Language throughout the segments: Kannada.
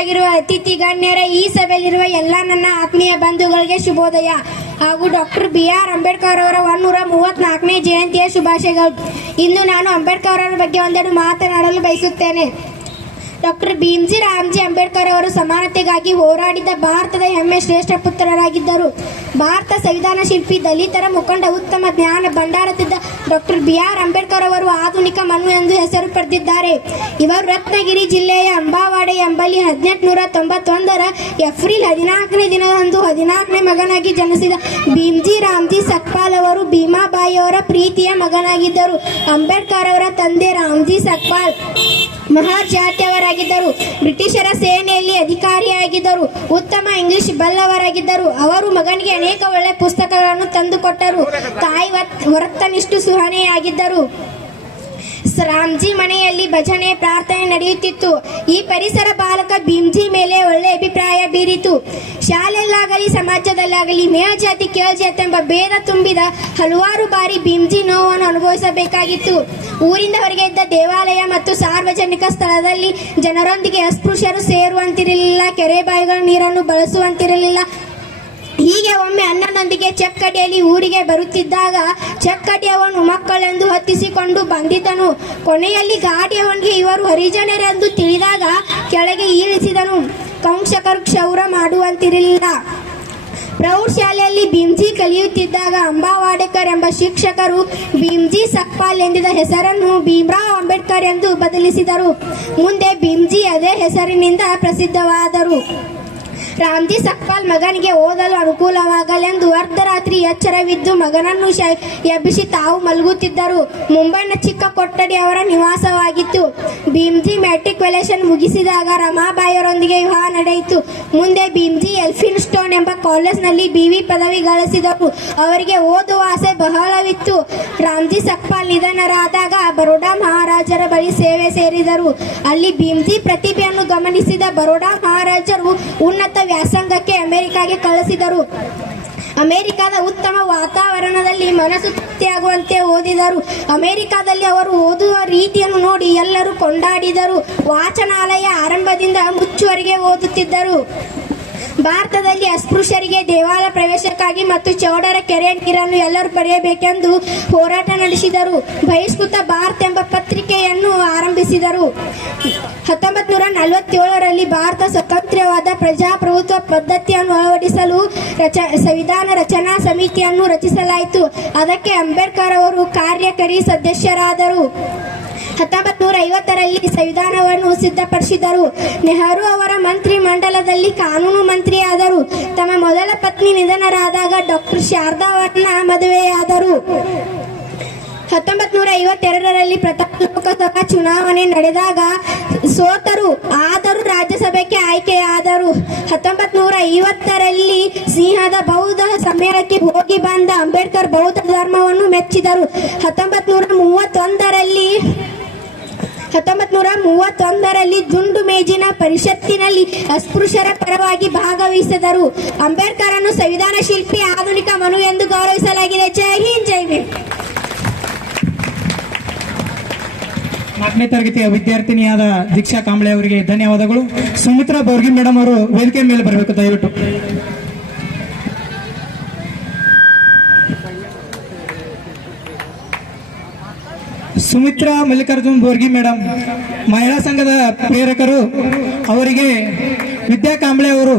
ಗಣ್ಯರಾಗಿರುವ ಅತಿಥಿ ಗಣ್ಯರ ಈ ಸಭೆಯಲ್ಲಿರುವ ಎಲ್ಲ ನನ್ನ ಆತ್ಮೀಯ ಬಂಧುಗಳಿಗೆ ಶುಭೋದಯ ಹಾಗೂ ಡಾಕ್ಟರ್ BR ಅಂಬೇಡ್ಕರ್ ಅವರ 134ನೇ ಜಯಂತಿಯ ಶುಭಾಶಯಗಳು. ಇಂದು ನಾನು ಅಂಬೇಡ್ಕರ್ ಅವರ ಬಗ್ಗೆ ಒಂದೆರಡು ಮಾತನಾಡಲು ಬಯಸುತ್ತೇನೆ. ಡಾಕ್ಟರ್ ಭೀಮ್ಜಿ ರಾಮ್ಜಿ ಅಂಬೇಡ್ಕರ್ ಅವರು ಸಮಾನತೆಗಾಗಿ ಹೋರಾಡಿದ ಭಾರತದ ಹೆಮ್ಮೆ ಶ್ರೇಷ್ಠ ಪುತ್ರರಾಗಿದ್ದರು. ಭಾರತ ಸಂವಿಧಾನ ಶಿಲ್ಪಿ, ದಲಿತರ ಮುಖಂಡ, ಉತ್ತಮ ಜ್ಞಾನ ಭಂಡಾರದಿದ್ದ ಡಾಕ್ಟರ್ BR ಅಂಬೇಡ್ಕರ್ ಅವರು ಆಧುನಿಕ ಮನು ಎಂದು ಹೆಸರು ಪಡೆದಿದ್ದಾರೆ. ಇವರು ರತ್ನಗಿರಿ ಜಿಲ್ಲೆಯ ಅಂಬಾವಾಡೆ ಎಂಬಲ್ಲಿ 1891ರ ಏಪ್ರಿಲ್ 14ನೇ ದಿನದಂದು 14ನೇ ಮಗನಾಗಿ ಜನಿಸಿದ ಭೀಮ್ಜಿ ರಾಮ್ಜಿ ಸಕ್ಪಾಲ್ ಅವರು ಭೀಮಾಬಾಯಿ ಅವರ ಪ್ರೀತಿಯ ಮಗನಾಗಿದ್ದರು. ಅಂಬೇಡ್ಕರ್ ಅವರ ತಂದೆ ರಾಮ್ಜಿ ಸಕ್ಪಾಲ್ ಮಹಾರ್ ಜಾತಿಯವರಾಗಿದ್ದರು. ಬ್ರಿಟಿಷರ ಸೇನೆಯಲ್ಲಿ ಅಧಿಕಾರಿಯಾಗಿದ್ದರು. ಉತ್ತಮ ಇಂಗ್ಲಿಷ್ ಬಲ್ಲವರಾಗಿದ್ದರು. ಅವರು ಮಗನಿಗೆ ಅನೇಕ ಒಳ್ಳೆಯ ಪುಸ್ತಕಗಳನ್ನು ತಂದುಕೊಟ್ಟರು. ತಾಯಿ ವರ್ತನಿಷ್ಠ ಸುಹನೆಯಾಗಿದ್ದರು. ರಾಮ್ಜಿ ಮನೆಯಲ್ಲಿ ಭಜನೆ ಪ್ರಾರ್ಥನೆ ನಡೆಯುತ್ತಿತ್ತು. ಈ ಪರಿಸರ ಬಾಲಕ ಭೀಮ್ಜಿ ಮೇಲೆ ಒಳ್ಳೆಯ ಅಭಿಪ್ರಾಯ ಬೀರಿತು. ಶಾಲೆಯಲ್ಲಾಗಲಿ ಸಮಾಜದಲ್ಲಾಗಲಿ ಮೇಲ್ಜಾತಿ ಕೀಳ್ಜಾತಿ ಎಂಬ ಭೇದ ತುಂಬಿದ ಹಲವಾರು ಬಾರಿ ಭೀಮ್ಜಿ ನೋವನ್ನು ಅನುಭವಿಸಬೇಕಾಗಿತ್ತು. ಊರಿಂದ ಹೊರಗೆ ಇದ್ದ ದೇವಾಲಯ ಮತ್ತು ಸಾರ್ವಜನಿಕ ಸ್ಥಳದಲ್ಲಿ ಜನರೊಂದಿಗೆ ಅಸ್ಪೃಶ್ಯರು ಸೇರುವಂತಿರಲಿಲ್ಲ. ಕೆರೆ ಬಾವಿಗಳ ನೀರನ್ನು ಬಳಸುವಂತಿರಲಿಲ್ಲ. ಹೀಗೆ ಒಮ್ಮೆ ಅಣ್ಣನೊಂದಿಗೆ ಚಕ್ಕಡಿಯಲ್ಲಿ ಊರಿಗೆ ಬರುತ್ತಿದ್ದಾಗ ಚಕ್ಕಡಿಯವನು ಮಕ್ಕಳೆಂದು ಹತ್ತಿಸಿಕೊಂಡು ಬಂದಿದ್ದನು. ಕೊನೆಯಲ್ಲಿ ಗಾಡಿಯವನಿಗೆ ಇವರು ಹರಿಜನರೆಂದು ತಿಳಿದಾಗ ಕೆಳಗೆ ಇಳಿಸಿದನು. ಕಂಸಕರು ಕ್ಷೌರ ಮಾಡುವಂತಿರಲಿಲ್ಲ. ಪ್ರೌಢಶಾಲೆಯಲ್ಲಿ ಭೀಮ್ಜಿ ಕಲಿಯುತ್ತಿದ್ದಾಗ ಅಂಬಾವಾಡೇಕರ್ ಎಂಬ ಶಿಕ್ಷಕರು ಭೀಮ್ಜಿ ಸಕ್ಪಾಲ್ ಎಂದಿದ್ದ ಹೆಸರನ್ನು ಭೀಮ್ರಾವ್ ಅಂಬೇಡ್ಕರ್ ಎಂದು ಬದಲಿಸಿದರು. ಮುಂದೆ ಭೀಮ್ಜಿ ಅದೇ ಹೆಸರಿನಿಂದ ಪ್ರಸಿದ್ಧವಾದರು. ರಾಮ್ಜಿ ಸಕ್ಪಾಲ್ ಮಗನಿಗೆ ಓದಲು ಅನುಕೂಲವಾಗಲೆಂದು ಅರ್ಧರಾತ್ರಿ ಎಚ್ಚರವಿದ್ದು ಮಗನನ್ನು ಎಬ್ಬಿಸಿ ತಾವು ಮಲಗುತ್ತಿದ್ದರು. ಮುಂಬೈನ ಚಿಕ್ಕ ಕೊಠಡಿ ಅವರ ನಿವಾಸವಾಗಿತ್ತು. ಭೀಮ್ಜಿ ಮ್ಯಾಟ್ರಿಕ್ಯುಲೇಷನ್ ಮುಗಿಸಿದಾಗ ರಮಾಬಾಯಿಯವರೊಂದಿಗೆ ವಿವಾಹ ನಡೆಯಿತು. ಮುಂದೆ ಭೀಮ್ಜಿ ಎಲ್ಫಿನ್ಸ್ಟೋನ್ ಎಂಬ ಕಾಲೇಜ್ನಲ್ಲಿ BV ಪದವಿ ಗಳಿಸಿದರು. ಅವರಿಗೆ ಓದುವ ಆಸೆ ಬಹಳವಿತ್ತು. ರಾಮ್ಜಿ ಸಕ್ಪಾಲ್ ನಿಧನರಾದಾಗ ಬರೋಡಾ ಮಹಾರಾಜರ ಬಳಿ ಸೇವೆ ಸೇರಿದರು. ಅಲ್ಲಿ ಭೀಮ್ಜಿ ಪ್ರತಿಭೆಯನ್ನು ಗಮನಿಸಿದ ಬರೋಡಾ ಮಹಾರಾಜರು ಉನ್ನತ ವ್ಯಾಸಂಗಕ್ಕೆ ಅಮೆರಿಕಾಗೆ ಕಳಿಸಿದರು. ಅಮೆರಿಕದ ಉತ್ತಮ ವಾತಾವರಣದಲ್ಲಿ ಮನಸ್ಸು ತೃಪ್ತಿಯಾಗುವಂತೆ ಓದಿದರು. ಅಮೆರಿಕದಲ್ಲಿ ಅವರು ಓದುವ ರೀತಿಯನ್ನು ನೋಡಿ ಎಲ್ಲರೂ ಕೊಂಡಾಡಿದರು. ವಾಚನಾಲಯ ಆರಂಭದಿಂದ ಮುಚ್ಚುವರೆಗೆ ಓದುತ್ತಿದ್ದರು. ಭಾರತದಲ್ಲಿ ಅಸ್ಪೃಶ್ಯರಿಗೆ ದೇವಾಲಯ ಪ್ರವೇಶಕ್ಕಾಗಿ ಮತ್ತು ಚೌಡರ ಕೆರೆಯ ನೀರನ್ನು ಎಲ್ಲರೂ ಪಡೆಯಬೇಕೆಂದು ಹೋರಾಟ ನಡೆಸಿದರು. ಬಹಿಷ್ಕೃತ ಭಾರತ ಎಂಬ ಪತ್ರಿಕೆಯನ್ನು ಆರಂಭಿಸಿದರು. 1947ರಲ್ಲಿ ಭಾರತ ಸ್ವತಂತ್ರವಾದ ಪ್ರಜಾಪ್ರಭುತ್ವ ಪದ್ಧತಿಯನ್ನು ಅಳವಡಿಸಲು ಸಂವಿಧಾನ ರಚನಾ ಸಮಿತಿಯನ್ನು ರಚಿಸಲಾಯಿತು. ಅದಕ್ಕೆ ಅಂಬೇಡ್ಕರ್ ಅವರು ಕಾರ್ಯಕಾರಿ ಸದಸ್ಯರಾದರು. 1950ರಲ್ಲಿ ಸಂವಿಧಾನವನ್ನು ಸಿದ್ಧಪಡಿಸಿದರು. ನೆಹರು ಅವರ ಮಂತ್ರಿ ಮಂಡಲದಲ್ಲಿ ಕಾನೂನು ಮಂತ್ರಿಯಾದರು. ತಮ್ಮ ಮೊದಲ ಪತ್ನಿ ನಿಧನರಾದಾಗ ಡಾಕ್ಟರ್ ಶಾರದಾ ಅವರನ್ನ ಮದುವೆಯಾದರು. 1952ರಲ್ಲಿ ಪ್ರಥಮ ಲೋಕಸಭಾ ಚುನಾವಣೆ ನಡೆದಾಗ ಸೋತರು. ಆದರೂ ರಾಜ್ಯಸಭೆಗೆ ಆಯ್ಕೆಯಾದರು. 1950ರಲ್ಲಿ ಸಿಂಹದ ಬೌದ್ಧ ಸಮ್ಮೇಳನಕ್ಕೆ ಹೋಗಿ ಬಂದ ಅಂಬೇಡ್ಕರ್ ಬೌದ್ಧ ಧರ್ಮವನ್ನು ಮೆಚ್ಚಿದರು. 1931ರಲ್ಲಿ ದುಂಡು ಮೇಜಿನ ಪರಿಷತ್ತಿನಲ್ಲಿ ಅಸ್ಪೃಶ್ಯರ ಪರವಾಗಿ ಭಾಗವಹಿಸಿದರು. ಅಂಬೇಡ್ಕರನ್ನು ಸಂವಿಧಾನ ಶಿಲ್ಪಿ, ಆಧುನಿಕ ಮನು ಎಂದು ಗೌರವಿಸಲಾಗಿದೆ. ಜೈ ಹಿಂದ್, ಜೈ ಭೀಮ್. 4ನೇ ತರಗತಿಯ ವಿದ್ಯಾರ್ಥಿನಿಯಾದ ದೀಕ್ಷಾ ಕಾಂಬ್ಳೆ ಅವರಿಗೆ ಧನ್ಯವಾದಗಳು. ಸುಮಿತ್ರಾ ಬೋರ್ಗಿ ಮೇಡಮ್ ಅವರು ವೇದಿಕೆ ಮೇಲೆ ಬರಬೇಕು ದಯವಿಟ್ಟು. ಸುಮಿತ್ರಾ ಮಲ್ಲಿಕಾರ್ಜುನ್ ಬೋರ್ಗಿ ಮೇಡಮ್ ಮಹಿಳಾ ಸಂಘದ ಪ್ರೇರಕರು. ಅವರಿಗೆ ವಿದ್ಯಾ ಕಾಂಬ್ಳೆ ಅವರು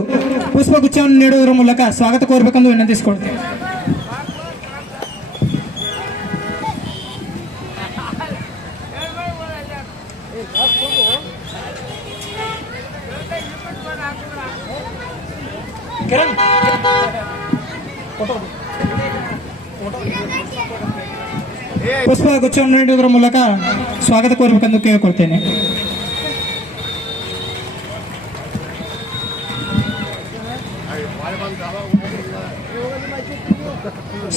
ಪುಷ್ಪಗುಚ್ಛವನ್ನು ನೀಡುವುದರ ಮೂಲಕ ಸ್ವಾಗತ ಕೋರಬೇಕೆಂದು ವಿನಂತಿಸಿಕೊಳ್ತೇವೆ. ಪುಷ್ಪಗುಚ್ಛವನ್ನು ನೀಡುವುದರ ಮೂಲಕ ಸ್ವಾಗತ ಕೋರಬೇಕೆಂದು ಕೇಳಿಕೊಳ್ತೇನೆ.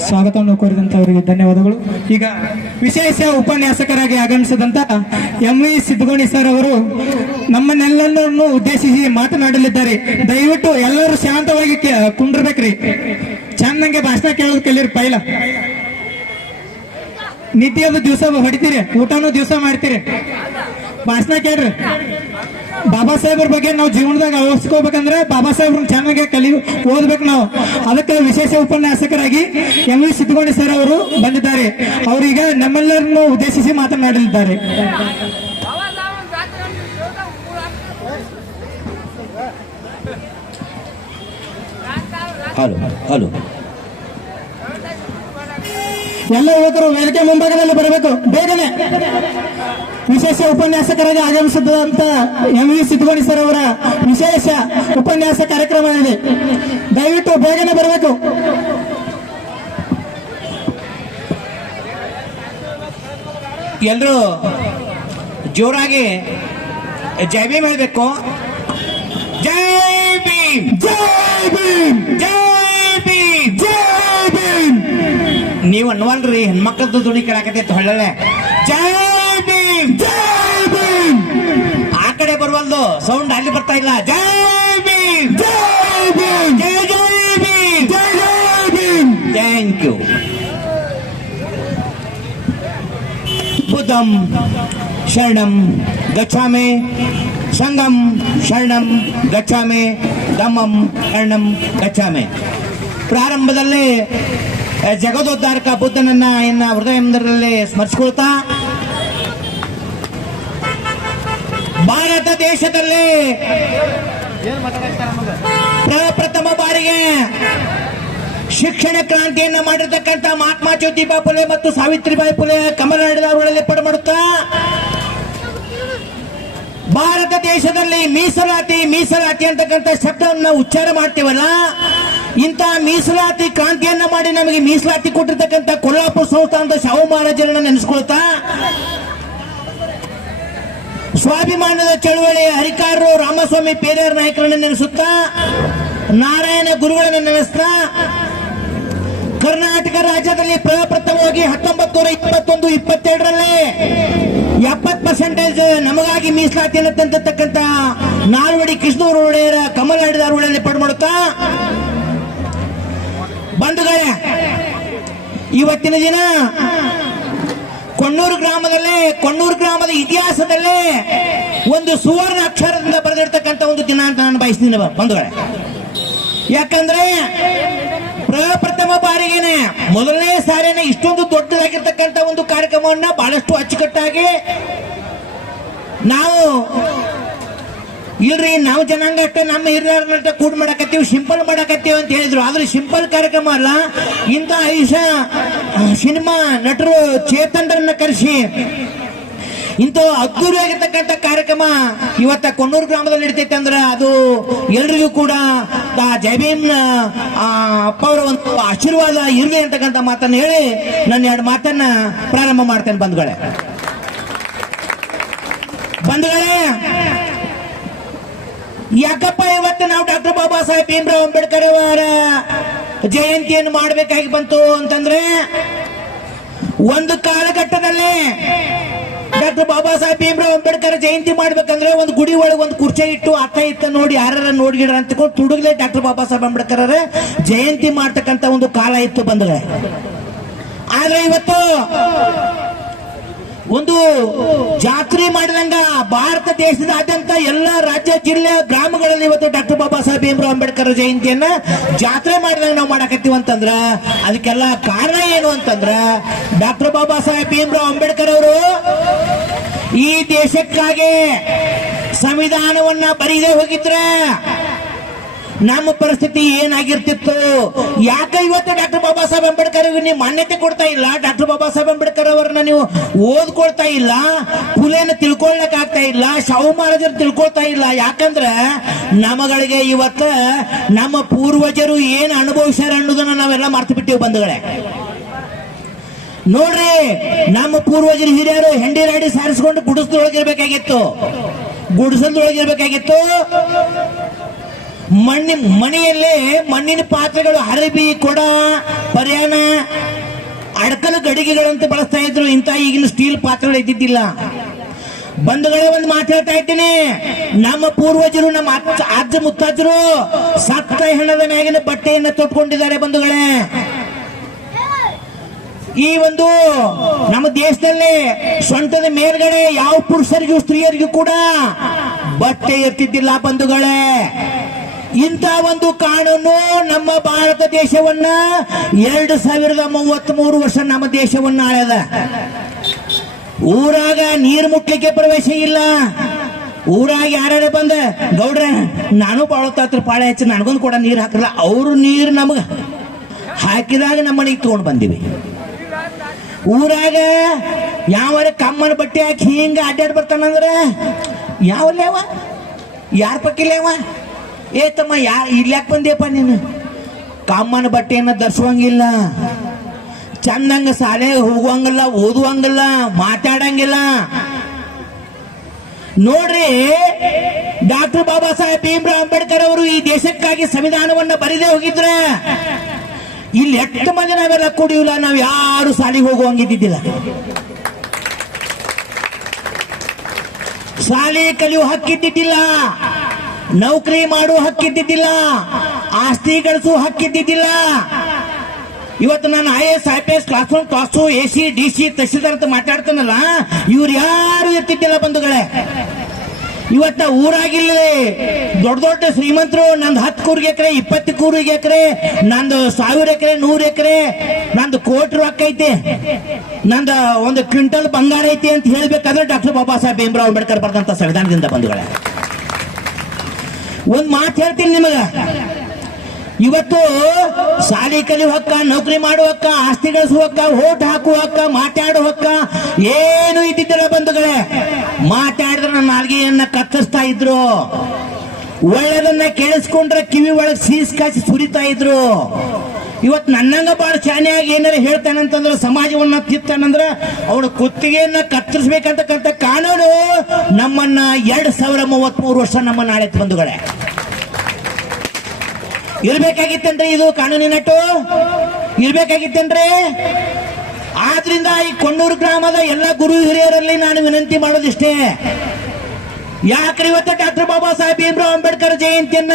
ಸ್ವಾಗತವನ್ನು ಕೋರಿದಂತವರಿಗೆ ಧನ್ಯವಾದಗಳು. ಈಗ ವಿಶೇಷ ಉಪನ್ಯಾಸಕರಾಗಿ ಆಗಮಿಸಿದಂತ MV ಸಿದ್ದಗೋಣಿ ಸರ್ ಅವರು ನಮ್ಮನ್ನೆಲ್ಲರನ್ನು ಉದ್ದೇಶಿಸಿ ಮಾತನಾಡಲಿದ್ದಾರೆ. ದಯವಿಟ್ಟು ಎಲ್ಲರೂ ಶಾಂತವಾಗಿ ಕುಂಡ್ರಬೇಕ್ರಿ. ಚಂದಂಗೆ ಭಾಷಣ ಕೇಳೋದು ಕಲೀರಿ. ಪೈಲ ನಿತ್ಯದ ದಿವಸ ಹೊಡಿತೀರಿ, ಊಟನೂ ದಿವಸ ಮಾಡ್ತೀರಿ. ಭಾಷಣ ಕೇಳ್ರಿ. ಬಾಬಾ ಸಾಹೇಬ್ರ ಬಗ್ಗೆ ನಾವು ಜೀವನದಾಗ ಅಳವಡಿಸ್ಕೋಬೇಕಂದ್ರೆ ಬಾಬಾ ಸಾಹೇಬ್ರನ್ನ ಚೆನ್ನಾಗಿ ಓದ್ಬೇಕು ನಾವು. ಅದಕ್ಕೆ ವಿಶೇಷ ಉಪನ್ಯಾಸಕರಾಗಿ ಎಂ.ವಿ. ಸಿದ್ದಗೊಂಡಿ ಸರ್ ಅವರು ಬಂದಿದ್ದಾರೆ. ಅವರೀಗ ನಮ್ಮೆಲ್ಲರನ್ನು ಉದ್ದೇಶಿಸಿ ಮಾತನಾಡಲಿದ್ದಾರೆ. ಹಲೋ ಹಲೋ, ಎಲ್ಲ ಯುವಕರು ವೇದಿಕೆ ಮುಂಭಾಗದಲ್ಲಿ ಬರಬೇಕು ಬೇಗನೆ. ವಿಶೇಷ ಉಪನ್ಯಾಸಕರಾಗಿ ಆಗಮಿಸಿದಂತ ಎಂ.ವಿ. ಸಿದ್ದಗೊಂಡಿ ಸರ್ ಅವರ ವಿಶೇಷ ಉಪನ್ಯಾಸ ಕಾರ್ಯಕ್ರಮ ಇದೆ. ದಯವಿಟ್ಟು ಬೇಗನೆ ಬರಬೇಕು. ಎಲ್ಲರೂ ಜೋರಾಗಿ ಜೈ ಭೀಮ್ ಹೇಳಬೇಕು. ಜೈ ಭೀಮ್, ಜೈ ಭೀಮ್, ಜೈ ಭೀಮ್, ಜೈ ಭೀಮ್. ನೀವು ಅನ್ವಲ್ರಿ, ಹೆಣ್ಮಕ್ಳದ್ದು ಧ್ವನಿ ಕೇಳಾಕತೈತಿ ಹೊಳ್ಳಲೆ. ಜೈ ಭೀಮ್, ಜೈ ಭೀಮ್. ಆ ಕಡೆ ಬರುವಲ್ದು ಸೌಂಡ್ ಅಲ್ಲಿ ಬರ್ತಾ ಇಲ್ಲ. ಜೈ ಭೀಮ್, ಜೈ ಭೀಮ್, ಜೈ ಜೈ ಭೀಮ್, ಜೈ ಜೈ ಭೀಮ್. Thank you. ಬುದ್ಧಂ ಶರಣಂ ಗಚ್ಛಾಮಿ, ಸಂಗಂ ಶರಣಂ ಗಚ್ಛಾಮಿ, ಧಮ್ಮಂ ಶರಣಂ ಗಚ್ಛಾಮಿ. ಪ್ರಾರಂಭದಲ್ಲಿ ಜಗದೋದ್ಧಾರಕ ಬುದ್ಧನನ್ನ ಹೃದಯದಲ್ಲಿ ಸ್ಮರಿಸಿಕೊಳ್ತಾ, ಭಾರತ ದೇಶದಲ್ಲಿ ಪ್ರಪ್ರಥಮ ಬಾರಿಗೆ ಶಿಕ್ಷಣ ಕ್ರಾಂತಿಯನ್ನ ಮಾಡಿರ್ತಕ್ಕಂಥ ಮಹಾತ್ಮ ಜ್ಯೋತಿಬಾ ಫುಲೆ ಮತ್ತು ಸಾವಿತ್ರಿಬಾಯಿ ಫುಲೆ ಕಮಲನಾಡಿದವರಲ್ಲಿ ಪಡಮಾಡುತ್ತಾ, ಭಾರತ ದೇಶದಲ್ಲಿ ಮೀಸಲಾತಿ ಮೀಸಲಾತಿ ಅಂತಕ್ಕಂಥ ಶಬ್ದವನ್ನು ಉಚ್ಚಾರ ಮಾಡ್ತೀವಲ್ಲ, ಇಂಥ ಮೀಸಲಾತಿ ಕ್ರಾಂತಿಯನ್ನ ಮಾಡಿ ನಮಗೆ ಮೀಸಲಾತಿ ಕೊಟ್ಟಿರ್ತಕ್ಕಂಥ ಕೊಲ್ಲಾಪುರ ಸಂಸ್ಥಾನದ ಶಾಹು ಮಹಾರಾಜರನ್ನ ನೆನೆಸ್ಕೊಳ್ತಾ, ಸ್ವಾಭಿಮಾನದ ಚಳವಳಿ ಹರಿಕಾರರು ರಾಮಸ್ವಾಮಿ ಪೇರಿಯಾರ್ ನಾಯಕರನ್ನ ನೆನೆಸುತ್ತಾ, ನಾರಾಯಣ ಗುರುಗಳನ್ನ ನೆನೆಸ್ತಾ, ಕರ್ನಾಟಕ ರಾಜ್ಯದಲ್ಲಿ ಪ್ರಪ್ರಥಮವಾಗಿ 1921-22ರಲ್ಲಿ 70% ನಮಗಾಗಿ ಮೀಸಲಾತಿಯನ್ನು ತಂದಿರತಕ್ಕಂಥ ನಾಲ್ವಡಿ ಕೃಷ್ಣೂರು ಒಡೆಯರ ಕಮಲನಾಡಿದವರಲ್ಲಿ ಪಡಮಾಡುತ್ತಾ, ಬಂಧುಗಳೇ, ಇವತ್ತಿನ ದಿನ ಕೊಣ್ಣೂರು ಗ್ರಾಮದ ಇತಿಹಾಸದಲ್ಲೇ ಒಂದು ಸುವರ್ಣ ಅಕ್ಷರದಿಂದ ಬರೆದಿರ್ತಕ್ಕಂಥ ಒಂದು ದಿನ ಅಂತ ನಾನು ಬಯಸ್ತೀನಿ ಬಂಧುಗಳೇ. ಯಾಕಂದ್ರೆ ಪ್ರಪ್ರಥಮ ಬಾರಿಗೆನೆ ಮೊದಲನೇ ಸಾರಿನ ಇಷ್ಟೊಂದು ದೊಡ್ಡದಾಗಿರ್ತಕ್ಕಂಥ ಒಂದು ಕಾರ್ಯಕ್ರಮವನ್ನ ಬಹಳಷ್ಟು ಅಚ್ಚುಕಟ್ಟಾಗಿ ನಾವು ಇಲ್ರಿ, ನಾವು ಜನಾಂಗ ಅಷ್ಟೇ ನಮ್ಮ ಹಿರಿಯರನ್ನ ಕೂಡ್ ಮಾಡಕತ್ತೀವಿ, ಸಿಂಪಲ್ ಮಾಡಕತ್ತೀವಿ ಅಂತ ಹೇಳಿದ್ರು. ಆದ್ರೆ ಸಿಂಪಲ್ ಕಾರ್ಯಕ್ರಮ ಅಲ್ಲ. ಇಂಥ ಸಿನಿಮಾ ನಟರು ಚೇತನರನ್ನ ಕರೆಸಿ ಇಂಥ ಅದ್ದೂರಿಯಾಗಿರ್ತಕ್ಕಂಥ ಕಾರ್ಯಕ್ರಮ ಇವತ್ತ ಕೊಣ್ಣೂರು ಗ್ರಾಮದಲ್ಲಿ ನಡೀತೈತೆ ಅಂದ್ರೆ ಅದು ಎಲ್ರಿಗೂ ಕೂಡ ಜೈ ಭೀಮ್ ಅಪ್ಪ ಅವರ ಒಂದು ಆಶೀರ್ವಾದ ಇರಲಿ ಅಂತಕ್ಕಂಥ ಮಾತನ್ನು ಹೇಳಿ ನನ್ನ 2 ಮಾತನ್ನ ಪ್ರಾರಂಭ ಮಾಡ್ತೇನೆ. ಬಂಧುಗಳೇ, ಯಾಕಪ್ಪ ಇವತ್ತು ನಾವು ಡಾಕ್ಟರ್ ಬಾಬಾ ಸಾಹೇಬ್ ಭೀಮ್ರಾವ್ ಅಂಬೇಡ್ಕರ್ ಅವರ ಜಯಂತಿಯನ್ನು ಮಾಡಬೇಕಾಗಿ ಬಂತು ಅಂತಂದ್ರೆ, ಒಂದು ಕಾಲಘಟ್ಟದಲ್ಲಿ ಡಾಕ್ಟರ್ ಬಾಬಾ ಸಾಹೇಬ್ ಭೀಮ್ರಾವ್ ಅಂಬೇಡ್ಕರ್ ಜಯಂತಿ ಮಾಡ್ಬೇಕಂದ್ರೆ ಒಂದು ಗುಡಿ ಒಳಗೆ ಒಂದು ಕುರ್ಚಿ ಇಟ್ಟು ಅತ್ತ ಇತ್ತ ನೋಡಿ ಯಾರ ನೋಡ್ಗಿಡ್ರ ಅಂತಕೊಂಡು ತುಡುಗ್ಲೆ ಡಾಕ್ಟರ್ ಬಾಬಾ ಸಾಹೇಬ್ ಅಂಬೇಡ್ಕರ್ ಅವರ ಜಯಂತಿ ಮಾಡ್ತಕ್ಕಂಥ ಒಂದು ಕಾಲ ಇತ್ತು ಬಂದ್ರೆ. ಆದ್ರೆ ಇವತ್ತು ಒಂದು ಜಾತ್ರೆ ಮಾಡಿದಂಗ ಭಾರತ ದೇಶದಾದ್ಯಂತ ಎಲ್ಲ ರಾಜ್ಯ ಜಿಲ್ಲೆ ಗ್ರಾಮಗಳಲ್ಲಿ ಇವತ್ತು ಡಾಕ್ಟರ್ ಬಾಬಾ ಸಾಹೇಬ್ ಭೀಮ್ರಾವ್ ಅಂಬೇಡ್ಕರ್ ಜಯಂತಿಯನ್ನ ಜಾತ್ರೆ ಮಾಡಿದಂಗ ನಾವು ಮಾಡಕತ್ತೀವಿ ಅಂತಂದ್ರ ಅದಕ್ಕೆಲ್ಲ ಕಾರಣ ಏನು ಅಂತಂದ್ರ ಡಾಕ್ಟರ್ ಬಾಬಾ ಸಾಹೇಬ್ ಭೀಮ್ರಾವ್ ಅಂಬೇಡ್ಕರ್ ಅವರು ಈ ದೇಶಕ್ಕಾಗಿ ಸಂವಿಧಾನವನ್ನ ಬರೀದೇ ಹೋಗಿದ್ರೆ ನಮ್ಮ ಪರಿಸ್ಥಿತಿ ಏನಾಗಿರ್ತಿತ್ತು. ಯಾಕೆ ಇವತ್ತು ಡಾಕ್ಟರ್ ಬಾಬಾ ಸಾಹೇಬ್ ಅಂಬೇಡ್ಕರ್ ನೀವು ಮಾನ್ಯತೆ ಕೊಡ್ತಾ ಇಲ್ಲ, ಡಾಕ್ಟರ್ ಬಾಬಾ ಸಾಹೇಬ್ ಅಂಬೇಡ್ಕರ್ ಅವರನ್ನ ನೀವು ಓದ್ಕೊಳ್ತಾ ಇಲ್ಲ, ಫುಲೆನ ತಿಳ್ಕೊಳ್ಳಕ್ ಆಗ್ತಾ ಇಲ್ಲ, ಶಾಹು ಮಹಾರಾಜರು ತಿಳ್ಕೊಳ್ತಾ ಇಲ್ಲ. ಯಾಕಂದ್ರೆ ನಮಗಳಿಗೆ ಇವತ್ತ ನಮ್ಮ ಪೂರ್ವಜರು ಏನ್ ಅನುಭವಿಸ್ಯಾರ ಅನ್ನೋದನ್ನ ನಾವೆಲ್ಲ ಮರ್ತು ಬಿಟ್ಟಿವಿ ಬಂಧುಗಳೇ. ನೋಡ್ರಿ, ನಮ್ಮ ಪೂರ್ವಜರು ಹಿರಿಯರು ಹೆಂಡಿ ರಾಡಿ ಸಾರಿಸ್ಕೊಂಡು ಗುಡಿಸದೊಳಗಿರ್ಬೇಕಾಗಿತ್ತು. ಮನೆಯಲ್ಲೇ ಮಣ್ಣಿನ ಪಾತ್ರೆಗಳು, ಹರಬಿ, ಕೊಡ, ಪರ್ಯಾಣ, ಅಡಕಲು ಗಡಿಗೆಗಳಂತ ಬಳಸ್ತಾ ಇದ್ರು. ಇಂಥ ಈಗಿನ ಸ್ಟೀಲ್ ಪಾತ್ರೆಗಳು ಇದ್ದಿದ್ದಿಲ್ಲ. ಬಂಧುಗಳೇ, ಒಂದು ಮಾತಾಡ್ತಾ ಇದ್ದೀನಿ, ನಮ್ಮ ಪೂರ್ವಜರು, ನಮ್ಮ ಅಜ್ಜ ಮುತ್ತಜ್ಜರು ಸತ್ತ ಹೆಣದ ಮ್ಯಾಗಿನ ಬಟ್ಟೆಯನ್ನ ತೊಟ್ಕೊಂಡಿದ್ದಾರೆ ಬಂಧುಗಳೇ. ಈ ಒಂದು ನಮ್ಮ ದೇಶದಲ್ಲಿ ಸೊಂಟದ ಮೇಲ್ಗಡೆ ಯಾವ ಪುರುಷರಿಗೂ ಸ್ತ್ರೀಯರಿಗೂ ಕೂಡ ಬಟ್ಟೆ ಇರ್ತಿದ್ದಿಲ್ಲ ಬಂಧುಗಳೇ. ಇಂಥ ಒಂದು ಕಾನೂನು ನಮ್ಮ ಭಾರತ ದೇಶವನ್ನ 2033 ವರ್ಷ ನಮ್ಮ ದೇಶವನ್ನ ಆಳ್ಯದ. ಊರಾಗ ನೀರು ಮುಟ್ಲಿಕ್ಕೆ ಪ್ರವೇಶ ಇಲ್ಲ. ಊರಾಗ ಯಾರ್ಯಾರ ಬಂದ ಗೌಡ್ರ ನಾನು ಬಾಳತ್ತಾತ್ರ ಪಾಳೆ ಹಚ್ಚಿ ನನಗೊಂದು ಕೂಡ ನೀರು ಹಾಕಲ್ಲ, ಅವರು ನೀರು ನಮಗ ಹಾಕಿದಾಗ ನಮ್ಮ ಮನೆಗೆ ತಗೊಂಡು ಬಂದಿವಿ. ಊರಾಗ ಯಾವಾರ ಕಮ್ಮನ ಬಟ್ಟೆ ಹಾಕಿ ಹಿಂಗ ಅಡ್ಡಾಡ್ ಬರ್ತಾನಂದ್ರ ಯಾವಲ್ಲೇವ ಯಾರ ಪಕ್ಕಿಲ್ಲೇವ ಏ ತಮ್ಮ ಇಲ್ಯಾಕೆ ಬಂದ್ಯಪ್ಪ ನೀನು? ಕಮ್ಮನ ಬಟ್ಟೆಯನ್ನ ಧರಿಸುವಂಗಿಲ್ಲ, ಚಂದಂಗ ಶಾಲೆಗೆ ಹೋಗುವಂಗಿಲ್ಲ, ಓದುವಂಗಿಲ್ಲ, ಮಾತಾಡಂಗಿಲ್ಲ. ನೋಡ್ರಿ, ಡಾಕ್ಟರ್ ಬಾಬಾ ಸಾಹೇಬ್ ಭೀಮ್ರಾವ್ ಅಂಬೇಡ್ಕರ್ ಅವರು ಈ ದೇಶಕ್ಕಾಗಿ ಸಂವಿಧಾನವನ್ನ ಬರೆದೇ ಹೋಗಿದ್ರ ಇಲ್ಲಿ ಎಷ್ಟು ಮಂದಿ ನಾವೆಲ್ಲ ಕುಡಿಯಿಲ್ಲ, ನಾವ್ ಯಾರು ಶಾಲೆಗೆ ಹೋಗುವಂಗಿದ್ದಿದ್ದಿಲ್ಲ. ಶಾಲೆ ಕಲಿಯುವ ಹಕ್ಕಿದ್ದಿದ್ದಿಲ್ಲ, ನೌಕರಿ ಮಾಡುವ ಹಕ್ಕಿದ್ದಿದ್ದಿಲ್ಲ, ಆಸ್ತಿ ಗಳಿಸುವ ಹಕ್ಕಿದ್ದಿದ್ದಿಲ್ಲ. ಇವತ್ತು ನಾನು IAS IPS class 1 class 2 AC DC tahsildar ಅಂತ ಮಾತಾಡ್ತಾನಲ್ಲ, ಇವ್ರು ಯಾರು ಎತ್ತಿದ್ದಿಲ್ಲ ಬಂಧುಗಳೇ. ಇವತ್ತ ಊರಾಗಿಲ್ಲ ದೊಡ್ಡ ದೊಡ್ಡ ಶ್ರೀಮಂತರು ನಂದು 10 ಕೂರಿಗೆ ಎಕರೆ 20 ಕೂರಿಗೆ ಎಕರೆ, ನಂದು 1000 ಎಕರೆ 100 ಎಕರೆ, ನಂದು ಕೋಟಿ ರೊಕ್ಕ ಐತೆ, ನಂದು 1 ಕ್ವಿಂಟಲ್ ಬಂಗಾರ ಐತಿ ಅಂತ ಹೇಳ್ಬೇಕಾದ್ರೆ ಡಾಕ್ಟರ್ ಬಾಬಾ ಸಾಹೇಬ್ ಭೀಮ್ರಾವ್ ಅಂಬೇಡ್ಕರ್ ಬರೆದಂತ ಸಂವಿಧಾನದಿಂದ ಬಂಧುಗಳೇ. ಒಂದ್ ಮಾತು ಹೇಳ್ತೀನಿ ನಿಮಗ, ಇವತ್ತು ಶಾಲೆ ಕಲಿಯುವ ಹಕ್ಕ, ನೌಕರಿ ಮಾಡುವ ಹಕ್ಕ, ಆಸ್ತಿ ಗಳಿಸುವ ಹಕ್ಕ, ಓಟ್ ಹಾಕುವ ಹಕ್ಕ, ಮಾತಾಡುವ ಹಕ್ಕ ಏನು ಇದ್ದಿದ್ದಿಲ್ಲ ಬಂಧುಗಳೇ. ಮಾತಾಡಿದ್ರೆ ನನ್ನ ನಾಲ್ಗೆಯನ್ನ ಕತ್ತರಿಸ್ತಾ ಇದ್ರು, ಒಳ್ಳೆದನ್ನ ಕೇಳಿಸ್ಕೊಂಡ್ರೆ ಕಿವಿ ಒಳಗೆ ಸೀಸ್ ಕಾಸಿ ಸುರಿತಾ ಇದ್ರು. ಇವತ್ತು ನನ್ನಂಗ ಬಹಳ ಶಾನೆಯಾಗಿ ಏನಾರ ಹೇಳ್ತಾನಂತಂದ್ರೆ, ಸಮಾಜವನ್ನ ತಿತ್ತಾನಂದ್ರೆ ಅವನ ಕುತ್ತಿಗೆಯನ್ನ ಕತ್ತರಿಸ್ಬೇಕಂತಕ್ಕಂಥ ಕಾನೂನು ನಮ್ಮನ್ನ 2033 ವರ್ಷ ನಮ್ಮನ್ನ ಆಳೈತೆ ಬಂಧುಗಳೇ. ಇರ್ಬೇಕಾಗಿತ್ತೇನ್ರಿ ಇದು ಕಾನೂನಿನಟ್ಟು? ಇರ್ಬೇಕಾಗಿತ್ತೇನ್ರಿ? ಆದ್ರಿಂದ ಈ ಕೊಣ್ಣೂರು ಗ್ರಾಮದ ಎಲ್ಲ ಗುರು ಹಿರಿಯರಲ್ಲಿ ನಾನು ವಿನಂತಿ ಮಾಡೋದಿಷ್ಟೇ, ಯಾಕ್ರಿ ಇವತ್ತು ಡಾಕ್ಟರ್ ಬಾಬಾ ಸಾಹೇಬ್ ಭೀಮ್ರಾವ್ ಅಂಬೇಡ್ಕರ್ ಜಯಂತಿಯನ್ನ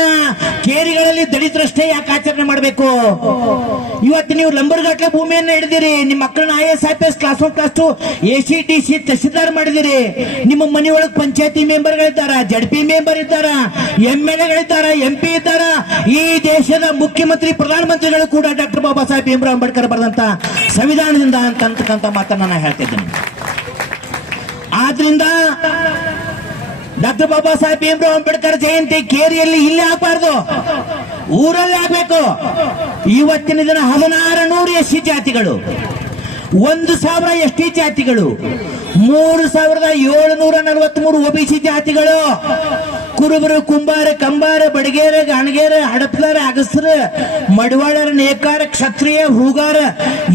ಕೇರಿಗಳಲ್ಲಿ ದಲಿತರಷ್ಟೇ ಯಾಕೆ ಆಚರಣೆ ಮಾಡಬೇಕು? ಇವತ್ತು ನೀವು ಲಂಬರ್ಗಟ್ಲೆ ಭೂಮಿಯನ್ನ ಹಿಡಿದಿರಿ, ನಿಮ್ಮ ಮಕ್ಕಳನ್ನ IAS IPS class 1 class 2 AC DC tahsildar ಮಾಡಿದಿರಿ, ನಿಮ್ಮ ಮನೆಯೊಳಗೆ ಪಂಚಾಯತಿ ಮೆಂಬರ್ಗಳಿದ್ದಾರ, ZP ಮೆಂಬರ್ ಇದ್ದಾರ, MLAಗಳಿದ್ದಾರ, MP ಇದ್ದಾರ. ಈ ದೇಶದ ಮುಖ್ಯಮಂತ್ರಿ ಪ್ರಧಾನಮಂತ್ರಿಗಳು ಕೂಡ ಡಾಕ್ಟರ್ ಬಾಬಾ ಸಾಹೇಬ್ ಭೀಮ್ರಾವ್ ಅಂಬೇಡ್ಕರ್ ಬರೆದಂತ ಸಂವಿಧಾನದಿಂದ ಅಂತಕ್ಕಂಥ ಮಾತನ್ನ ನಾನು ಹೇಳ್ತಿದ್ದೇನೆ. ಆದ್ರಿಂದ ಡಾಕ್ಟರ್ ಬಾಬಾ ಸಾಹೇಬ್ ಭೀಮ್ರಾವ್ ಅಂಬೇಡ್ಕರ್ ಜಯಂತಿ ಕೇರಿಯಲ್ಲಿ ಇಲ್ಲಿ ಆಗಬಾರ್ದು, ಊರಲ್ಲಿ ಆಗಬೇಕು. ಇವತ್ತಿನ ದಿನ 1600 SC ಜಾತಿಗಳು, 1000 ST ಜಾತಿಗಳು, 3743 OBC ಜಾತಿಗಳು, ಕುರುಬರು, ಕುಂಬಾರ, ಕಂಬಾರ, ಬಡಗೇರ, ಗಾಣಗೇರ, ಹಡಪ್ಲಾರ, ಅಗಸ್ರ, ಮಡವಾಳರ, ನೇಕಾರ, ಕ್ಷತ್ರಿಯ, ಹೂಗಾರ,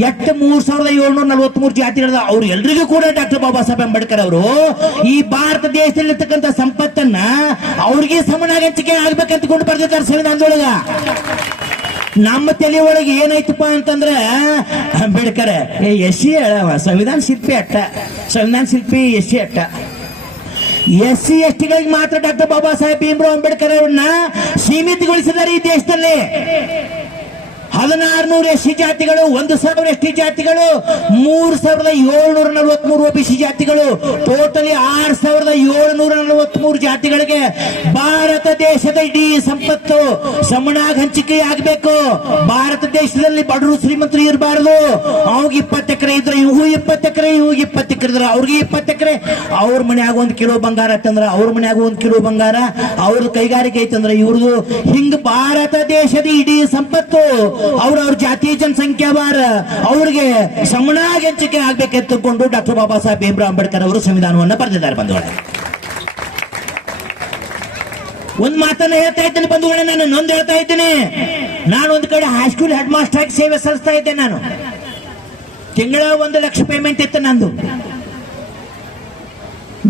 3743 ಜಾತಿಗಳ ಅವ್ರು ಎಲ್ರಿಗೂ ಕೂಡ ಡಾಕ್ಟರ್ ಬಾಬಾ ಸಾಹೇಬ್ ಅಂಬೇಡ್ಕರ್ ಅವರು ಈ ಭಾರತ ದೇಶದಲ್ಲಿರ್ತಕ್ಕಂಥ ಸಂಪತ್ತನ್ನ ಅವ್ರಿಗೆ ಸಮನಾಗಿ ಹಂಚಿಕೆ ಆಗ್ಬೇಕಂತಕೊಂಡು ಬರ್ದಿದ್ದಾರೆ ಸಂವಿಧಾನದೊಳಗ. ನಮ್ಮ ತಲೆ ಒಳಗೆ ಏನಾಯ್ತಪ್ಪ ಅಂತಂದ್ರೆ, ಅಂಬೇಡ್ಕರ್ SC ಸಂವಿಧಾನ ಶಿಲ್ಪಿ ಅಟ್ಟ, ಸಂವಿಧಾನ ಶಿಲ್ಪಿ SC ಅಟ್ಟ. SC STಗಳಿಗೆ ಮಾತ್ರ ಡಾಕ್ಟರ್ ಬಾಬಾ ಸಾಹೇಬ್ ಭೀಮ್ರಾವ್ ಅಂಬೇಡ್ಕರ್ ಅವರನ್ನ ಸೀಮಿತಗೊಳಿಸಿದ್ದಾರೆ ಈ ದೇಶದಲ್ಲಿ. 1600 SC ಜಾತಿಗಳು, 1000 ST ಜಾತಿಗಳು, 3743 OBC ಜಾತಿಗಳು, ಟೋಟಲಿ 6743 ಜಾತಿಗಳಿಗೆ ಭಾರತ ದೇಶದ ಇಡೀ ಸಂಪತ್ತು ಸಮನಾಗಿ ಹಂಚಿಕೆ ಆಗಬೇಕು. ಭಾರತ ದೇಶದಲ್ಲಿ ಬಡವರು ಶ್ರೀಮಂತರು ಇರಬಾರದು. ಅವ್ಗೆ 20 ಎಕರೆ ಇದ್ರೆ ಇವು 20 ಎಕರೆ, ಇವ್ಗೆ 20 ಎಕರೆ ಇದ್ರೆ ಅವ್ರಿಗೆ 20 ಎಕರೆ. ಅವ್ರ ಮನ್ಯಾಗ 1 ಕಿಲೋ ಬಂಗಾರ ಅಂತಂದ್ರ ಅವ್ರ ಮನ್ಯಾಗ 1 ಕಿಲೋ ಬಂಗಾರ, ಅವ್ರದ್ದು ಕೈಗಾರಿಕೆ ಐತಂದ್ರ ಇವ್ರದು. ಹಿಂಗ ಭಾರತ ದೇಶದ ಇಡೀ ಸಂಪತ್ತು ಅವ್ರವ್ರ ಜಾತಿ ಜನಸಂಖ್ಯಾ ಬಾರ ಅವ್ರಿಗೆ ಸಮನಾಗಿ ಹಂಚಿಕೆ ಆಗ್ಬೇಕೆಂದುಕೊಂಡು ಡಾಕ್ಟರ್ ಬಾಬಾ ಸಾಹೇಬ್ ಭೀಮ್ರಾವ್ ಅಂಬೇಡ್ಕರ್ ಅವರು ಸಂವಿಧಾನವನ್ನು ಬರೆದಿದ್ದಾರೆ ಬಂಧುಗಳೇ. ಒಂದ್ ಮಾತನ್ನ ಹೇಳ್ತಾ ಇದ್ದೇನೆ ಬಂಧುಗಳೇ, ನಾನು ನೊಂದು ಹೇಳ್ತಾ ಇದ್ದೀನಿ. ನಾನು ಒಂದು ಕಡೆ ಹೈಸ್ಕೂಲ್ ಹೆಡ್ ಮಾಸ್ಟರ್ ಆಗಿ ಸೇವೆ ಸಲ್ಲಿಸ್ತಾ ಇದ್ದೆ. ನಾನು ತಿಂಗಳ 1 ಲಕ್ಷ ಪೇಮೆಂಟ್ ಇತ್ತು ನಂದು.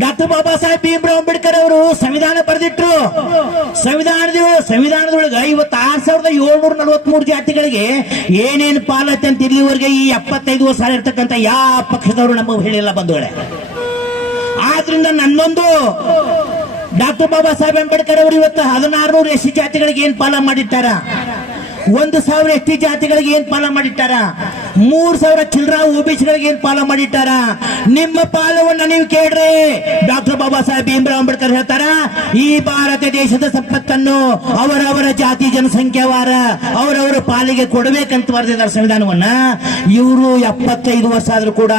ಡಾಕ್ಟರ್ ಬಾಬಾ ಸಾಹೇಬ್ ಭೀಮ್ರಾವ್ ಅಂಬೇಡ್ಕರ್ ಅವರು ಸಂವಿಧಾನ ಬರೆದಿಟ್ರು. ಸಂವಿಧಾನದೊಳಗೆ ಇವತ್ತು 6743 ಜಾತಿಗಳಿಗೆ ಏನೇನು ಪಾಲತೆ ಅಂತ ಇಲ್ಲಿವರೆಗೆ ಈ 75 ವರ್ಷ ಇರ್ತಕ್ಕಂಥ ಯಾವ ಪಕ್ಷದವರು ನಮಗೆ ಹೇಳಿಲ್ಲ ಬಂಧುಗಳೇ. ಆದ್ರಿಂದ ನನ್ನೊಂದು ಡಾಕ್ಟರ್ ಬಾಬಾ ಸಾಹೇಬ್ ಅಂಬೇಡ್ಕರ್ ಅವರು ಇವತ್ತು 1600 SC ಜಾತಿಗಳಿಗೆ ಏನ್ ಪಾಲ ಮಾಡಿಟ್ಟಾರ 1,000 ಎಸ್ ಟಿ ಜಾತಿಗಳಿಗೆ ಏನ್ ಪಾಲ ಮಾಡಿಟ್ಟಾರ, 3,000 ಚಿಲ್ಡ್ರ OBCಗಳಿಗೆ ಏನ್ ಪಾಲ ಮಾಡಿಟ್ಟಾರ. ನಿಮ್ಮ ಪಾಲವನ್ನ ನೀವು ಕೇಳ್ರಿ. ಡಾಕ್ಟರ್ ಬಾಬಾ ಸಾಹೇಬ್ ಭೀಮ್ರಾವ್ ಅಂಬೇಡ್ಕರ್ ಹೇಳ್ತಾರ, ಈ ಭಾರತ ದೇಶದ ಸಂಪತ್ತನ್ನು ಅವರವರ ಜಾತಿ ಜನಸಂಖ್ಯಾವಾರ ಅವರವರ ಪಾಲಿಗೆ ಕೊಡಬೇಕಂತ ಬರೆದಿದ್ದಾರೆ ಸಂವಿಧಾನವನ್ನ. ಇವರು 75 ವರ್ಷ ಆದ್ರೂ ಕೂಡ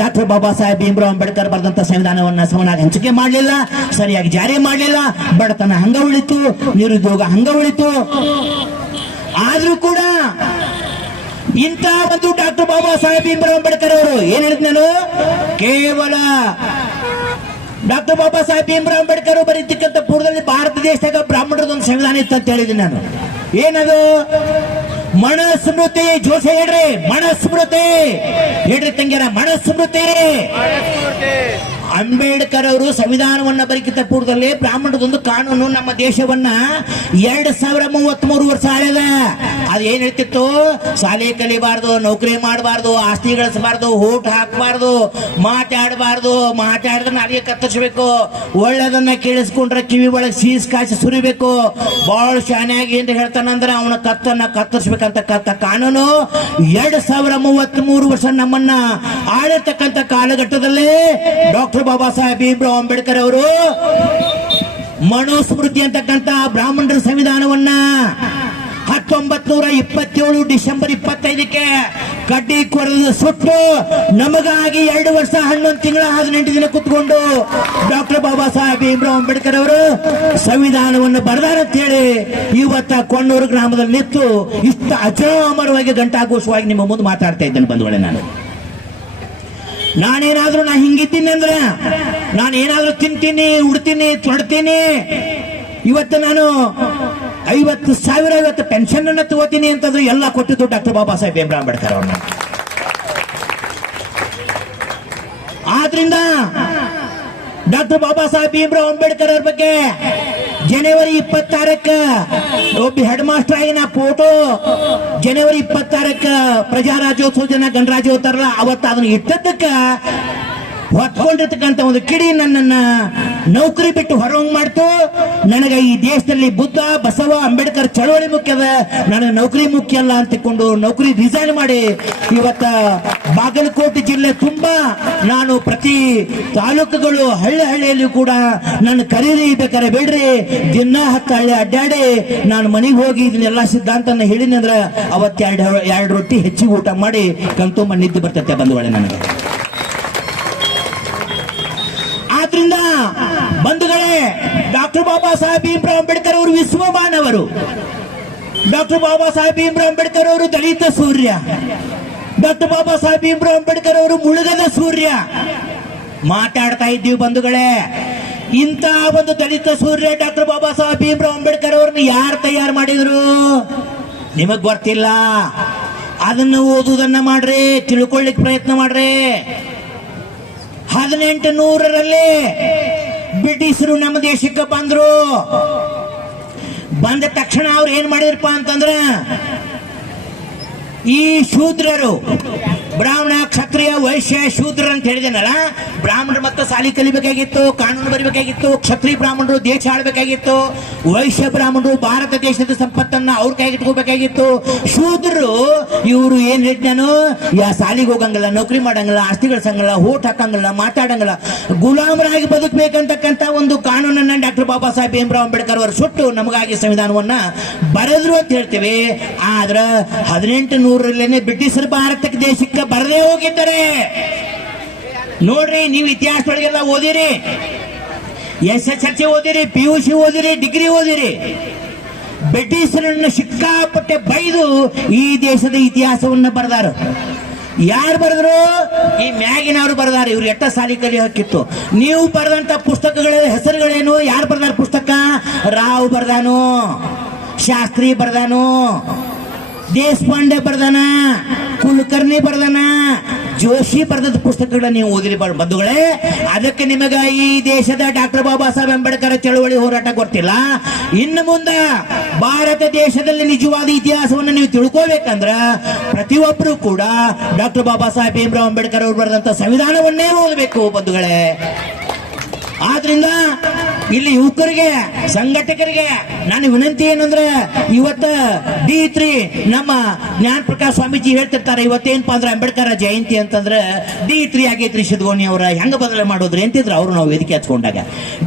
ಡಾಕ್ಟರ್ ಬಾಬಾ ಸಾಹೇಬ್ ಭೀಮ್ರಾವ್ ಅಂಬೇಡ್ಕರ್ ಬರೆದಂತ ಸಂವಿಧಾನವನ್ನ ಸಮನಾಗಿ ಹಂಚಿಕೆ ಮಾಡಲಿಲ್ಲ, ಸರಿಯಾಗಿ ಜಾರಿ ಮಾಡಲಿಲ್ಲ. ಬಡತನ ಹಂಗ ಉಳಿತು, ನಿರುದ್ಯೋಗ ಹಂಗ ಉಳಿತು. ಆದ್ರೂ ಕೂಡ ಇಂಥ ಒಂದು ಡಾಕ್ಟರ್ ಬಾಬಾ ಸಾಹೇಬ್ ಭೀಮ್ರಾವ್ ಅಂಬೇಡ್ಕರ್ ಅವರು ಏನ್ ಹೇಳಿದ್ ನಾನು, ಕೇವಲ ಡಾಕ್ಟರ್ ಬಾಬಾ ಸಾಹೇಬ್ ಭೀಮ್ರಾವ್ ಅಂಬೇಡ್ಕರ್ ಬರೀತಕ್ಕಂಥ ಪೂರ್ವದಲ್ಲಿ ಭಾರತ ದೇಶದಾಗ ಬ್ರಾಹ್ಮಣರದೊಂದು ಸಂವಿಧಾನ ಇತ್ತು ಅಂತ ಹೇಳಿದ್ದೀನಿ ನಾನು. ಏನದು? ಮನುಸ್ಮೃತಿ. ಜೋಶ ಹೇಳ್ರಿ, ಮನುಸ್ಮೃತಿ ಹೇಳ್ರಿ ತಂಗಿಯರ, ಮನುಸ್ಮೃತಿ. ಅಂಬೇಡ್ಕರ್ ಅವರು ಸಂವಿಧಾನವನ್ನ ಬರೀಕಿತ ಪೂರ್ವದಲ್ಲಿ ಬ್ರಾಹ್ಮಣದೊಂದು ಕಾನೂನು ನಮ್ಮ ದೇಶವನ್ನ 2033 ವರ್ಷ ಆಳಿದ. ಅದು ಏನ್ ಹೇಳ್ತಿತ್ತು? ಶಾಲೆ ಕಲಿಬಾರ್ದು, ನೌಕರಿ ಮಾಡಬಾರ್ದು, ಆಸ್ತಿ ಗಳಿಸಬಾರ್ದು, ಓಟ್ ಹಾಕಬಾರ್ದು, ಮಾತಾಡಬಾರ್ದು, ಮಾತಾಡಿದ್ರೆ ನಾಲಿಗೆ ಕತ್ತರಿಸಬೇಕು, ಒಳ್ಳೆದನ್ನ ಕೇಳಿಸ್ಕೊಂಡ್ರೆ ಕಿವಿ ಒಳಗೆ ಸೀಸ್ ಕಾಸಿ ಸುರಿಬೇಕು, ಬಹಳ ಶಾನ್ಯಾಗಿ ಏನ್ ಹೇಳ್ತಾನಂದ್ರೆ ಅವನ ಕತ್ತನ್ನ ಕತ್ತರಿಸಬೇಕಂತಕ್ಕಂಥ ಕಾನೂನು 2033 ವರ್ಷ ನಮ್ಮನ್ನ ಆಳಿರ್ತಕ್ಕಂಥ ಕಾಲಘಟ್ಟದಲ್ಲಿ ಡಾಕ್ಟರ್ ಬಾಬಾ ಸಾಹೇಬ್ ಭೀಮ್ರಾವ್ ಅಂಬೇಡ್ಕರ್ ಅವರು ಮನುಸ್ಮೃತಿ ಅಂತಕ್ಕಂಥ ಬ್ರಾಹ್ಮಣರ ಸಂವಿಧಾನವನ್ನ 1927 ಡಿಸೆಂಬರ್ 25ಕ್ಕೆ ಕಡ್ಡಿ ಕೊರೆದು ಸುಟ್ಟು ನಮಗಾಗಿ 2 ವರ್ಷ 11 ತಿಂಗಳ 18 ದಿನ ಕುತ್ಕೊಂಡು ಡಾಕ್ಟರ್ ಬಾಬಾ ಸಾಹೇಬ್ ಭೀಮ್ರಾವ್ ಅಂಬೇಡ್ಕರ್ ಅವರು ಸಂವಿಧಾನವನ್ನು ಬರೆದಾರ ಅಂತ ಹೇಳಿ ಇವತ್ತ ಕೊಣ್ಣೂರು ಗ್ರಾಮದಲ್ಲಿ ನಿಂತು ಇಷ್ಟ ಅಜರಾಮರವಾಗಿ ಘಂಟಾಘೋಷವಾಗಿ ನಿಮ್ಮ ಮುಂದೆ ಮಾತಾಡ್ತಾ ಇದ್ದೇನೆ ಬಂಧುಗಳೇ. ನಾನೇನಾದ್ರೂ ಹಿಂಗಿದ್ದೀನಿ ಅಂದ್ರೆ, ನಾನೇನಾದ್ರೂ ತಿಂತೀನಿ, ಉಡ್ತೀನಿ, ತೊಡ್ತೀನಿ, ಇವತ್ತು ನಾನು 50,000 ಇವತ್ತು ಪೆನ್ಷನ್ ಅನ್ನ ತಗೋತೀನಿ ಅಂತಂದ್ರೆ ಎಲ್ಲ ಕೊಟ್ಟಿದ್ದು ಡಾಕ್ಟರ್ ಬಾಬಾ ಸಾಹೇಬ್ ಭೀಮ್ರಾವ್ ಅಂಬೇಡ್ಕರ್ ಅವ್ರನ್ನ. ಆದ್ರಿಂದ ಡಾಕ್ಟರ್ ಬಾಬಾ ಸಾಹೇಬ್ ಭೀಮ್ರಾವ್ ಅಂಬೇಡ್ಕರ್ ಅವ್ರ ಬಗ್ಗೆ ಜನವರಿ 26ಕ್ಕೆ ಒಬ್ಬ ಹೆಡ್ ಮಾಸ್ಟರ್ ಆಗಿ ನಾ ಫೋಟೋ ಜನವರಿ 26ಕ್ಕೆ ಪ್ರಜಾರಾಜ್ಯೋತ್ಸವ ದಿನ ಗಣರಾಜ್ಯೋತ್ಸವ ಅವತ್ತು ಅದನ್ನ ಇಟ್ಟದ್ದಕ್ಕ ಹೊತ್ಕೊಂಡಿರ್ತಕ್ಕಂಥ ಒಂದು ಕಿಡಿ ನನ್ನನ್ನ ನೌಕರಿ ಬಿಟ್ಟು ಹೊರಹಂಗ್ ಮಾಡ್ತು. ನನಗೆ ಈ ದೇಶದಲ್ಲಿ ಬುದ್ಧ, ಬಸವ, ಅಂಬೇಡ್ಕರ್ ಚಳವಳಿ ಮುಖ್ಯದ, ನನಗೆ ನೌಕರಿ ಮುಖ್ಯ ಅಲ್ಲ ಅಂತಿಕೊಂಡು ನೌಕರಿ ರಿಸೈನ್ ಮಾಡಿ ಇವತ್ತ ಬಾಗಲಕೋಟೆ ಜಿಲ್ಲೆ ತುಂಬಾ ನಾನು ಪ್ರತಿ ತಾಲೂಕುಗಳು ಹಳ್ಳಿಯಲ್ಲಿ ಕೂಡ ನನ್ನ ಕರೀರಿ ಬೇಕಾರೆ ಬೇಡ್ರಿ, ದಿನ 10 ಹಳ್ಳಿ ಅಡ್ಡಾಡಿ ನಾನು ಮನೆಗೆ ಹೋಗಿ ಇದನ್ನೆಲ್ಲ ಸಿದ್ಧಾಂತನ ಹೇಳಿನಿ ಅಂದ್ರೆ ಅವತ್ತು 2 ರೊಟ್ಟಿ ಹೆಚ್ಚಿಗೆ ಊಟ ಮಾಡಿ ಕಣ್ತುಂಬ ನಿದ್ದೆ ಬರ್ತೈತೆ ಬಂಧುಗಳೇ ನನಗೆ. ಆದ್ರಿಂದ ಬಂಧುಗಳೇ, ಡಾಕ್ಟರ್ ಬಾಬಾ ಸಾಹೇಬ್ ಭೀಮ್ರಾವ್ ಅಂಬೇಡ್ಕರ್ ಅವರು ವಿಶ್ವ ಮಾನವರು. ಡಾಕ್ಟರ್ ಬಾಬಾ ಸಾಹೇಬ್ ಭೀಮ್ರಾವ್ ಅಂಬೇಡ್ಕರ್ ಅವರು ದಲಿತ ಸೂರ್ಯ. ಡಾಕ್ಟರ್ ಬಾಬಾ ಸಾಹೇಬ್ ಭೀಮ್ರಾವ್ ಅಂಬೇಡ್ಕರ್ ಅವರು ಮುಳುಗದ ಸೂರ್ಯ. ಮಾತಾಡ್ತಾ ಇದ್ದೀವಿ ಬಂಧುಗಳೇ, ಇಂಥ ಒಂದು ದಲಿತ ಸೂರ್ಯ ಡಾಕ್ಟರ್ ಬಾಬಾ ಸಾಹೇಬ್ ಭೀಮ್ರಾವ್ ಅಂಬೇಡ್ಕರ್ ಅವ್ರನ್ನ ಯಾರು ತಯಾರು ಮಾಡಿದ್ರು ನಿಮಗ್ ಗೊತ್ತಿಲ್ಲ. ಅದನ್ನು ಓದುವುದನ್ನ ಮಾಡ್ರಿ, ತಿಳ್ಕೊಳ್ಳಿಕ್ ಪ್ರಯತ್ನ ಮಾಡ್ರಿ. 1800ರಲ್ಲಿ ಬ್ರಿಟಿಷರು ನಮ್ಮ ದೇಶಕ್ಕೆ ಬಂದ್ರು. ಬಂದ ತಕ್ಷಣ ಅವ್ರು ಏನ್ ಮಾಡಿದ್ರಪ್ಪ ಅಂತಂದ್ರ, ಈ ಶೂದ್ರರು ಬ್ರಾಹ್ಮಣ, ಕ್ಷತ್ರಿಯ, ವೈಶ್ಯ, ಶೂದ್ರ ಅಂತ ಹೇಳಿದೆನಲ್ಲ, ಬ್ರಾಹ್ಮಣರು ಮತ್ತೆ ಸಾಲಿ ಕಲಿಬೇಕಾಗಿತ್ತು, ಕಾನೂನು ಬರೀಬೇಕಾಗಿತ್ತು, ಕ್ಷತ್ರಿಯ ಬ್ರಾಹ್ಮಣರು ದೇಶ ಆಳ್ಬೇಕಾಗಿತ್ತು, ವೈಶ್ಯ ಬ್ರಾಹ್ಮಣರು ಭಾರತ ದೇಶದ ಸಂಪತ್ತನ್ನ ಅವ್ರ ಕೈಗಿಟ್ಕೋಬೇಕಾಗಿತ್ತು. ಶೂದ್ರರು ಇವರು ಏನ್ ಹೇಳಿದ್ನಾನು, ಯಾ ಸಾಲಿಗೆ ಹೋಗಂಗಿಲ್ಲ, ನೌಕರಿ ಮಾಡಂಗಿಲ್ಲ, ಆಸ್ತಿ ಗಳಿಸಂಗಿಲ್ಲ, ಓಟ್ ಹಾಕಂಗಿಲ್ಲ, ಮಾತಾಡಂಗಿಲ್ಲ, ಗುಲಾಮರಾಗಿ ಬದುಕಬೇಕಂತಕ್ಕಂತ ಒಂದು ಕಾನೂನನ್ನ ಡಾಕ್ಟರ್ ಬಾಬಾ ಸಾಹೇಬ್ ಭೀಮ್ರಾವ್ ಅಂಬೇಡ್ಕರ್ ಅವರು ಸುಟ್ಟು ನಮಗಾಗಿ ಸಂವಿಧಾನವನ್ನ ಬರೆದ್ರು ಅಂತ ಹೇಳ್ತೇವೆ. ಆದ್ರ 1800ರಲ್ಲೇನೆ ಬ್ರಿಟಿಷರು ಭಾರತಕ್ಕೆ ದೇಶಕ್ಕೆ ಬರದೇ ಹೋಗಿದ್ದಾರೆ. ನೋಡ್ರಿ, ನೀವು ಇತಿಹಾಸದೊಳಗೆಲ್ಲ ಓದಿರಿ, SSLC ಓದಿರಿ, PUC ಓದಿರಿ, ಡಿಗ್ರಿ ಓದಿರಿ. ಬ್ರಿಟಿಷರನ್ನ ಸಿಕ್ಕಾಪಟ್ಟೆ ಬೈದು ಈ ದೇಶದ ಇತಿಹಾಸವನ್ನ ಬರೆದಾರ. ಯಾರು ಬರೆದ್ರು? ಈ ಮ್ಯಾಗಿನವರು ಬರೆದಾರ. ಇವ್ರು ಎಟ್ಟ ಸಾಲಿ ಕಲಿ ಹಾಕಿತ್ತು. ನೀವು ಬರೆದಂತ ಪುಸ್ತಕಗಳ ಹೆಸರುಗಳೇನು? ಯಾರು ಬರೆದಾರ ಪುಸ್ತಕ? ರಾವ್ ಬರ್ದಾನು, ಶಾಸ್ತ್ರಿ ಬರ್ದಾನು, ದೇಶಪಾಂಡೆ ಬರ್ದಾನ, ಕುಲಕರ್ಣಿ ಬರ್ದಾನ, ಜೋಶಿ ಬರೆದ ಪುಸ್ತಕಗಳನ್ನ ನೀವು ಓದಿರಿ ಬಂಧುಗಳೇ. ಅದಕ್ಕೆ ನಿಮಗ ಈ ದೇಶದ ಡಾಕ್ಟರ್ ಬಾಬಾ ಸಾಹೇಬ್ ಅಂಬೇಡ್ಕರ್ ಚಳವಳಿ ಹೋರಾಟ ಗೊತ್ತಿಲ್ಲ. ಇನ್ನು ಮುಂದೆ ಭಾರತ ದೇಶದಲ್ಲಿ ನಿಜವಾದ ಇತಿಹಾಸವನ್ನು ನೀವು ತಿಳ್ಕೋಬೇಕಂದ್ರ ಪ್ರತಿಯೊಬ್ಬರು ಕೂಡ ಡಾಕ್ಟರ್ ಬಾಬಾ ಸಾಹೇಬ್ ಭೀಮ್ರಾವ್ ಅಂಬೇಡ್ಕರ್ ಅವರು ಬರೆದಂತ ಸಂವಿಧಾನವನ್ನೇ ಓದಬೇಕು ಬಂಧುಗಳೇ. ಆದ್ರಿಂದ ಇಲ್ಲಿ ಯುವಕರಿಗೆ ಸಂಘಟಕರಿಗೆ ನಾನು ವಿನಂತಿ ಏನಂದ್ರೆ ಇವತ್ತ D3 ನಮ್ಮ ಜ್ಞಾನ ಪ್ರಕಾಶ್ ಸ್ವಾಮೀಜಿ ಹೇಳ್ತಿರ್ತಾರೆ ಇವತ್ತೇನಪ್ಪ ಅಂದ್ರೆ ಅಂಬೇಡ್ಕರ್ ಜಯಂತಿ ಅಂತಂದ್ರೆ D3 ಆಗೈತ್ರಿ ಸಿದ್ಗೋಣಿ ಅವರ ಹೆಂಗ ಬದಲಾವಣೆ ಮಾಡೋದ್ರಿ ಅಂತಿದ್ರು ಅವರು ನಾವು ವೇದಿಕೆ ಹಚ್ಕೊಂಡಾಗ.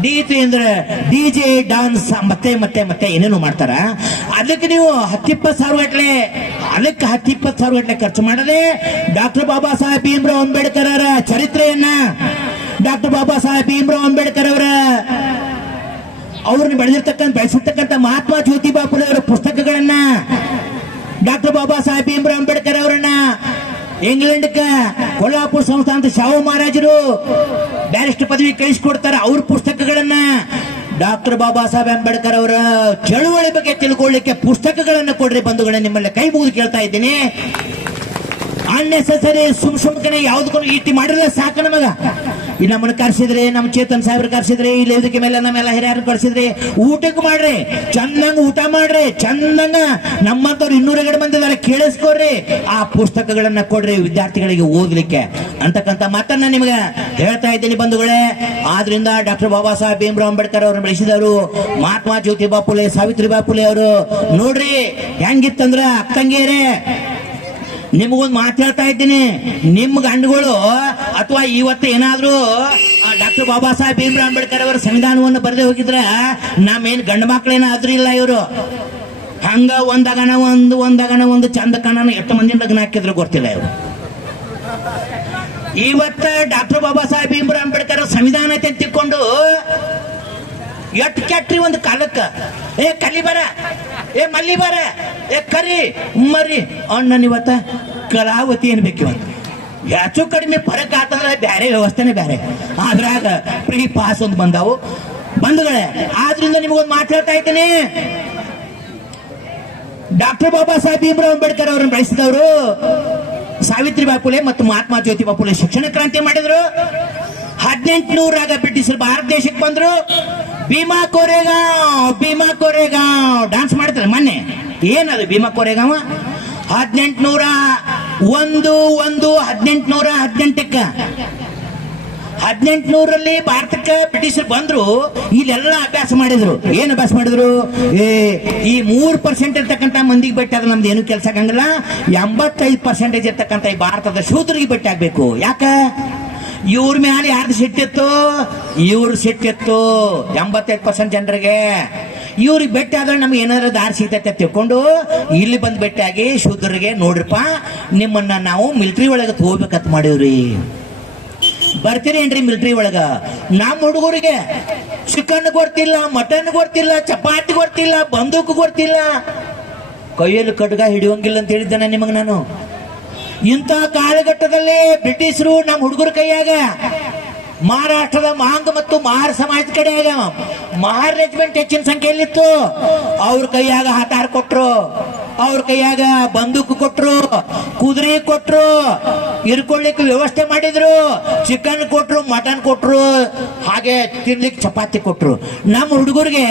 D3 ಅಂದ್ರೆ DJ ಡಾನ್ಸ್ ಮತ್ತೆ ಮತ್ತೆ ಮತ್ತೆ ಏನೇನು ಮಾಡ್ತಾರ. ಅದಕ್ಕೆ ನೀವು 10-20 ಗಟ್ಟಲೆ ಅದಕ್ಕೆ 10-20 ಗಟ್ಟಲೆ ಖರ್ಚು ಮಾಡದೆ ಡಾಕ್ಟರ್ ಬಾಬಾ ಸಾಹೇಬ್ ಭೀಮ್ರಾವ್ ಅಂಬೇಡ್ಕರ್ ಅವರ ಚರಿತ್ರೆಯನ್ನ ಡಾಕ್ಟರ್ ಬಾಬಾ ಸಾಹೇಬ್ ಭೀಮ್ರಾವ್ ಅಂಬೇಡ್ಕರ್ ಅವ್ರನ್ನ ಬೆಳೆಸಿರ್ತಕ್ಕಂಥ ಮಹಾತ್ಮ ಜ್ಯೋತಿಬಾ ಫುಲೆ ಅವರ ಪುಸ್ತಕಗಳನ್ನ ಡಾಕ್ಟರ್ ಬಾಬಾ ಸಾಹೇಬ್ ಭೀಮ್ರಾವ್ ಅಂಬೇಡ್ಕರ್ ಅವರನ್ನ ಇಂಗ್ಲೆಂಡ್ಕ ಕೊಲ್ಲಾಪುರ ಸಂಸ್ಥಾನದ ಶಾಹು ಮಹಾರಾಜರು ಬ್ಯಾರಿಸ್ಟರ್ ಪದವಿ ಕಳಿಸಿಕೊಡ್ತಾರೆ. ಅವ್ರ ಪುಸ್ತಕಗಳನ್ನ ಡಾಕ್ಟರ್ ಬಾಬಾ ಸಾಹೇಬ್ ಅಂಬೇಡ್ಕರ್ ಅವರ ಚಳುವಳಿ ಬಗ್ಗೆ ತಿಳ್ಕೊಳ್ಳಿಕ್ಕೆ ಪುಸ್ತಕಗಳನ್ನು ಕೊಡ್ರಿ ಬಂಧುಗಳೇ, ನಿಮ್ಮಲ್ಲಿ ಕೈ ಮುಗಿದು ಕೇಳ್ತಾ ಇದ್ದೀನಿ. ಅನ್ನೆಸೆಸರಿ ಸುಮ್ಕನೆ ಯಾವ್ದಕ್ಕೂ ಈಟಿ ಮಾಡಿದ್ರೆ ಸಾಕು ನಮಗ. ಇಲ್ಲಿ ನಮ್ಮನ್ನು ಕರ್ಸಿದ್ರಿ, ನಮ್ಮ ಚೇತನ್ ಸಾಹೇಬ್ರ ಕರ್ಸಿದ್ರಿ, ಇಲ್ಲಿ ಇದಕ್ಕೆ ಮೇಲೆ ನಮ್ಮೆಲ್ಲ ಹಿರಿಯರು ಕರ್ಸಿದ್ರಿ, ಊಟಕ್ಕೆ ಮಾಡ್ರಿ, ಚಂದಂಗ ಊಟ ಮಾಡ್ರಿ, ಚಂದಂಗ ನಮ್ಮಂತವ್ರು 202 ಮಂದಿ ಇದಾರೆ ಕೇಳಿಸ್ಕೊಡ್ರಿ, ಆ ಪುಸ್ತಕಗಳನ್ನ ಕೊಡ್ರಿ ವಿದ್ಯಾರ್ಥಿಗಳಿಗೆ ಓದ್ಲಿಕ್ಕೆ ಅಂತಕ್ಕಂಥ ಮಾತನ್ನ ನಿಮ್ಗೆ ಹೇಳ್ತಾ ಇದ್ದೀನಿ ಬಂಧುಗಳೇ. ಆದ್ರಿಂದ ಡಾಕ್ಟರ್ ಬಾಬಾ ಸಾಹೇಬ್ ಭೀಮ್ರಾವ್ ಅಂಬೇಡ್ಕರ್ ಅವರು ಬೆಳೆಸಿದವರು ಮಹಾತ್ಮ ಜ್ಯೋತಿಬಾ ಫುಲೆ, ಸಾವಿತ್ರಿಬಾಯಿ ಫುಲೆ ಅವರು ನೋಡ್ರಿ ಹೆಂಗಿತ್ತಂದ್ರ ಅಕ್ಕಂಗೇರೆ. ನಿಮಗೊಂದು ಮಾತು ಹೇಳ್ತಾ ಇದ್ದೀನಿ, ನಿಮ್ ಗಂಡುಗಳು ಅಥವಾ ಇವತ್ತು ಏನಾದ್ರೂ ಡಾಕ್ಟರ್ ಬಾಬಾ ಸಾಹೇಬ್ ಭೀಮ್ರಾವ್ ಅಂಬೇಡ್ಕರ್ ಅವರ ಸಂವಿಧಾನವನ್ನು ಬರೆದೇ ಹೋಗಿದ್ರ ನಮ್ಮೇನು ಗಂಡು ಮಕ್ಕಳೇನಾದ್ರೂ ಇಲ್ಲ. ಇವರು ಹಂಗ ಒಂದಾಗಣ ಒಂದು ಚಂದ ಕಣ ಎಷ್ಟು ಮಂದಿ ಲಗ್ನ ಹಾಕಿದ್ರು ಗೊತ್ತಿಲ್ಲ. ಇವರು ಇವತ್ತ ಡಾಕ್ಟರ್ ಬಾಬಾ ಸಾಹೇಬ್ ಭೀಮ್ರಾವ್ ಅಂಬೇಡ್ಕರ್ ಸಂವಿಧಾನ ಐತೆ ತಿಳ್ಕೊಂಡು ಎಟ್ ಕೆಟ್ರಿ ಒಂದು ಕಾಲಕ್ಕ ಕಲಿ ಬರ ಮಲ್ಲಿ ಬರ ಕರಿ ಮರಿ ಅಣ್ಣನ್ ಇವತ್ತ ಕಲಾವತಿ ಏನ್ಬೇಕು ಇವತ್ತು ಹೆಚ್ಚು ಕಡಿಮೆ ಫರಕ್ ಆತಂದ್ರೆ ಬ್ಯಾರೆ ವ್ಯವಸ್ಥೆನೆ ಬ್ಯಾರೆ. ಅದ್ರಾಗ ಪ್ರೀ ಪಾಸ್ ಒಂದು ಬಂದಾವು ಬಂಧುಗಳೇ. ಆದ್ರಿಂದ ನಿಮಗೊಂದು ಮಾತು ಹೇಳ್ತಾ ಇದ್ದೀನಿ, ಡಾಕ್ಟರ್ ಬಾಬಾ ಸಾಹೇಬ್ ಭೀಮ್ರಾವ್ ಅಂಬೇಡ್ಕರ್ ಅವರನ್ನು ಬೆಳೆಸಿದವರು ಸಾವಿತ್ರಿಬಾಯಿ ಫುಲೆ ಮತ್ತು ಮಹಾತ್ಮ ಜ್ಯೋತಿಬಾ ಫುಲೆ ಶಿಕ್ಷಣ ಕ್ರಾಂತಿ ಮಾಡಿದ್ರು. 1800 ಬ್ರಿಟಿಷರು ಭಾರತ ದೇಶಕ್ಕೆ ಬಂದ್ರು. ಭೀಮಾ ಕೋರೆಗಾಂವ್ ಡಾನ್ಸ್ ಮಾಡ್ತಾರೆ ಮೊನ್ನೆ. ಏನದು ಭೀಮಾ ಕೋರೆಗಾಂವ್? 1818ರಲ್ಲಿ ಭಾರತಕ್ಕೆ ಬ್ರಿಟಿಷರು ಬಂದ್ರು. ಇಲ್ಲೆಲ್ಲ ಅಭ್ಯಾಸ ಮಾಡಿದ್ರು. ಏನ್ ಅಭ್ಯಾಸ ಮಾಡಿದ್ರು? ಈ 3% ಇರ್ತಕ್ಕಂಥ ಮಂದಿಗೆ ಭೇಟಿ ಆದ್ರೆ ನಮ್ದು ಏನು ಕೆಲಸ ಆಗಂಗಿಲ್ಲ. 85% ಇರ್ತಕ್ಕಂಥ ಈ ಭಾರತದ ಶೂದ್ರಿಗೆ ಭೇಟಿ ಆಗ್ಬೇಕು. ಯಾಕ? ಇವ್ರ ಮೇಲೆ ಯಾರ್ದು ಸಿಟ್ಟಿತ್ತು? ಇವ್ರ ಸಿಟ್ಟಿತ್ತು 85% ಜನರಿಗೆ. ಇವ್ರಿಗೆ ಭೇಟಿ ಆದ್ರೆ ನಮ್ಗೆ ಏನಾದ್ರು ದಾರಿ ಸಿಗ್ತೈತೆ ತಿಳ್ಕೊಂಡು ಇಲ್ಲಿ ಬಂದು ಭೇಟಿಯಾಗಿ ಶೂದ್ರರಿಗೆ ನೋಡ್ರಿಪ್ಪ ನಿಮ್ಮನ್ನ ನಾವು ಮಿಲಿಟರಿ ಒಳಗೆ ಹೋಗ್ಬೇಕಂತ ಮಾಡಿವ್ರಿ. ಬರ್ತೀರಿ ಏನ್ರಿ ಮಿಲಿಟರಿ ಒಳಗ? ನಮ್ಮ ಹುಡುಗರಿಗೆ ಚಿಕನ್ ಕೊಡ್ತಿಲ್ಲ, ಮಟನ್ ಕೊಡ್ತಿಲ್ಲ, ಚಪಾತಿ ಕೊಡ್ತಿಲ್ಲ, ಬಂದೂಕು ಕೊಡ್ತಿಲ್ಲ, ಕೈಯಲ್ಲಿ ಕಡ್ಗ ಹಿಡಿಯೋಂಗಿಲ್ಲ ಅಂತ ಹೇಳಿದ್ದಾನೆ ನಿಮಗ್ ನಾನು. ಇಂಥ ಕಾಲಘಟ್ಟದಲ್ಲಿ ಬ್ರಿಟಿಷರು ನಮ್ಮ ಹುಡುಗರ ಕೈಯಾಗ ಮಹಾರಾಷ್ಟ್ರದ ಮಾಂಗ್ ಮತ್ತು ಮಹಾರ್ ಸಮಾಜದ ಕಡೆಯಾಗ ಮಹಾರ್ ರೆಜಿಮೆಂಟ್ ಹೆಚ್ಚಿನ ಸಂಖ್ಯೆಯಲ್ಲಿತ್ತು. ಅವ್ರ ಕೈಯಾಗ ಹತಾರ ಕೊಟ್ರು, ಅವ್ರ ಕೈಯಾಗ ಬಂದೂಕು ಕೊಟ್ರು, ಕುದುರೆ ಕೊಟ್ರು, ಇರ್ಕೊಳ್ಳಿಕ್ಕೆ ವ್ಯವಸ್ಥೆ ಮಾಡಿದ್ರು, ಚಿಕನ್ ಕೊಟ್ರು, ಮಟನ್ ಕೊಟ್ರು, ಹಾಗೆ ತಿನ್ಲಿಕ್ಕೆ ಚಪಾತಿ ಕೊಟ್ರು. ನಮ್ಮ ಹುಡುಗರಿಗೆ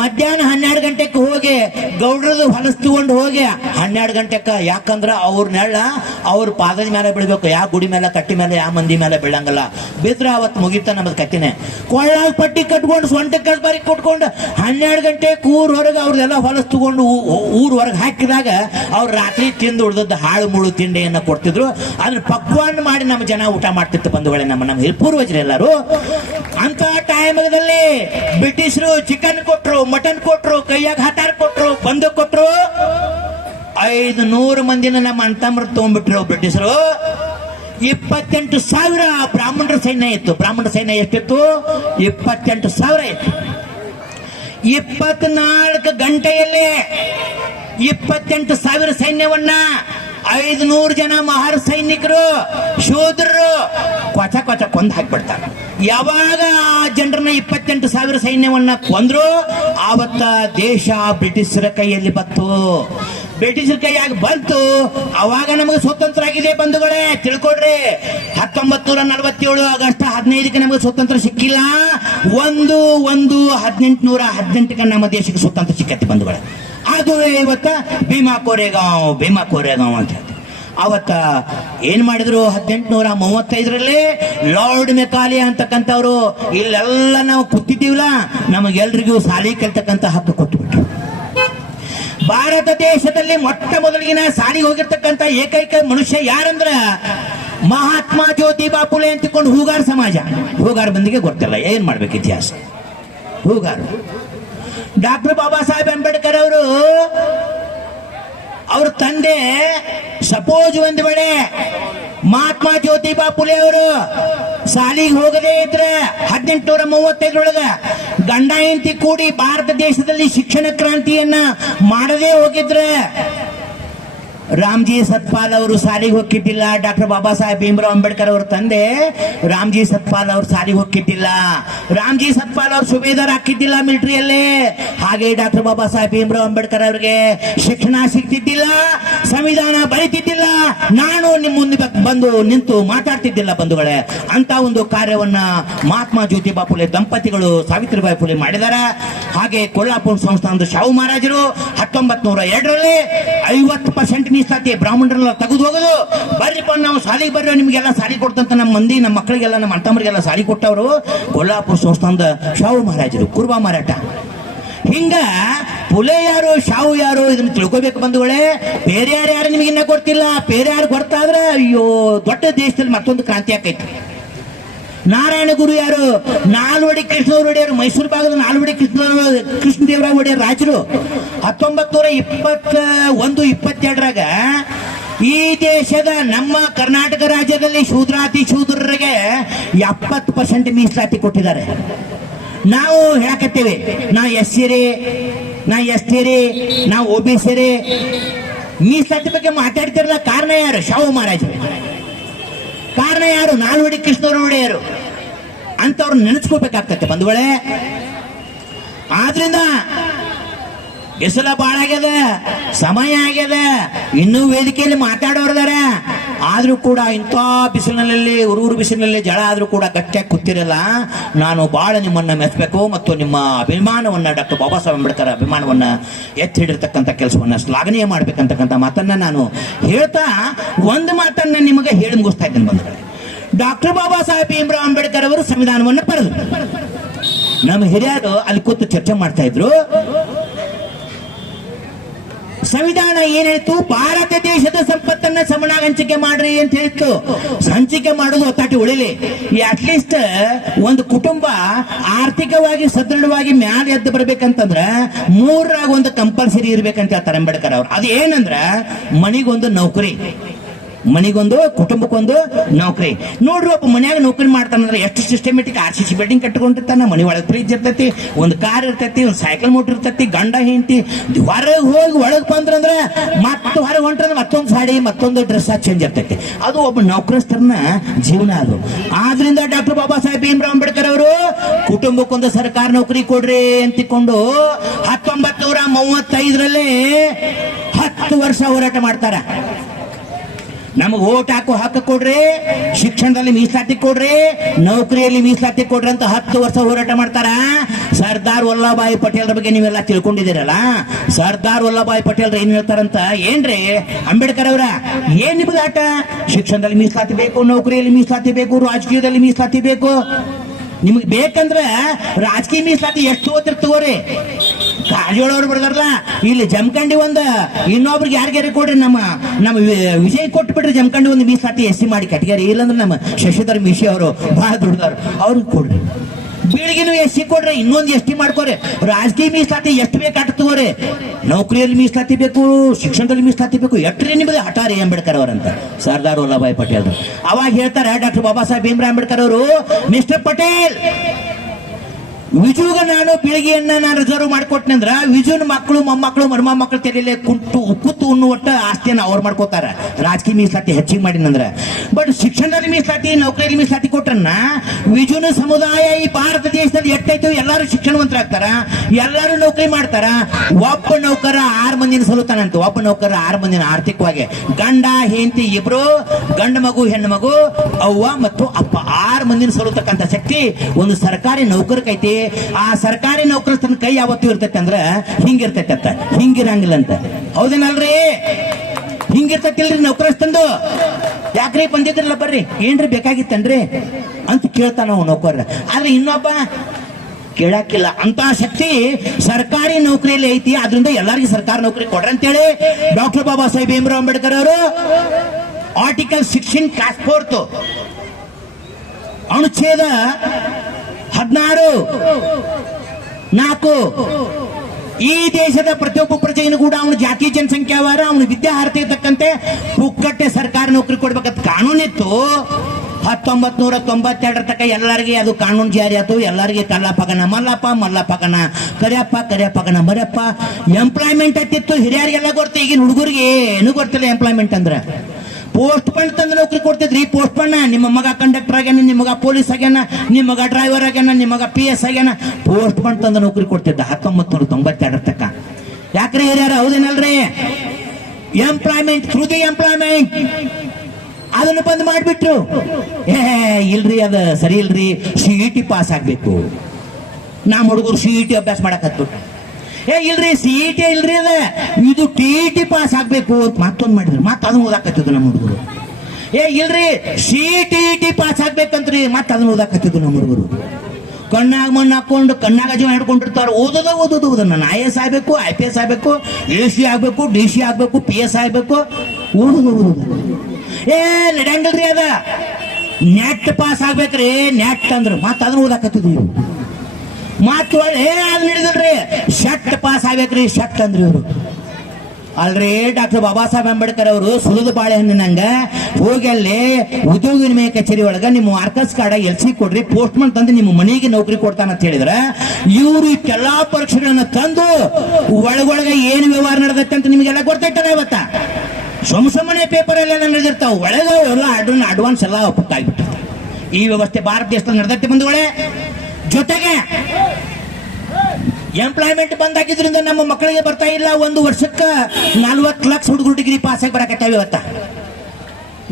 ಮಧ್ಯಾಹ್ನ 12 ಗಂಟೆಗೆ ಹೋಗಿ ಗೌಡ್ರದು ಹೊಲಸ್ ತಗೊಂಡು ಹೋಗಿ 12 ಗಂಟೆಗೆ, ಯಾಕಂದ್ರ ಅವ್ರ ನೆಳ್ಳ ಅವ್ರ ಪಾದದ ಮೇಲೆ ಬೀಳ್ಬೇಕು. ಯಾವ ಗುಡಿ ಮೇಲೆ ಕಟ್ಟಿ ಮೇಲೆ ಯಾವ ಮಂದಿ ಮೇಲೆ ಬೀಳಂಗಲ್ಲ. ಬಿದ್ರ ಅವತ್ತು ಮುಗಿತ ನಮ್ಮದ್ ಕತ್ತಿನೇ. ಕೊಳ್ಳಾಗ ಪಟ್ಟಿ ಕಟ್ಕೊಂಡು ಸ್ವಂಟಕ್ಕೆ ಬಾರಿ ಕೊಟ್ಕೊಂಡು 12 ಗಂಟೆ ಊರ್ ಹೊರಗೆ ಅವ್ರದೆಲ್ಲ ಹೊಲಸ್ ತಗೊಂಡು ಊರ್ ಹೊರಗೆ ಹಾಕಿದಾಗ ಅವ್ರು ರಾತ್ರಿ ತಿಂದು ಉಳಿದದ್ದು ಹಾಳು ಮುಳು ತಿಂಡಿಯನ್ನ ಕೊಡ್ತಿದ್ರು. ಅದ್ರ ಪಕ್ವಾನ್ ಮಾಡಿ ನಮ್ಮ ಜನ ಊಟ ಮಾಡ್ತಿತ್ತು ಬಂಧುಗಳೇ, ನಮ್ಮ ಪೂರ್ವಜರು ಎಲ್ಲರೂ. ಅಂತ ಟೈಮಲ್ಲಿ ಬ್ರಿಟಿಷರು ಚಿಕನ್ ಕೊಟ್ರು, ಮಟನ್ ಕೊಟ್ರು, ಕೈಯಾಗ ಹತಾರ ಕೊಟ್ರು, ಬಂದೂಕ್ ಕೊಟ್ರು. 500 ಮಂದಿನ ನಮ್ಮ ಅಣ್ತಮ್ಮರು ತಗೊಂಡ್ಬಿಟ್ರು ಬ್ರಿಟಿಷರು. 28,000 ಬ್ರಾಹ್ಮಣರ ಸೈನ್ಯ ಇತ್ತು. ಬ್ರಾಹ್ಮಣರ ಸೈನ್ಯ ಎಷ್ಟಿತ್ತು? 28,000 ಇತ್ತು. 24 ಗಂಟೆಯಲ್ಲಿ 28,000 ಸೈನ್ಯವನ್ನ 500 ಜನ ಮಹಾರ ಸೈನಿಕರು ಶೂದ್ರರು ಕೊಚ ಕೊಂದು ಹಾಕ್ಬಿಡ್ತಾರೆ. ಯಾವಾಗ ಆ ಜನರನ್ನ 28,000 ಸೈನ್ಯವನ್ನ ಕೊಂದ್ರು ಆವತ್ತ ದೇಶ ಬ್ರಿಟಿಷರ ಕೈಯಲ್ಲಿ ಬಂತು. ಬ್ರಿಟಿಷರ ಕೈಯಾಗಿ ಬಂತು, ಅವಾಗ ನಮಗೆ ಸ್ವತಂತ್ರ ಆಗಿದೆ ಬಂಧುಗಳೇ, ತಿಳ್ಕೊಡ್ರಿ. 1947 ಆಗಸ್ಟ್ 15ಕ್ಕೆ ನಮಗೆ ಸ್ವತಂತ್ರ ಸಿಕ್ಕಿಲ್ಲ. 1/1/1818ಕ್ಕೆ ನಮ್ಮ ದೇಶಕ್ಕೆ ಸ್ವತಂತ್ರ ಸಿಕ್ಕತ್ತೆ ಬಂಧುಗಳೇ. ಅದು ಇವತ್ತ ಭೀಮಾ ಕೋರೆಗಾಂವ್ ಅಂತ ಹೇಳ್ತೀವಿ. ಅವತ್ತ ಏನ್ ಮಾಡಿದ್ರು 1835ರಲ್ಲಿ ಲಾರ್ಡ್ ಮೆಕಾಲೆ ಅಂತಕ್ಕಂಥವ್ರು ಇಲ್ಲೆಲ್ಲ ನಾವು ಕೂತಿದ್ದೀವಲ್ಲ ನಮಗೆಲ್ರಿಗೂ ಸಾಲಿ ಕಲ್ತಕ್ಕಂಥ ಹಕ್ಕು ಕೊಟ್ಟುಬಿಟ್ರು. ಭಾರತ ದೇಶದಲ್ಲಿ ಮೊಟ್ಟ ಮೊದಲಿಗಿನ ಸಾಲಿಗೆ ಹೋಗಿರ್ತಕ್ಕಂಥ ಏಕೈಕ ಮನುಷ್ಯ ಯಾರಂದ್ರ ಮಹಾತ್ಮ ಜ್ಯೋತಿಬಾ ಫುಲೆ ಅಂತಿಕೊಂಡು ಹೂಗಾರ್ ಸಮಾಜ. ಹೂಗಾರ್ ಬಂದಿಗೆ ಗೊತ್ತಿಲ್ಲ, ಏನ್ ಮಾಡ್ಬೇಕು ಇತಿಹಾಸ. ಹೂಗಾರ್ ಡಾಕ್ಟರ್ ಬಾಬಾ ಸಾಹೇಬ್ ಅಂಬೇಡ್ಕರ್ ಅವರು ಅವ್ರ ತಂದೆ ಸಪೋಸ್ ಒಂದು ವೇಳೆ ಮಹಾತ್ಮ ಜ್ಯೋತಿಬಾ ಫುಲೆ ಅವರು ಸಾಲಿಗೆ ಹೋಗದೇ ಇದ್ರೆ 1835 ಗಂಡ ಹೆಂಡತಿ ಕೂಡಿ ಭಾರತ ದೇಶದಲ್ಲಿ ಶಿಕ್ಷಣ ಕ್ರಾಂತಿಯನ್ನ ಮಾಡದೇ ಹೋಗಿದ್ರೆ ರಾಮ್ಜಿ ಸತ್ಪಾಲ್ ಅವರು ಸಾಲಿಗೆ ಹೋಗಿದ್ದಿಲ್ಲ. ಡಾಕ್ಟರ್ ಬಾಬಾ ಸಾಹೇಬ್ ಭೀಮರಾವ್ ಅಂಬೇಡ್ಕರ್ ಅವ್ರ ತಂದೆ ರಾಮ್ಜಿ ಸತ್ಪಾಲ್ ಅವರು ಸಾಲಿಗೆ ಹೋಗಿದ್ದಿಲ್ಲ. ರಾಮ್ಜಿ ಸತ್ಪಾಲ್ ಅವರು ಸುಬೇದಾರ್ ಹಾಕಿದ್ದಿಲ್ಲ ಮಿಲಿಟರಿಯಲ್ಲಿ. ಹಾಗೆ ಡಾಕ್ಟರ್ ಬಾಬಾ ಸಾಹೇಬ್ ಭೀಮರಾವ್ ಅಂಬೇಡ್ಕರ್ ಅವರಿಗೆ ಶಿಕ್ಷಣ ಸಿಗ್ತಿದ್ದಿಲ್ಲ, ಸಂವಿಧಾನ ಬರೀತಿದ್ದಿಲ್ಲ, ನಾನು ನಿಮ್ಮ ಮುಂದೆ ಬಂದು ನಿಂತು ಮಾತಾಡ್ತಿದ್ದಿಲ್ಲ ಬಂಧುಗಳೇ. ಅಂತ ಒಂದು ಕಾರ್ಯವನ್ನ ಮಹಾತ್ಮ ಜ್ಯೋತಿಬಾ ಫುಲೆ ದಂಪತಿಗಳು ಸಾವಿತ್ರಿಬಾಯಿ ಫುಲೆ ಮಾಡಿದ್ದಾರೆ. ಹಾಗೆ ಕೊಲ್ಲಾಪುರ ಸಂಸ್ಥಾನದ ಶಾಹು ಮಹಾರಾಜರು 1902ರಲ್ಲಿ 50% ಮೀಸಲಾತಿ ಬ್ರಾಹ್ಮಣರೆಲ್ಲ ತೆಗೆದು ಹೋಗೋದು. ಬರ್ರಿಪ್ಪ ನಾವು ಸಾಲಿಗೆ ಬರ್ರಿ, ನಿಮ್ಗೆಲ್ಲ ಸಾಲಿ ಕೊಡ್ತಂತ ನಮ್ಮ ಮಂದಿ ನಮ್ಮ ಮಕ್ಕಳಿಗೆಲ್ಲ ನಮ್ಮ ಅಣ್ಣತಮ್ಮರಿಗೆಲ್ಲ ಸಾಲಿ ಕೊಟ್ಟವರು ಕೊಲ್ಲಾಪುರ ಸಂಸ್ಥಾನದ ಶಾಹು ಮಹಾರಾಜರು, ಕುರ್ಬಾ ಮಾರಾಟ. ಹಿಂಗ ಫುಲೆ ಯಾರು ಶಾಹು ಯಾರು ಇದನ್ನ ತಿಳ್ಕೋಬೇಕು ಬಂಧುಗಳೇ. ಬೇರೆ ಯಾರು ನಿಮಗೆ ಇನ್ನ ಗೊತ್ತಿಲ್ಲ. ಬೇರೆ ಯಾರು ಗೊತ್ತಾದ್ರೆ ಅಯ್ಯೋ ದೊಡ್ಡ ದೇಶದಲ್ಲಿ ಮತ್ತೊಂದು ಕ್ರಾಂತಿ ಆಕೈತಿ. ನಾರಾಯಣ ಗುರು ಯಾರು? ನಾಲ್ವಡಿ ಕೃಷ್ಣ ಒಡೆಯರು, ಮೈಸೂರು ಭಾಗದ ನಾಲ್ವಡಿ ಕೃಷ್ಣದೇವರಾಯ ಒಡೆಯರ್ ರಾಜರು 1921-22ರಾಗ ಈ ದೇಶದ ನಮ್ಮ ಕರ್ನಾಟಕ ರಾಜ್ಯದಲ್ಲಿ ಶೂದ್ರಾತಿ ಶೂದ್ರರಿಗೆ 70% ಮೀಸಲಾತಿ ಕೊಟ್ಟಿದ್ದಾರೆ. ನಾವು ಹೇಳಕತ್ತೇವೆ ನಾ ಎಸ್.ಸಿ ರೀ, ನಾ ಎಸ್.ಟಿ ರೀ, ನಾವು OBC ರೀ. ಮೀಸಲಾತಿ ಬಗ್ಗೆ ಮಾತಾಡ್ತಿರಲ್ಲ, ಕಾರಣ ಯಾರು? ಶಾಹು ಮಹಾರಾಜರು. ಕಾರಣ ಯಾರು? ನಾಲ್ವಡಿ ಕೃಷ್ಣರು ಒಡೆಯರು. ಅಂತವ್ರು ನೆನೆಸ್ಕೋಬೇಕಾಗ್ತತೆ ಬಂಧುಗಳೇ. ಆದ್ರಿಂದ ಬಿಸಿಲ ಬಾಳ ಆಗ್ಯದ, ಸಮಯ ಆಗ್ಯದ, ಇನ್ನೂ ವೇದಿಕೆಯಲ್ಲಿ ಮಾತಾಡೋರ್ದಾರ. ಆದ್ರೂ ಕೂಡ ಇಂಥ ಬಿಸಿಲಿನಲ್ಲಿ ಉರು ಬಿಸಿಲಿನಲ್ಲಿ ಜಳ ಆದ್ರೂ ಕೂಡ ಗಟ್ಟಿಯಾಗಿ ಕೂತಿರಲ್ಲ. ನಾನು ಬಹಳ ನಿಮ್ಮನ್ನ ಮೆಚ್ಚಬೇಕು ಮತ್ತು ನಿಮ್ಮ ಅಭಿಮಾನವನ್ನ ಡಾಕ್ಟರ್ ಬಾಬಾ ಸಾಹೇಬ್ ಅಂಬೇಡ್ಕರ್ ಅಭಿಮಾನವನ್ನ ಎತ್ತಿ ಹಿಡಿರ್ತಕ್ಕಂಥ ಕೆಲಸವನ್ನ ಶ್ಲಾಘನೀಯ ಮಾಡ್ಬೇಕಂತಕ್ಕಂಥ ಮಾತನ್ನ ನಾನು ಹೇಳ್ತಾ ಒಂದು ಮಾತನ್ನ ನಿಮಗೆ ಹೇಳಿ ಮುಗಿಸ್ತಾ ಇದ್ದೇನೆ ಬಂಧುಗಳೇ. ಡಾಕ್ಟರ್ ಬಾಬಾ ಸಾಹೇಬ್ ಭೀಮರಾವ್ ಅಂಬೇಡ್ಕರ್ ಅವರು ಸಂವಿಧಾನವನ್ನು ಬರೆದರು. ನಮ್ಮ ಹಿರಿಯರು ಅಲ್ಲಿ ಕೂತು ಚರ್ಚೆ ಮಾಡ್ತಾ ಇದ್ರು. ಸಂವಿಧಾನ ಏನ್ ಹೇಳ್ತು? ಭಾರತ ದೇಶದ ಸಂಪತ್ತನ್ನ ಸಮನಾಗಿ ಹಂಚಿಕೆ ಮಾಡ್ರಿ ಅಂತ ಹೇಳ್ತು. ಹಂಚಿಕೆ ಮಾಡೋದು ಒತ್ತಾಟಿ ಉಳಿಲಿ. ಅಟ್ಲೀಸ್ಟ್ ಒಂದು ಕುಟುಂಬ ಆರ್ಥಿಕವಾಗಿ ಸದೃಢವಾಗಿ ಮ್ಯಾಲ ಎದ್ದು ಬರ್ಬೇಕಂತಂದ್ರ 3ರಾಗ ಒಂದು ಕಂಪಲ್ಸರಿ ಇರ್ಬೇಕಂತ ಹೇಳ್ತಾರೆ ಅಂಬೇಡ್ಕರ್ ಅವ್ರು. ಅದು ಏನಂದ್ರ ಮನಿಗೊಂದು ನೌಕರಿ, ಮನಿಗೊಂದು ಕುಟುಂಬಕ್ಕೊಂದು ನೌಕರಿ. ನೋಡ್ರಿ, ಒಬ್ಬ ಮನ್ಯಾಗ ನೌಕರಿ ಮಾಡ್ತಾನಂದ್ರೆ ಎಷ್ಟು ಸಿಸ್ಟಮೆಟಿಕ್ RCC ಬಿಲ್ಡಿಂಗ್ ಕಟ್ಕೊಂಡಿರ್ತಾನ, ಮನಿ ಒಳಗೆ ಫ್ರಿಜ್ ಇರ್ತೈತಿ, ಒಂದು ಕಾರ್ ಇರ್ತೈತಿ, ಒಂದು ಸೈಕಲ್ ಮೋಟರ್ ಇರ್ತೈತಿ, ಗಂಡ ಹೆಂಡತಿ ಹೊರಗೆ ಹೋಗಿ ಒಳಗೆ ಬಂದ್ರಂದ್ರೆ ಮತ್ತೆ ಹೊರಗೆ ಹೊಂಟ್ರಂದ್ರೆ ಮತ್ತೊಂದು ಸಾಡಿ ಮತ್ತೊಂದು ಡ್ರೆಸ್ ಚೇಂಜ್ ಇರ್ತೈತಿ. ಅದು ಒಬ್ಬ ನೌಕರಸ್ಥರನ್ನ ಜೀವನ ಅದು. ಆದ್ರಿಂದ ಡಾಕ್ಟರ್ ಬಾಬಾ ಸಾಹೇಬ್ ಭೀಮರಾವ್ ಅಂಬೇಡ್ಕರ್ ಅವರು ಕುಟುಂಬಕ್ಕೊಂದು ಸರ್ಕಾರ ನೌಕರಿ ಕೊಡ್ರಿ ಅಂತಿಕೊಂಡು 1935ರಲ್ಲಿ 10 ವರ್ಷ ಹೋರಾಟ ಮಾಡ್ತಾರ. ನಮಗೆ ಓಟ್ ಹಾಕೋ ಹಕ್ಕು ಕೊಡ್ರಿ, ಶಿಕ್ಷಣದಲ್ಲಿ ಮೀಸಲಾತಿ ಕೊಡ್ರಿ, ನೌಕರಿಯಲ್ಲಿ ಮೀಸಲಾತಿ ಕೊಡ್ರಿ ಅಂತ 10 ವರ್ಷ ಹೋರಾಟ ಮಾಡ್ತಾರ. ಸರ್ದಾರ್ ವಲ್ಲಭಾಯಿ ಪಟೇಲ್ ಬಗ್ಗೆ ನೀವೆಲ್ಲ ತಿಳ್ಕೊಂಡಿದ್ದೀರಲ್ಲ. ಸರ್ದಾರ್ ವಲ್ಲಭಾಯಿ ಪಟೇಲ್ ಏನ್ ಹೇಳ್ತಾರಂತ ಏನ್ರಿ? ಅಂಬೇಡ್ಕರ್ ಅವರ ಏನ್ ನಿಮ್ದು ಆಟ? ಶಿಕ್ಷಣದಲ್ಲಿ ಮೀಸಲಾತಿ ಬೇಕು, ನೌಕರಿಯಲ್ಲಿ ಮೀಸಲಾತಿ ಬೇಕು, ರಾಜಕೀಯದಲ್ಲಿ ಮೀಸಲಾತಿ ಬೇಕು. ನಿಮ್ಗೆ ಬೇಕಂದ್ರೆ ರಾಜಕೀಯ ಮೀಸಲಾತಿ ಎಷ್ಟು ಓದಿರ್ತವ್ರಿ? ಕಾರಜೋಳವ್ರು ಬರ್ದಾರಲ್ಲ, ಇಲ್ಲಿ ಜಮಖಂಡಿ ಒಂದು ಇನ್ನೊಬ್ರಿಗೆ ಯಾರಿಗಾರ ಕೊಡ್ರಿ, ನಮ್ಮ ವಿಜಯ್ ಕೊಟ್ಟು ಬಿಡ್ರಿ ಜಮಖಂಡಿ ಒಂದು ಮೀಸಲಾತಿ SC ಮಾಡಿ ಕಟ್ಗ್ಯಾರಿ. ಇಲ್ಲಂದ್ರೆ ನಮ್ಮ ಶಶಿಧರ್ ಮಿಶಿ ಅವರು ಬಹಳ ದುಡ್ದಾರ, ಅವ್ರಿಗೆ ಕೊಡ್ರಿ. ಬೀಳಿಗೆನು SC ಕೊಡ್ರಿ, ಇನ್ನೊಂದು ST ಮಾಡ್ಕೋರಿ. ರಾಜಕೀಯ ಮೀಸಲಾತಿ ಎಷ್ಟು ಬೇಕಾಟ ತಗೋರಿ. ನೌಕರಿಯಲ್ಲಿ ಮೀಸಲಾತಿ ಬೇಕು, ಶಿಕ್ಷಣದಲ್ಲಿ ಮೀಸಲಾತಿ ಬೇಕು. ಎಟ್ರಿ ನಿಮಗೆ ಹಠಾರಿ ಅಂಬೇಡ್ಕರ್ ಅವರಂತ ಸರ್ದಾರ್ ವಲ್ಲಭಾಯಿ ಪಟೇಲ್. ಅವಾಗ ಹೇಳ್ತಾರೆ ಡಾಕ್ಟರ್ ಬಾಬಾ ಸಾಹೇಬ್ ಭೀಮರಾವ್ ಅಂಬೇಡ್ಕರ್ ಅವರು, ಮಿಸ್ಟರ್ ಪಟೇಲ್, ವಿಜುಗ ನಾನು ಪೀಳಿಗೆಯನ್ನ ನಾನು ರಿಸರ್ವ್ ಮಾಡಿಕೊಟ್ಟೆ ಅಂದ್ರ ವಿಜುನ ಮಕ್ಕಳು ಮೊಮ್ಮಕ್ಕಳು ಮಕ್ಕಳು ತೆರೆಯಲೇ ಕೂತು ಉಣ್ಣುವಟ್ಟ ಆಸ್ತಿಯನ್ನ ಅವ್ರು ಮಾಡ್ಕೋತಾರ. ರಾಜಕೀಯ ಮೀಸಲಾತಿ ಹೆಚ್ಚಿಗೆ ಮಾಡಿನಂದ್ರ. ಬಟ್ ಶಿಕ್ಷಣದಲ್ಲಿ ಮೀಸಲಾತಿ, ನೌಕರಿಯಲ್ಲಿ ಮೀಸಲಾತಿ ಕೊಟ್ರನ್ನ ವಿಜುನ ಸಮುದಾಯ ಈ ಭಾರತ ದೇಶದಲ್ಲಿ ಎಟ್ಟೈತು ಎಲ್ಲರೂ ಶಿಕ್ಷಣವಂತರಾಗ್ತಾರ, ಎಲ್ಲರೂ ನೌಕರಿ ಮಾಡ್ತಾರ. ಒಬ್ಬ ನೌಕರ 6 ಮಂದಿನ ಸಲುತ್ತಾನಂತ. ಒಬ್ಬ ನೌಕರ 6 ಮಂದಿನ ಆರ್ಥಿಕವಾಗಿ, ಗಂಡ ಹೆಂಡತಿ ಇಬ್ರು, ಗಂಡ ಮಗು ಹೆಣ್ಣು ಮಗು, ಅವ್ವ ಮತ್ತು ಅಪ್ಪ 6 ಮಂದಿನ ಸಲುತ್ತಕ್ಕಂಥ ಶಕ್ತಿ ಒಂದು ಸರ್ಕಾರಿ ನೌಕರಕೈತಿ. ಆ ಸರ್ಕಾರಿ ನೌಕರಸ್ಥನ ಕೈ ಯಾವತ್ತೂ ಇರ್ತೈತೆ ಅಂದ್ರ ಹಿಂಗಿರ್ತೈತೆ ಅಂತ, ಹಿಂಗಿರಂಗಿಲ್ಲ ಅಂತ. ಹೌದೇನಲ್ರಿ? ಹಿಂಗಿರ್ತತಿಲ್ರಿ ನೌಕರಸ್ತಂದು. ಯಾಕ್ರಿ ಬಂದಿದ್ರಲ್ಲ ಬರ್ರಿ, ಏನ್ರಿ ಬೇಕಾಗಿತ್ತನ್ರಿ ಅಂತ ಕೇಳ್ತಾನ ನಾವು ನೌಕರ. ಆದ್ರೆ ಇನ್ನೊಬ್ಬ ಕೇಳಕ್ಕಿಲ್ಲ. ಅಂತ ಶಕ್ತಿ ಸರ್ಕಾರಿ ನೌಕರಿಯಲ್ಲಿ ಐತಿ. ಆದ್ರಿಂದ ಎಲ್ಲರಿಗೂ ಸರ್ಕಾರ ನೌಕರಿ ಕೊಡ್ರಿ ಅಂತೇಳಿ ಡಾಕ್ಟರ್ ಬಾಬಾ ಸಾಹೇಬ್ ಭೀಮರಾವ್ ಅಂಬೇಡ್ಕರ್ ಅವರು ಆರ್ಟಿಕಲ್ 16 ಕ್ಲಾಸ್ 4 ಅನುಚ್ಛೇದ 16(4) ಈ ದೇಶದ ಪ್ರತಿಯೊಬ್ಬ ಪ್ರಜೆಯನ್ನು ಕೂಡ ಅವನ ಜಾತಿ ಜನಸಂಖ್ಯಾವಾರ ಅವನ ವಿದ್ಯಾರ್ಹತೆಗೆ ತಕ್ಕಂತೆ ಪುಕ್ಕಟ್ಟೆ ಸರ್ಕಾರಿ ನೌಕರಿ ಕೊಡ್ಬೇಕಂತ ಕಾನೂನಿತ್ತು. 1992 ತಕ್ಕ ಎಲ್ಲರಿಗೆ ಅದು ಕಾನೂನು ಜಾರಿ ಆಯ್ತು. ಎಲ್ಲರಿಗೆ ಕಲ್ಲಪ್ಪಗನ ಮಲ್ಲಪ್ಪ, ಮಲ್ಲಪ್ಪಗನ ಕರಿಯಪ್ಪ, ಕರಿಯಪ್ಪಗನ ಮರಪ್ಪ ಎಂಪ್ಲಾಯ್ಮೆಂಟ್ ಹತ್ತಿತ್ತು. ಹಿರಿಯರಿಗೆಲ್ಲ ಗೊತ್ತು, ಈಗಿನ ಹುಡುಗರಿಗೆ ಏನು ಗೊತ್ತಿಲ್ಲ ಎಂಪ್ಲಾಯ್ಮೆಂಟ್ ಅಂದ್ರೆ. ಪೋಸ್ಟ್ ಪಂಡ್ ತಂದು ನೌಕರಿ ಕೊಡ್ತಿದ್ರಿ. ಪೋಸ್ಟ್ ಪಂಡ್ ನಿಮ್ಮ ಮಗ ಕಂಡಕ್ಟರ್ ಆಗ್ಯಾನ, ನಿಮ್ಮ ಮಗ ಪೊಲೀಸ್ ಆಗ್ಯಾನ, ನಿಮ್ಮ ಮಗ ಡ್ರೈವರ್ ಆಗ್ಯಾನ, ನಿಮ್ಮ ಮಗ PS ಆಗ್ಯಾನ. ಪೋಸ್ಟ್ ಪಂಡ್ ತಂದು ನೌಕರಿ ಕೊಡ್ತಿದ್ದ 1992 ತಕ್ಕ. ಯಾಕ್ರಿ ಹಿರಿಯರ ಹೌದೇನಲ್ರಿ? ಎಂಪ್ಲಾಯ್ಮೆಂಟ್ ಥ್ರೂ ದಿ ಎಂಪ್ಲಾಯ್ಮೆಂಟ್ ಅದನ್ನು ಬಂದ್ ಮಾಡಿಬಿಟ್ರು. ಇಲ್ರಿ, ಅದ ಸರಿ ಇಲ್ರಿ, CET ಪಾಸ್ ಆಗ್ಬೇಕು. ನಮ್ಮ ಹುಡುಗರು CET ಅಭ್ಯಾಸ ಮಾಡಕತ್ತು. ಇಲ್ರಿ CET ಇಲ್ರಿ, ಅದ ಇದು TET ಪಾಸ್ ಆಗ್ಬೇಕು ಅಂತ ಮತ್ತೊಂದು ಮಾಡಿದ್ರು. ಮತ್ತೆ ಅದನ್ನ ಓದಾಕತ್ತಿದ್ರು ನಮ್ಮ ಹುಡುಗರು. ಇಲ್ರಿ CTET ಪಾಸ್ ಆಗ್ಬೇಕಂತ್ರಿ, ಮತ್ತೆ ಅದನ್ನ ಓದಾಕತ್ತಿದ್ರು ನಮ್ಮ ಹುಡುಗರು. ಕಣ್ಣಾಗ ಮಣ್ಣು ಹಾಕೊಂಡು ಕಣ್ಣಾಗ ಜೀವ ಹಿಡ್ಕೊಂಡಿರ್ತಾರ. ಓದೋದು ನಾನು IAS ಆಗ್ಬೇಕು, IPS ಆಗ್ಬೇಕು, AC ಆಗ್ಬೇಕು, DC ಆಗ್ಬೇಕು, PS ಆಗ್ಬೇಕು. ಓದೋದು ನಡೆಯಂಗಿಲ್ರಿ. ಅದ ನೆಟ್ ಪಾಸ್ ಆಗ್ಬೇಕ್ರಿ. ನೆಟ್ ಅಂದ್ರು ಮತ್ತೆ ಅದನ್ನ ಓದಾಕತ್ತಿದ್ವಿ. ಮತ್ತ ಅದ್ ನಡೆದಿಲ್ರಿ, ಶಟ್ ಪಾಸ್ ಆಗ್ಬೇಕ್ರಿ. ಶಟ್ ಅಂದ್ರಿ ಇವರು. ಅಲ್ರಿ ಡಾಕ್ಟರ್ ಬಾಬಾ ಸಾಹೇಬ್ ಅಂಬೇಡ್ಕರ್ ಅವರು ಸುಲಿದ ಬಾಳೆಹಣ್ಣಿನಂಗ ಹೋಗಿ ಅಲ್ಲಿ ಉದ್ಯೋಗ ವಿನಿಮಯ ಕಚೇರಿ ಒಳಗ ನಿಮ್ಮ ಮಾರ್ಕಸ್ ಕಾರ್ಡ್ LC ಕೊಡ್ರಿ, ಪೋಸ್ಟ್ ಮನ್ ತಂದು ನಿಮ್ಮ ಮನೆಗೆ ನೌಕರಿ ಕೊಡ್ತಾನ ಅಂತ ಹೇಳಿದ್ರ ಇವರು ಇಷ್ಟೆಲ್ಲಾ ಪರೀಕ್ಷೆಗಳನ್ನ ತಂದು ಒಳಗೊಳಗೆ ಏನು ವ್ಯವಹಾರ ನಡೆದೈತೆ ಅಂತ ನಿಮಗೆಲ್ಲ ಗೊತ್ತೈತಲ್ಲ. ಇವತ್ತ ಸುಮ್ಮನೆ ಪೇಪರ್ ಎಲ್ಲ ನಡೆದಿರ್ತಾವ, ಒಳಗೆ ಎಲ್ಲ ಅಡ್ವಾನ್ಸ್ ಎಲ್ಲ ಒಪ್ಪಾಗ್ಬಿಟ್ಟಿರ್ತಾವ. ಈ ವ್ಯವಸ್ಥೆ ಭಾರತ ದೇಶದಲ್ಲಿ ನಡೆದೈತೆ ಬಂಧುಗಳೇ. ಜೊತೆಗೆ ಎಂಪ್ಲಾಯ್ಮೆಂಟ್ ಬಂದಾಗಿದ್ರಿಂದ ನಮ್ಮ ಮಕ್ಕಳಿಗೆ ಬರ್ತಾ ಇಲ್ಲ. ಒಂದು ವರ್ಷಕ್ಕೆ 40 ಲಕ್ಷ ಹುಡುಗರು ಡಿಗ್ರಿ ಪಾಸ್ ಆಗಿ ಬರಕತ್ತಾವ. ಇವತ್ತ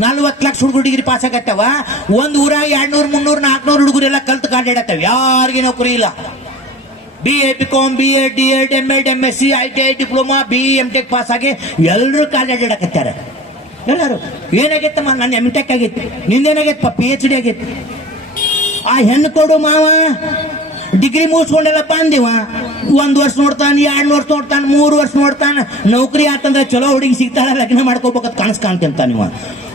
40 ಲಕ್ಷ ಹುಡುಗರು ಡಿಗ್ರಿ ಪಾಸ್ ಆಗತ್ತವ. ಒಂದು ಊರಾಗ 200, 300, 400 ಹುಡುಗರು ಎಲ್ಲ ಕಲ್ತು ಕಾಲಿಡತ್ತವ. ಯಾರಿಗೆ ನೌಕರಿ ಇಲ್ಲ. BA, BCom, BA, D.Ed, M.Ed, MSc, ITI, diploma, BE, M.Tech pass ಆಗಿ ಎಲ್ಲರೂ ಕಾಲಿಡಕತ್ತಾರ. ಎಲ್ಲರೂ ಏನಾಗೈತಮ್ಮ, ನನ್ನ M.Tech ಆಗೈತಿ, ನಿಂದೇನಾಗೈತಪ್ಪ PhD ಆಗೈತಿ. ಆ ಹೆಣ್ಣು ಕೊಡು ಮಾವ ಡಿಗ್ರಿ ಮುಗಿಸ್ಕೊಂಡೆಲ್ಲ ಬಂದಿವ. 1 ವರ್ಷ ನೋಡ್ತಾನ, 2 ವರ್ಷ ನೋಡ್ತಾನ, 3 ವರ್ಷ ನೋಡ್ತಾನ. ನೌಕರಿ ಆತಂದ್ರೆ ಚಲೋ ಹುಡುಗಿ ಸಿಗ್ತಾಳ, ಲಗ್ನ ಮಾಡ್ಕೋಬೇಕಂತ ಕನಸು ಕಾಣ್ತಂತ ನೀವು.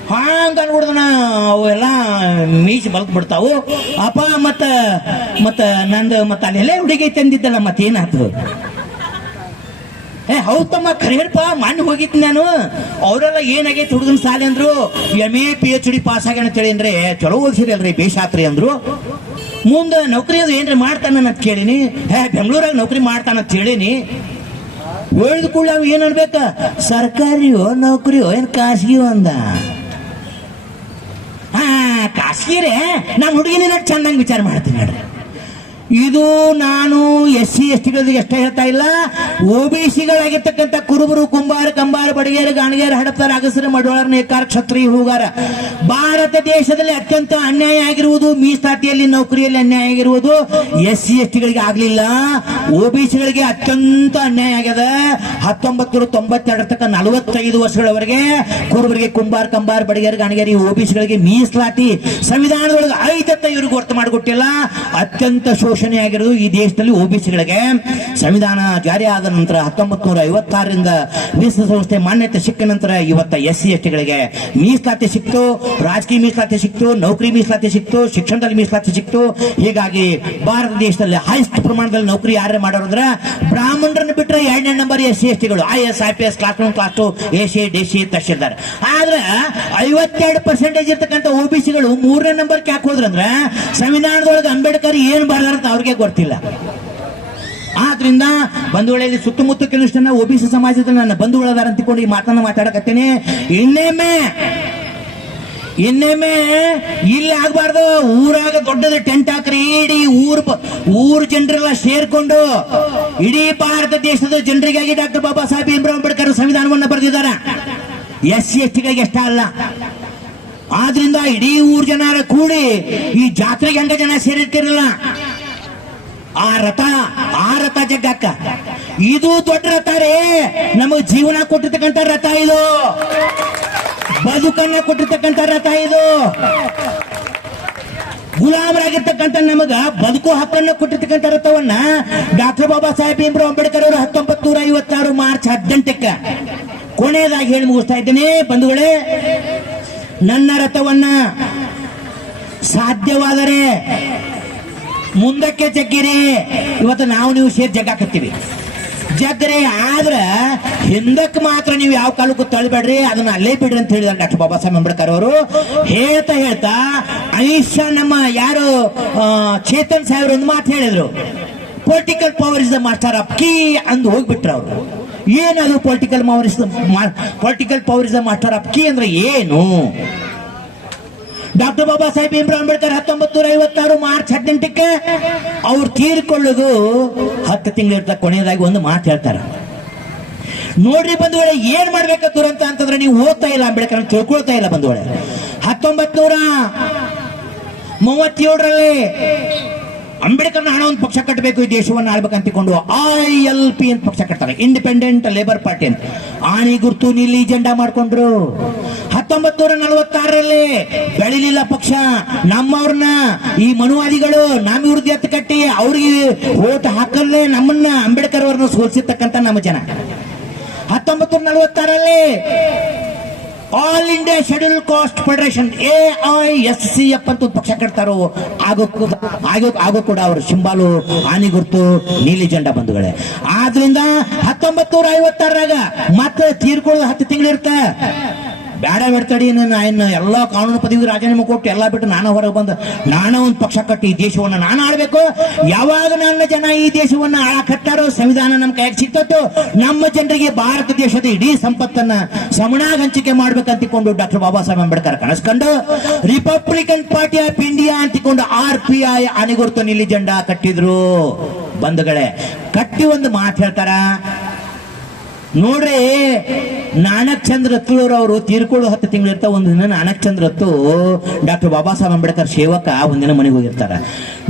ಹಾಂಗ ಅನ್ಬಿಡ್ದನ ಅವೆಲ್ಲ ಮೀಸಿ ಬಲ್ಕ್ ಬಿಡ್ತಾವು. ಅಪ್ಪ ಮತ್ತ ನಂದು ಮತ್ತೆ ಅಲ್ಲೆಲ್ಲ ಹುಡುಗಿ ತಂದಿದ್ದಲ್ಲ, ಮತ್ತೇನಾಯ್ತು? ಹೌದಮ್ಮ ಖರೇರ್ಪ, ಮಣ್ಣು ಹೋಗಿತ್ತು ನಾನು. ಅವರೆಲ್ಲ ಏನಾಗೈತೆ ಹುಡುಗನ ಸಾಲಿ ಅಂದ್ರು, MA PhD ಪಾಸ್ ಆಗ್ಯಾನ ಅಂತೇಳಿ ಅಂದ್ರೆ ಚಲೋ ಓದಿಸಿರಿ ಅಲ್ರಿ, ಬೇಷಾತ್ರಿ ಅಂದ್ರು. ಮುಂದೆ ನೌಕರಿ ಅದು ಏನ್ರಿ ಮಾಡ್ತಾನ ಅಂತ ಕೇಳಿನಿ. ಬೆಂಗಳೂರಾಗ ನೌಕರಿ ಮಾಡ್ತಾನ ಅಂತ ಹೇಳಿನಿ. ಹೇಳಿದ ಕೂಡ ಅವ್ ಏನ್ ಅನ್ಬೇಕ, ಸರ್ಕಾರಿಯೋ ನೌಕರಿಯೋ ಏನ್ ಖಾಸಗಿಯೋ ಅಂದ. ಖಾಸಗಿರೇ ನಮ್ಮ ಹುಡುಗಿನ ಚಂದಂಗೆ ವಿಚಾರ ಮಾಡ್ತೀನಿ ನೋಡ್ರಿ. ಇದು ನಾನು SC STಗಳಿಗೆ ಎಷ್ಟೇ ಹೇಳ್ತಾ ಇಲ್ಲ, OBCಗಳಾಗಿರ್ತಕ್ಕಂಥ ಕುರುಬರು, ಕುಂಬಾರ, ಕಂಬಾರ, ಬಡಗೇರ, ಗಾಣಿಗೇರ, ಹಡಪ್ತಾರ, ಅಗಸರ, ಮಡವಾಳ, ನೇಕಾರ, ಕ್ಷತ್ರಿಯ, ಹೂಗಾರ ಭಾರತ ದೇಶದಲ್ಲಿ ಅತ್ಯಂತ ಅನ್ಯಾಯ ಆಗಿರುವುದು, ಮೀಸಲಾತಿಯಲ್ಲಿ ನೌಕರಿಯಲ್ಲಿ ಅನ್ಯಾಯ ಆಗಿರುವುದು SC STಗಳಿಗೆ ಆಗ್ಲಿಲ್ಲ. OBCಗಳಿಗೆ ಅತ್ಯಂತ ಅನ್ಯಾಯ ಆಗ್ಯದ. 1992 ತಕ್ಕ 45 ವರ್ಷಗಳವರೆಗೆ ಕುರುಬರಿಗೆ, ಕುಂಬಾರ, ಕಂಬಾರ, ಬಡಗೇರ, ಗಾಣಿಗೇರಿ, OBCಗಳಿಗೆ ಮೀಸಲಾತಿ ಸಂವಿಧಾನದೊಳಗೆ ಐದತ್ತ ಇವ್ರಿಗೆ ಗೊತ್ತು ಮಾಡಿಕೊಟ್ಟಿಲ್ಲ. ಅತ್ಯಂತ ಶೋಷಣೆ ಆಗಿರೋದು ಈ ದೇಶದಲ್ಲಿ OBCಗಳಿಗೆ. ಸಂವಿಧಾನ ಜಾರಿ ಆದ ನಂತರ 1956ರಿಂದ ಮೀಸಲು ಸಂಸ್ಥೆ ಮಾನ್ಯತೆ ಸಿಕ್ಕ ನಂತರ ಇವತ್ತ SC STಗಳಿಗೆ ಮೀಸಲಾತಿ ಸಿಕ್ತು, ರಾಜಕೀಯ ಮೀಸಲಾತಿ ಸಿಕ್ತು, ನೌಕರಿ ಮೀಸಲಾತಿ ಸಿಕ್ತು, ಶಿಕ್ಷಣದಲ್ಲಿ ಮೀಸಲಾತಿ ಸಿಕ್ತು. ಹೀಗಾಗಿ ಭಾರತ ದೇಶದಲ್ಲಿ ಹೈಯೆಸ್ಟ್ ಪ್ರಮಾಣದಲ್ಲಿ ನೌಕರಿ ಯಾರೇ ಮಾಡೋದ್ರ ಬ್ರಾಹ್ಮಣರನ್ನು ಬಿಟ್ಟರೆ 2ನೇ number SC STಗಳು. IAS, IPS, class 1, class 2, AC, DC, tahsildar. ಆದ್ರೆ 52% ಇರ್ತಕ್ಕಂಥ OBCಗಳು 3ನೇ ನಂಬರ್ಗೆ ಯಾಕೆ ಹೋದ್ರಂದ್ರೆ ಸಂವಿಧಾನದೊಳಗೆ ಅಂಬೇಡ್ಕರ್ ಏನ್ ಬರ್ದಾರಂತ ಅವ್ರಿಗೆ ಗೊತ್ತಿಲ್ಲ. ಆದ್ರಿಂದ ಬಂಧುಗಳಲ್ಲಿ ಸುತ್ತಮುತ್ತ ಕೆಲವಷ್ಟು ಜನ OBC ಸಮಾಜದಲ್ಲಿ ನನ್ನ ಬಂಧುಗಳದಾರ ಅಂತಿಕೊಂಡು ಈ ಮಾತನ್ನ ಮಾತಾಡಕತ್ತೇನೆ. ಇನ್ನೊಮ್ಮೆ ಇಲ್ಲಿ ಆಗ್ಬಾರ್ದು. ಊರಾಗ ದೊಡ್ಡದ ಟೆಂಟ್ ಹಾಕ್ರಿ, ಇಡೀ ಊರ್ ಜನರೆಲ್ಲ ಸೇರ್ಕೊಂಡು ಇಡೀ ಭಾರತ ದೇಶದ ಜನರಿಗಾಗಿ ಡಾಕ್ಟರ್ ಬಾಬಾ ಸಾಹೇಬ್ ಭೀಮರಾವ್ ಅಂಬೇಡ್ಕರ್ ಸಂವಿಧಾನವನ್ನ ಬರೆದಿದ್ದಾರೆ. SC STಗಳಿಗೆ ಎಷ್ಟ ಅಲ್ಲ. ಆದ್ರಿಂದ ಇಡೀ ಊರ್ ಜನ ಕೂಡಿ ಈ ಜಾತ್ರೆಗೆ ಹಂಗ ಜನ ಸೇರಿರ್ತಿರಲ್ಲ. ಆ ರಥ ಜಗ್ಗಾಕ ಇದು ದೊಡ್ಡ ರಥ ರೇ. ನಮಗ್ ಜೀವನ ಕೊಟ್ಟಿರ್ತಕ್ಕಂಥ ರಥ ಇದು, ಬದುಕನ್ನ ಕೊಟ್ಟಿರ್ತಕ್ಕಂಥ ರಥ ಇದು, ಗುಲಾಮರಾಗಿರ್ತಕ್ಕಂಥ ನಮಗ ಬದುಕು ಹಕ್ಕನ್ನು ಕೊಟ್ಟಿರ್ತಕ್ಕಂಥ ರಥವನ್ನ ಡಾಕ್ಟರ್ ಬಾಬಾ ಸಾಹೇಬ್ ಭೀಮ್ರಾವ್ ಅಂಬೇಡ್ಕರ್ ಅವರು 1956 ಮಾರ್ಚ್ 18ಕ್ಕೆ ಕೊನೆಯದಾಗಿ ಹೇಳಿ ಮುಗಿಸ್ತಾ ಇದ್ದೇನೆ ಬಂಧುಗಳೇ. ನನ್ನ ರಥವನ್ನ ಸಾಧ್ಯವಾದರೆ ಮುಂದಕ್ಕೆ ಜಗ್ಗಿರಿ. ಇವತ್ತು ನಾವು ನೀವು ಸೇರಿ ಜಗ್ಗಾಕತ್ತೀವಿ, ಜಗ್ಗರೆ ಆದ್ರ ಹಿಂದಕ್ಕೆ ಮಾತ್ರ ನೀವು ಯಾವ ಕಾಲಕ್ಕೂ ತಳ್ಬೇಡ್ರಿ, ಅದನ್ನ ಅಲ್ಲೇ ಬಿಡ್ರಿ ಅಂತ ಹೇಳಿದಾರೆ ಡಾಕ್ಟರ್ ಬಾಬಾ ಸಾಹೇಬ್ ಅಂಬೇಡ್ಕರ್ ಅವರು. ಹೇಳ್ತಾ ಐಷಾ ನಮ್ಮ ಯಾರು ಚೇತನ್ ಸಾಹೇಬ್ರು ಒಂದು ಮಾತು ಹೇಳಿದ್ರು, political power is the master of key ಅಂದು ಹೋಗ್ಬಿಟ್ರು ಅವರು. ಏನದು political power is the master of key ಅಂದ್ರೆ ಏನು? ಡಾಕ್ಟರ್ ಬಾಬಾ ಸಾಹೇಬ್ ಭೀಮ್ರಾವ್ ಅಂಬೇಡ್ಕರ್ 1956 ಮಾರ್ಚ್ 18ಕ್ಕೆ ಅವ್ರು ತೀರ್ಕೊಳ್ಳೋದು 10 ತಿಂಗಳಿರ್ತ ಕೊನೆಯದಾಗಿ ಒಂದು ಮಾತು ಹೇಳ್ತಾರೆ ನೋಡ್ರಿ ಬಂಧುಗಳೇ. ಏನ್ ಮಾಡ್ಬೇಕು ದುರಂತ ಅಂತಂದ್ರೆ ನೀವು ಓದ್ತಾ ಇಲ್ಲ, ಅಂಬೇಡ್ಕರ್ ತಿಳ್ಕೊಳ್ತಾ ಇಲ್ಲ ಬಂಧುಗಳೇ. 1937ರಲ್ಲಿ ಅಂಬೇಡ್ಕರ್ನ ಹಣ ಒಂದು ಪಕ್ಷ ಕಟ್ಟಬೇಕು, ಈ ದೇಶವನ್ನು ಆಳ್ಬೇಕಂತಿಕೊಂಡು ILP ಅಂತ ಪಕ್ಷ ಕಟ್ತಾರೆ, ಇಂಡಿಪೆಂಡೆಂಟ್ ಲೇಬರ್ ಪಾರ್ಟಿ ಅಂತ. ಆಣಿ ಗುರ್ತು ನೀಲಿ ಜೆಂಡಾ ಮಾಡ್ಕೊಂಡ್ರು. 1946ರಲ್ಲಿ ಬೆಳಿಲಿಲ್ಲ ಪಕ್ಷ. ನಮ್ಮವ್ರನ್ನ ಈ ಮನುವಾದಿಗಳು ನಮ್ಮ ವಿರುದ್ಧ ಎತ್ತು ಕಟ್ಟಿ ಅವ್ರಿಗೆ ಓಟ್ ಹಾಕಲ್ಲೇ ನಮ್ಮನ್ನ ಅಂಬೇಡ್ಕರ್ ಅವ್ರನ್ನ ಸೋಲಿಸಿರ್ತಕ್ಕಂಥ ನಮ್ಮ ಜನ. 1946ರಲ್ಲಿ All India Scheduled Caste Federation AISCF ಅಂತ ಪಕ್ಷ ಕಟ್ತಾರೋ, ಆಗೋ ಕೂಡ ಅವರು ಸಿಂಬಾಲು ಆನಿ ಗುರ್ತು ನೀಲಿ ಜೆಂಡಾ ಬಂಧುಗಳೇ. ಆದ್ರಿಂದ 1956ರಾಗ ಮತ್ತೆ ತೀರ್ಕೊಳ್ಳೋದು 10 ತಿಂಗಳಿರ್ತ. ಬೇಡ ಬಿಡ್ತಾಡಿ, ನಾನು ಎಲ್ಲ ಕಾನೂನು ಪದವಿ ರಾಜೀನಾಮೆ ಕೊಟ್ಟು ಎಲ್ಲ ಬಿಟ್ಟು ನಾನು ಹೊರಗೆ ಬಂದ ನಾನು ಒಂದು ಪಕ್ಷ ಕಟ್ಟಿ ಈ ದೇಶವನ್ನು ನಾನು ಆಳ್ಬೇಕು. ಯಾವಾಗ ನನ್ನ ಜನ ಈ ದೇಶವನ್ನು ಆಳಕಟ್ಟಾರೋ, ಸಂವಿಧಾನ ನಮ್ಮ ಕೈಗೆ ಸಿಕ್ತೋ, ನಮ್ಮ ಜನರಿಗೆ ಭಾರತ ದೇಶದ ಇಡೀ ಸಂಪತ್ತನ್ನ ಸಮನಾಗಿ ಹಂಚಿಕೆ ಮಾಡ್ಬೇಕಂತಿಕೊಂಡು ಡಾಕ್ಟರ್ ಬಾಬಾ ಸಾಹೇಬ್ ಅಂಬೇಡ್ಕರ್ ಕನಸ್ಕೊಂಡು ರಿಪಬ್ಲಿಕನ್ ಪಾರ್ಟಿ ಆಫ್ ಇಂಡಿಯಾ ಅಂತಿಕೊಂಡು RPI ಆನೆಗುರ್ತು ನೀಲಿ ಜೆಂಡಾ ಕಟ್ಟಿದ್ರು ಬಂಧುಗಳೇ. ಕಟ್ಟಿ ಒಂದು ಮಾತು ಹೇಳ್ತಾರ ನೋಡ್ರಿ. ನಾನಕ್ ಚಂದ್ರ ರತ್ತೂರವರು ತೀರ್ಕೊಳ್ಳೋ 10 ತಿಂಗಳಿರ್ತಾವ. ಒಂದು ದಿನ ನಾನಕ್ ಚಂದ್ರ ರತ್ತು ಡಾಕ್ಟರ್ ಬಾಬಾ ಸಾಹೇಬ್ ಅಂಬೇಡ್ಕರ್ ಸೇವಕ ಒಂದಿನ ಮನೆಗೆ ಹೋಗಿರ್ತಾರ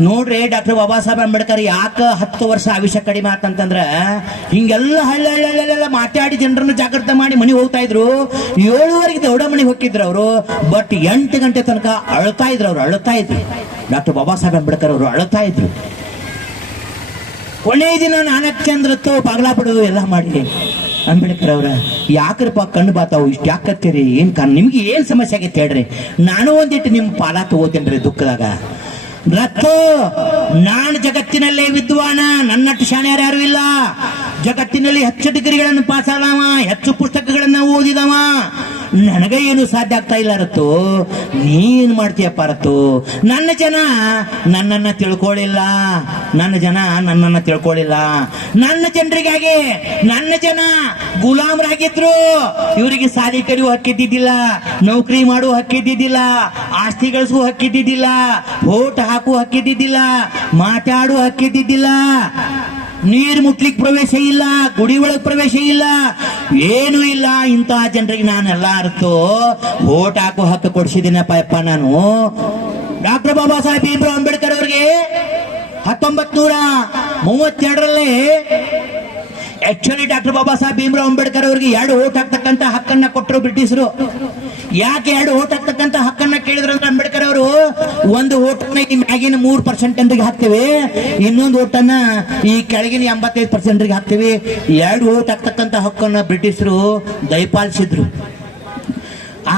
ನೋಡ್ರಿ. ಡಾಕ್ಟರ್ ಬಾಬಾ ಸಾಹೇಬ್ ಅಂಬೇಡ್ಕರ್ ಯಾಕ 10 ವರ್ಷ ಆಯುಷ್ಯ ಕಡಿಮೆ ಆತಂತಂದ್ರ ಹಿಂಗೆಲ್ಲ ಹಳ್ಳೆಲ್ಲ ಮಾತಾಡಿ ಜನರನ್ನು ಜಾಗೃತ ಮಾಡಿ ಮನೆಗೆ ಹೋಗ್ತಾ ಇದ್ರು. 7:30ಗೆ ದೌಡ ಮನೆಗೆ ಹೋಗಿದ್ರು ಅವರು. ಬಟ್ 8 ಗಂಟೆ ತನಕ ಅಳ್ತಾ ಇದ್ರು. ಡಾಕ್ಟರ್ ಬಾಬಾ ಸಾಹೇಬ್ ಅಂಬೇಡ್ಕರ್ ಅವರು ಅಳ್ತಾ ಇದ್ರು. ಕೊನೆಯ ದಿನ ನಾನಕ್ ಚಂದ್ರತ್ತು ಬಾಗ್ಲಾ ಬಿಡೋದು ಎಲ್ಲ ಮಾಡಿ ಅಂಬೇಡ್ಕರ್ ಅವ್ರ ಯಾಕ್ರಪ್ಪ ಕಣ್ಣು ಬಾತಾವು ಇಷ್ಟು ಯಾಕತ್ತೀರಿ, ಏನ್ ನಿಮ್ಗೆ ಏನ್ ಸಮಸ್ಯೆ ಆಗೈತೆ ಹೇಳ್ರಿ, ನಾನು ಒಂದಿಟ್ಟು ನಿಮ್ ಪಾಲ ತಗೋತೇನ್ರಿ ದುಃಖದಾಗ. ರತ್ತು ನಾನು ಜಗತ್ತಿನಲ್ಲೇ ವಿದ್ವಾನ, ನನ್ನಟ್ಟು ಶಾಣೆ ಯಾರು ಇಲ್ಲ. ಜಗತ್ತಿನಲ್ಲಿ ಹೆಚ್ಚು ಡಿಗ್ರಿಗಳನ್ನು ಪಾಸ್ ಆದವ, ಹೆಚ್ಚು ಪುಸ್ತಕಗಳನ್ನ ಓದಿದವ. ನನಗೆ ಏನು ಸಾಧ್ಯ ಆಗ್ತಾ ಇಲ್ಲ ರತ್ತು. ನೀನ್ ಮಾಡ್ತೀಯಪ್ಪ ರತ್ತು. ನನ್ನ ಜನ ನನ್ನನ್ನ ತಿಳ್ಕೊಳ್ಳಿಲ್ಲ. ನನ್ನ ಜನರಿಗಾಗಿ ನನ್ನ ಜನ ಗುಲಾಮರಾಗಿದ್ರು. ಇವರಿಗೆ ಸಾಲಿ ಕಲಿಯುವ ಹಕ್ಕಿದ್ದಿದ್ದಿಲ್ಲ, ನೌಕರಿ ಮಾಡುವ ಹಕ್ಕಿದ್ದಿದ್ದಿಲ್ಲ, ಆಸ್ತಿ ಗಳಿಸುವ ಹಕ್ಕಿದ್ದಿದ್ದಿಲ್ಲ, ಓಟ್ ಹಾಕುವ ಹಕ್ಕಿದ್ದಿದ್ದಿಲ್ಲ, ಮಾತಾಡುವ ಹಕ್ಕಿದ್ದಿದ್ದಿಲ್ಲ, ನೀರು ಮುಟ್ಲಿಕ್ಕೆ ಪ್ರವೇಶ ಇಲ್ಲ, ಗುಡಿ ಒಳಗೆ ಪ್ರವೇಶ ಇಲ್ಲ, ಏನೂ ಇಲ್ಲ. ಇಂತಹ ಜನರಿಗೆ ನಾನೆಲ್ಲ ಅರ್ಥ ಓಟ್ ಹಾಕೋ ಹಕ್ಕು ಕೊಡಿಸಿದ್ದೀನಪ್ಪ ನಾನು. ಡಾಕ್ಟರ್ ಬಾಬಾ ಸಾಹೇಬ್ ಭೀಮ್ರಾವ್ ಅಂಬೇಡ್ಕರ್ ಅವರಿಗೆ 1932ರಲ್ಲಿ ಆಕ್ಚುಲಿ ಡಾಕ್ಟರ್ ಬಾಬಾ ಸಾಹೇಬ್ ಭೀಮ್ರಾವ್ ಅಂಬೇಡ್ಕರ್ ಅವರಿಗೆ 2 ಓಟ್ ಹಾಕ್ತಕ್ಕಂತ ಹಕ್ಕನ್ನ ಕೊಟ್ಟರು ಬ್ರಿಟಿಷರು. ಯಾಕೆ 2 ಓಟ್ ಹಾಕ್ತಕ್ಕಂತ ಹಕ್ಕನ್ನ ಕೇಳಿದ್ರು ಅಂದ್ರೆ ಅಂಬೇಡ್ಕರ್ ಅವರು ಒಂದು ಓಟನ್ನ ಈ ಮ್ಯಾಗಿನ 3% ಹಾಕ್ತೇವೆ, ಇನ್ನೊಂದು ಓಟನ್ನ ಈ ಕೆಳಗಿನ 85% ಹಾಕ್ತೇವೆ. 2 ಓಟ್ ಹಾಕ್ತಕ್ಕಂತ ಹಕ್ಕನ್ನ ಬ್ರಿಟಿಷರು ದಯಪಾಲಿಸಿದ್ರು.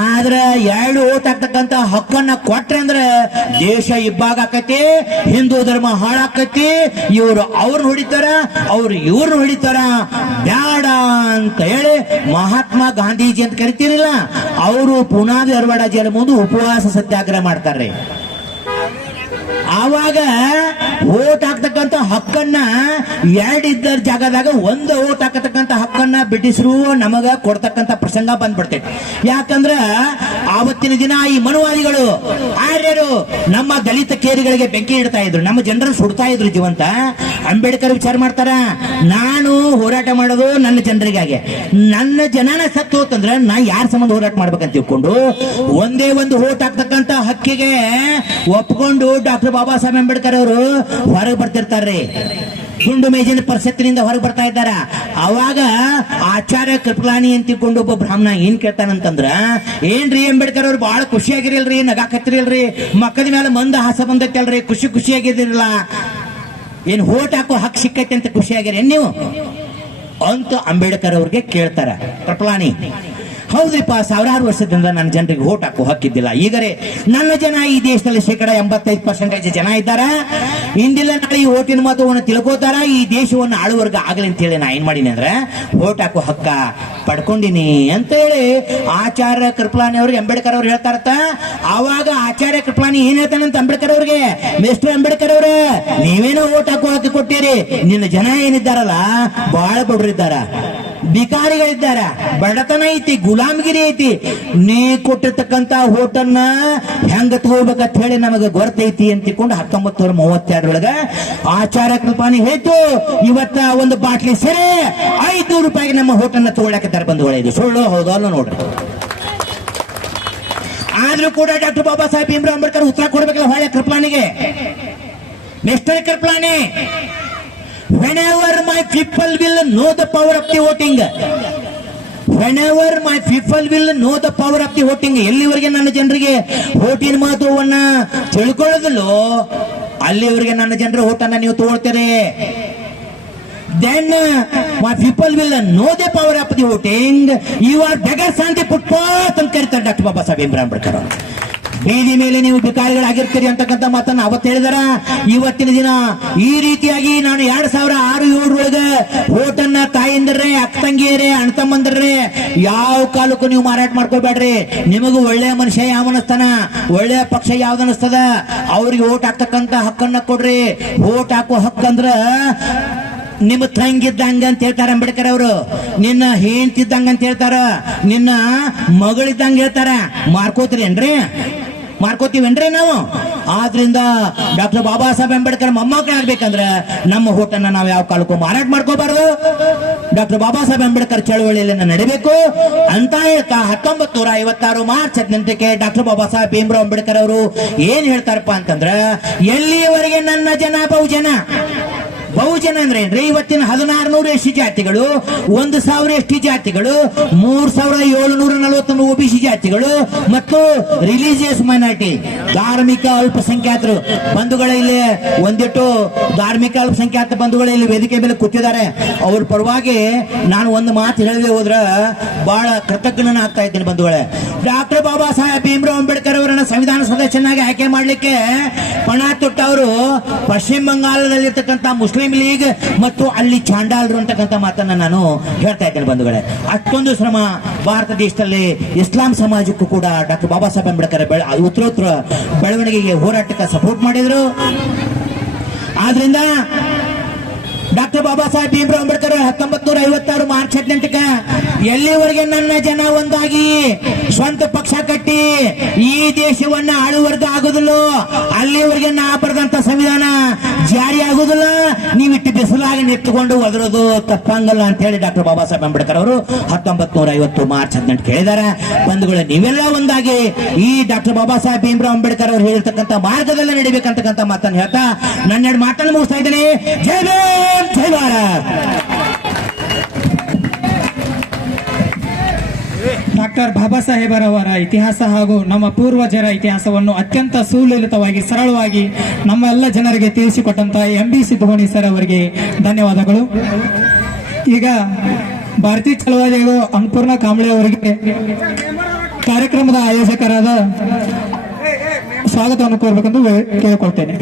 ಆದ್ರೆ 2 ಓಟ್ ಹಾಕ್ತಕ್ಕಂತ ಹಕ್ಕನ್ನ ಕೊಟ್ರೆ ಅಂದ್ರೆ ದೇಶ ಇಬ್ಬಾಗ ಆಕತಿ, ಹಿಂದೂ ಧರ್ಮ ಹಾಳಾಕತಿ. ಇವರು ಅವ್ರನ್ನ ಹೊಡಿತಾರ, ಅವ್ರು ಇವ್ರನ್ನ ಹೊಡಿತಾರ, ಬ್ಯಾಡ ಅಂತ ಹೇಳಿ ಮಹಾತ್ಮ ಗಾಂಧೀಜಿ ಅಂತ ಕರಿತೀರಿಲ್ಲ, ಅವರು ಪುನಾದಿ ಧಾರವಾಡ ಜೈಲು ಮುಂದೆ ಉಪವಾಸ ಸತ್ಯಾಗ್ರಹ ಮಾಡ್ತಾರ್ರಿ. ಆವಾಗ ಓಟ್ ಹಾಕ್ತಕ್ಕಂತ ಹಕ್ಕನ್ನ 2 ಇದ್ದ ಜಾಗದಾಗ 1 ಓಟ್ ಹಾಕತಕ್ಕಂತ ಹಕ್ಕನ್ನ ಬ್ರಿಟಿಷರು ನಮಗ ಕೊಡ್ತಕ್ಕಂತ ಪ್ರಸಂಗ ಬಂದ್ಬಿಡ್ತೈತಿ. ಯಾಕಂದ್ರ ಆವತ್ತಿನ ದಿನ ಈ ಮನುವಾದಿಗಳು ಆರ್ಯರು ನಮ್ಮ ದಲಿತ ಕೇರಿಗಳಿಗೆ ಬೆಂಕಿ ಇಡ್ತಾ ಇದ್ರು, ನಮ್ಮ ಜನರನ್ನು ಸುಡ್ತಾ ಇದ್ರು ಜೀವಂತ. ಅಂಬೇಡ್ಕರ್ ವಿಚಾರ ಮಾಡ್ತಾರ, ನಾನು ಹೋರಾಟ ಮಾಡೋದು ನನ್ನ ಜನರಿಗಾಗಿ, ನನ್ನ ಜನನ ಸತ್ತು ಹೋತಂದ್ರೆ ನಾ ಯಾರ ಸಂಬಂಧ ಹೋರಾಟ ಮಾಡ್ಬೇಕಂತ ತಿಳ್ಕೊಂಡು ಒಂದೇ ಒಂದು ಓಟ್ ಹಾಕ್ತಕ್ಕಂತ ಹಕ್ಕಿಗೆ ಒಪ್ಕೊಂಡು ಡಾಕ್ಟರ್ ಬಾಬಾ ಸಾಹೇಬ್ ಅಂಬೇಡ್ಕರ್ ಅವರು ಹೊರಗೆ ಬರ್ತಿರ್ತಾರ್ರಿ. ಗುಂಡು ಮೇಜಿನ ಪರಿಷತ್ತಿನಿಂದ ಹೊರಗೆ ಬರ್ತಾ ಇದ್ದಾರ. ಅವಾಗ ಆಚಾರ್ಯ ಕೃಪಲಾನಿ ಅಂತ ತಿಳ್ಕೊಂಡು ಒಬ್ಬ ಬ್ರಾಹ್ಮಣ ಏನ್ ಕೇಳ್ತಾನಂತಂದ್ರ, ಏನ್ರಿ ಅಂಬೇಡ್ಕರ್ ಅವ್ರು ಬಹಳ ಖುಷಿಯಾಗಿರಲ್ರಿ, ನಗಾಕತ್ತಿರಲ್ರಿ, ಮಕ್ಕದ ಮೇಲೆ ಮಂದ ಹಾಸ ಬಂದೈತಲ್ರಿ, ಖುಷಿಯಾಗಿದಿರಲ್ಲ, ಏನ್ ಹೋಟ್ ಹಾಕೋ ಹಕ್ ಸಿಕ್ಕೈತೆ ಅಂತ ಖುಷಿಯಾಗಿರಿ ನೀವು ಅಂತ ಅಂಬೇಡ್ಕರ್ ಅವ್ರಿಗೆ ಕೇಳ್ತಾರ ಕೃಪಲಾನಿ. ಹೌದ್ರಿಪ್ಪ, ಸಾವಿರಾರು ವರ್ಷದಿಂದ ನನ್ನ ಜನರಿಗೆ ಓಟ್ ಹಾಕೋ ಹಕ್ಕಿದ್ದಿಲ್ಲ. ಈಗರೆ ನನ್ನ ಜನ ಈ ದೇಶದಲ್ಲಿ 85% ಜನ ಇದ್ದಾರ. ಇಂದಿಲ್ಲ ನಾಳೆ ಈ ಓಟಿನ ಮತವನ್ನು ತಿಳ್ಕೋತಾರ. ಈ ದೇಶವನ್ನು ಆಳುವರ್ಗ ಆಗಲಿ ಅಂತ ಹೇಳಿ ನಾ ಏನ್ ಮಾಡೀನಿ ಅಂದ್ರೆ ಓಟ್ ಹಾಕೋ ಹಕ್ಕ ಪಡ್ಕೊಂಡಿನಿ ಅಂತ ಹೇಳಿ ಆಚಾರ್ಯ ಕೃಪಲಾನಿ ಅವ್ರಿಗೆ ಅಂಬೇಡ್ಕರ್ ಅವ್ರು ಹೇಳ್ತಾರತ್ತ. ಆವಾಗ ಆಚಾರ್ಯ ಕೃಪಲಾನಿ ಏನ್ ಹೇಳ್ತಾನಂತ ಅಂಬೇಡ್ಕರ್ ಅವ್ರಿಗೆ, ಮಿಸ್ಟರ್ ಅಂಬೇಡ್ಕರ್ ಅವ್ರ, ನೀವೇನೋ ಓಟ್ ಹಾಕೋ ಹಕ್ಕಿ ಕೊಟ್ಟಿರಿ, ನಿನ್ನ ಜನ ಏನಿದ್ದಾರಲ್ಲ ಬಹಳ ಬಡ್ರಿದ್ದಾರ, ಬಿಕಾರಿಗಳಿದ್ದಾರ, ಬಡತನ ಐತಿ, ಗುಲಾಮಗಿರಿ ಐತಿ. ನೀ ಕೊಟ್ಟಿರ್ತಕ್ಕಂತ ಓಟನ್ನ ಹೆಂಗ ತಗೋಬೇಕಂತ ಹೇಳಿ ನಮಗೆ ಗೊತ್ತೈತಿ ಅಂತ ತಿಳ್ಕೊಂಡು 1932 ಆಚಾರ್ಯ ಕೃಪಲಾನಿ ಹೇಳ್ತು, ಇವತ್ತ ಒಂದು ಬಾಟ್ಲಿ ಸೆರೆ 500 ರೂಪಾಯಿಗೆ ನಮ್ಮ ಓಟನ್ನ ತಗೊಳಕತ್ತಾರ ಬಂಧುಗಳೇ. ಇದು ಸುಳ್ಳು ಹೌದು ಅಲ್ಲ ನೋಡ್ರಿ. ಆದ್ರೂ ಕೂಡ ಡಾಕ್ಟರ್ ಬಾಬಾ ಸಾಹೇಬ್ ಭೀಮ್ರಾವ್ ಅಂಬೇಡ್ಕರ್ ಉತ್ತರ ಕೊಡ್ಬೇಕಲ್ಲ ಹೊಳೆ ಕೃಪಲಾನಿಗೆ. Mister Kripalani, whenever my people will know the power of the voting, whenever my people will know the power of the voting, ಎಲ್ಲಿವರೆಗೆ ನನ್ನ ಜನರಿಗೆ ಓಟಿನ ಮಹತ್ವವನ್ನ ತಿಳ್ಕೊಳ್ಳೋದಿಲ್ಲೋ ಅಲ್ಲಿವರೆಗೆ ನನ್ನ ಜನರ ಓಟನ್ನ ನೀವು ತಗೊಳ್ತೀರಿ. then my people will know the power of the voting, you are beggars on the footpath ಅಂತ ಕರೀತಾರೆ ಡಾಕ್ಟರ್ ಬಾಬಾ ಸಾಹೇಬ್ ಭೀಮ್ರಾವ್ ಅಂಬೇಡ್ಕರ್. ಬೀದಿ ಮೇಲೆ ನೀವು ಬಿಕಾರಿಗಳಾಗಿರ್ತೀರಿ ಅಂತಕ್ಕಂಥ ಮಾತನ್ನ ಅವತ್ತು ಹೇಳಿದಾರ. ಇವತ್ತಿನ ದಿನ ಈ ರೀತಿಯಾಗಿ ನಾನು 2006-2007 ಓಟನ್ನ ತಾಯಿಂದರ್ರೆ, ಅಕ್ಕ ತಂಗಿಯರೇ, ಅಣ್ಣ ತಮ್ಮಂದರ್ರೆ ಯಾವ ಕಾಲಕ್ಕೂ ನೀವು ಮಾರಾಟ ಮಾಡ್ಕೋಬೇಡ್ರಿ. ನಿಮಗೂ ಒಳ್ಳೆಯ ಮನುಷ್ಯ ಯಾವ ಅನಿಸ್ತಾನ, ಒಳ್ಳೆಯ ಪಕ್ಷ ಯಾವ್ದು ಅನಿಸ್ತದ ಅವ್ರಿಗೆ ಓಟ್ ಹಾಕ್ತಕ್ಕಂತ ಹಕ್ಕನ್ನ ಕೊಡ್ರಿ. ಓಟ್ ಹಾಕೋ ಹಕ್ಕಂದ್ರ ನಿಮ್ಮ ತಂಗಿದ್ದಂಗ ಅಂತ ಹೇಳ್ತಾರ ಅಂಬೇಡ್ಕರ್ ಅವರು, ನಿನ್ನ ಹೆಂಡ್ತಿದ್ದಂಗ ಅಂತ ಹೇಳ್ತಾರ, ನಿನ್ನ ಮಗಳಿದ್ದಂಗ ಹೇಳ್ತಾರ. ಮಾರ್ಕೋತೀವೇನ್ರಿ ನಾವು? ಆದ್ರಿಂದ ಡಾಕ್ಟರ್ ಬಾಬಾ ಸಾಹೇಬ್ ಅಂಬೇಡ್ಕರ್ ಮೊಮ್ಮಕ್ಕಳಾಗ್ಬೇಕಂದ್ರ ನಮ್ಮ ಓಟನ್ನ ನಾವು ಯಾವ ಕಾಲಕ್ಕೂ ಮಾರಾಟ ಮಾಡ್ಕೋಬಾರ್ದು. ಡಾಕ್ಟರ್ ಬಾಬಾ ಸಾಹೇಬ್ ಅಂಬೇಡ್ಕರ್ ಚಳವಳಿಯಲ್ಲಿ ನಡಿಬೇಕು ಅಂತ ಹೇಳ್ತಾ 1956 ಮಾರ್ಚ್ 18ಕ್ಕೆ ಡಾಕ್ಟರ್ ಬಾಬಾ ಸಾಹೇಬ್ ಭೀಮ್ರಾವ್ ಅಂಬೇಡ್ಕರ್ ಅವರು ಏನ್ ಹೇಳ್ತಾರಪ್ಪ ಅಂತಂದ್ರ, ಎಲ್ಲಿಯವರೆಗೆ ನನ್ನ ಜನ ಬಹುಜನ ಅಂದ್ರೆ ಏನ್ರಿ, ಇವತ್ತಿನ 1600 ಎಸ್ ಸಿ ಜಾತಿಗಳು, 1000 ಎಸ್ ಟಿ ಜಾತಿಗಳು, 3741 OBC ಜಾತಿಗಳು ಮತ್ತು ರಿಲಿಜಿಯಸ್ ಮೈನಾರಿಟಿ ಧಾರ್ಮಿಕ ಅಲ್ಪಸಂಖ್ಯಾತರು ಬಂಧುಗಳ ಇಲ್ಲಿ ಒಂದಿಟ್ಟು ಧಾರ್ಮಿಕ ಅಲ್ಪಸಂಖ್ಯಾತ ಬಂಧುಗಳ ಇಲ್ಲಿ ವೇದಿಕೆ ಮೇಲೆ ಕೂತಿದ್ದಾರೆ. ಅವ್ರ ಪರವಾಗಿ ನಾನು ಒಂದು ಮಾತು ಹೇಳದೆ ಹೋದ್ರ ಬಹಳ ಕೃತಜ್ಞನ ಆಗ್ತಾ ಇದ್ದೀನಿ ಬಂಧುಗಳೇ. ಡಾಕ್ಟರ್ ಬಾಬಾ ಸಾಹೇಬ್ ಭೀಮ್ರಾವ್ ಅಂಬೇಡ್ಕರ್ ಅವರನ್ನ ಸಂವಿಧಾನ ಸದಸ್ಯನಾಗಿ ಆಯ್ಕೆ ಮಾಡ್ಲಿಕ್ಕೆ ಪಣ ತೊಟ್ಟವರು ಪಶ್ಚಿಮ ಬಂಗಾಳದಲ್ಲಿರ್ತಕ್ಕಂಥ ಮುಸ್ಲಿಂ ಲೀಗ್ ಮತ್ತು ಅಲ್ಲಿ ಚಾಂಡಾಲರು ಅಂತಕ್ಕಂಥ ಮಾತನ್ನ ನಾನು ಹೇಳ್ತಾ ಇದ್ದೇನೆ ಬಂಧುಗಳೇ. ಅಷ್ಟೊಂದು ಶ್ರಮ ಭಾರತ ದೇಶದಲ್ಲಿ ಇಸ್ಲಾಂ ಸಮಾಜಕ್ಕೂ ಕೂಡ ಡಾಕ್ಟರ್ ಬಾಬಾ ಸಾಹೇಬ್ ಅಂಬೇಡ್ಕರ್ ಉತ್ತರೋತ್ತರ ಬೆಳವಣಿಗೆಗೆ ಹೋರಾಟಕ್ಕೆ ಸಪೋರ್ಟ್ ಮಾಡಿದ್ರು. ಆದ್ರಿಂದ ಡಾಕ್ಟರ್ ಬಾಬಾ ಸಾಹೇಬ್ ಭೀಮ್ರಾವ್ ಅಂಬೇಡ್ಕರ್ 1956 ಮಾರ್ಚ್ 18ಕ್ಕೆ ಎಲ್ಲಿವರೆಗೆ ನನ್ನ ಜನ ಒಂದಾಗಿ ಸ್ವಂತ ಪಕ್ಷ ಕಟ್ಟಿ ಈ ದೇಶವನ್ನ ಆಳುವರ್ಗ ಆಗುದಿಲ್ಲೋ ಅಲ್ಲಿವರೆಗೆ ನಾ ಬರೆದಂತ ಸಂವಿಧಾನ ಜಾರಿ ಆಗುದಿಲ್ಲ, ನೀವಿಟ್ಟು ಬಿಸಿಲಾಗಿ ನಿಂತುಕೊಂಡು ಒದರೋದು ತಪ್ಪಂಗಲ್ಲ ಅಂತ ಹೇಳಿ ಡಾಕ್ಟರ್ ಬಾಬಾ ಸಾಹೇಬ್ ಅಂಬೇಡ್ಕರ್ ಅವರು 1950 ಮಾರ್ಚ್ 18 ಹೇಳಿದ್ದಾರೆ. ಬಂಧುಗಳು, ನೀವೆಲ್ಲ ಒಂದಾಗಿ ಈ ಡಾಕ್ಟರ್ ಬಾಬಾ ಸಾಹೇಬ್ ಭೀಮ್ರಾವ್ ಅಂಬೇಡ್ಕರ್ ಅವರು ಹೇಳಿರ್ತಕ್ಕಂಥ ಮಾರ್ಗದಲ್ಲಿ ನಡಿಬೇಕಂತಕ್ಕಂಥ ಮಾತನ್ನು ಹೇಳ್ತಾ ನನ್ನೆರಡು ಮಾತನ್ನು ಮುಗಿಸ್ತಾ ಇದ್ದೀನಿ. ಜೈ ಭೀಮ್, ಜೈ ಭಾರತ್. ಡಾಕ್ಟರ್ ಬಾಬಾ ಸಾಹೇಬರವರ ಇತಿಹಾಸ ಹಾಗೂ ನಮ್ಮ ಪೂರ್ವಜರ ಇತಿಹಾಸವನ್ನು ಅತ್ಯಂತ ಸುಲಲಿತವಾಗಿ ಸರಳವಾಗಿ ನಮ್ಮ ಎಲ್ಲ ಜನರಿಗೆ ತಿಳಿಸಿಕೊಟ್ಟಂತಹ MB ಸಿದ್ದೋಣಿ ಸರ್ ಅವರಿಗೆ ಧನ್ಯವಾದಗಳು. ಈಗ ಭಾರತೀಯ ಚಳವಳಿಗಳು ಅನ್ನಪೂರ್ಣ ಕಾಂಬಳೆ ಅವರಿಗೆ ಕಾರ್ಯಕ್ರಮದ ಆಯೋಜಕರಾದ ಸ್ವಾಗತವನ್ನು ಕೋರಬೇಕೆಂದು ಕೇಳಿಕೊಳ್ತೇನೆ.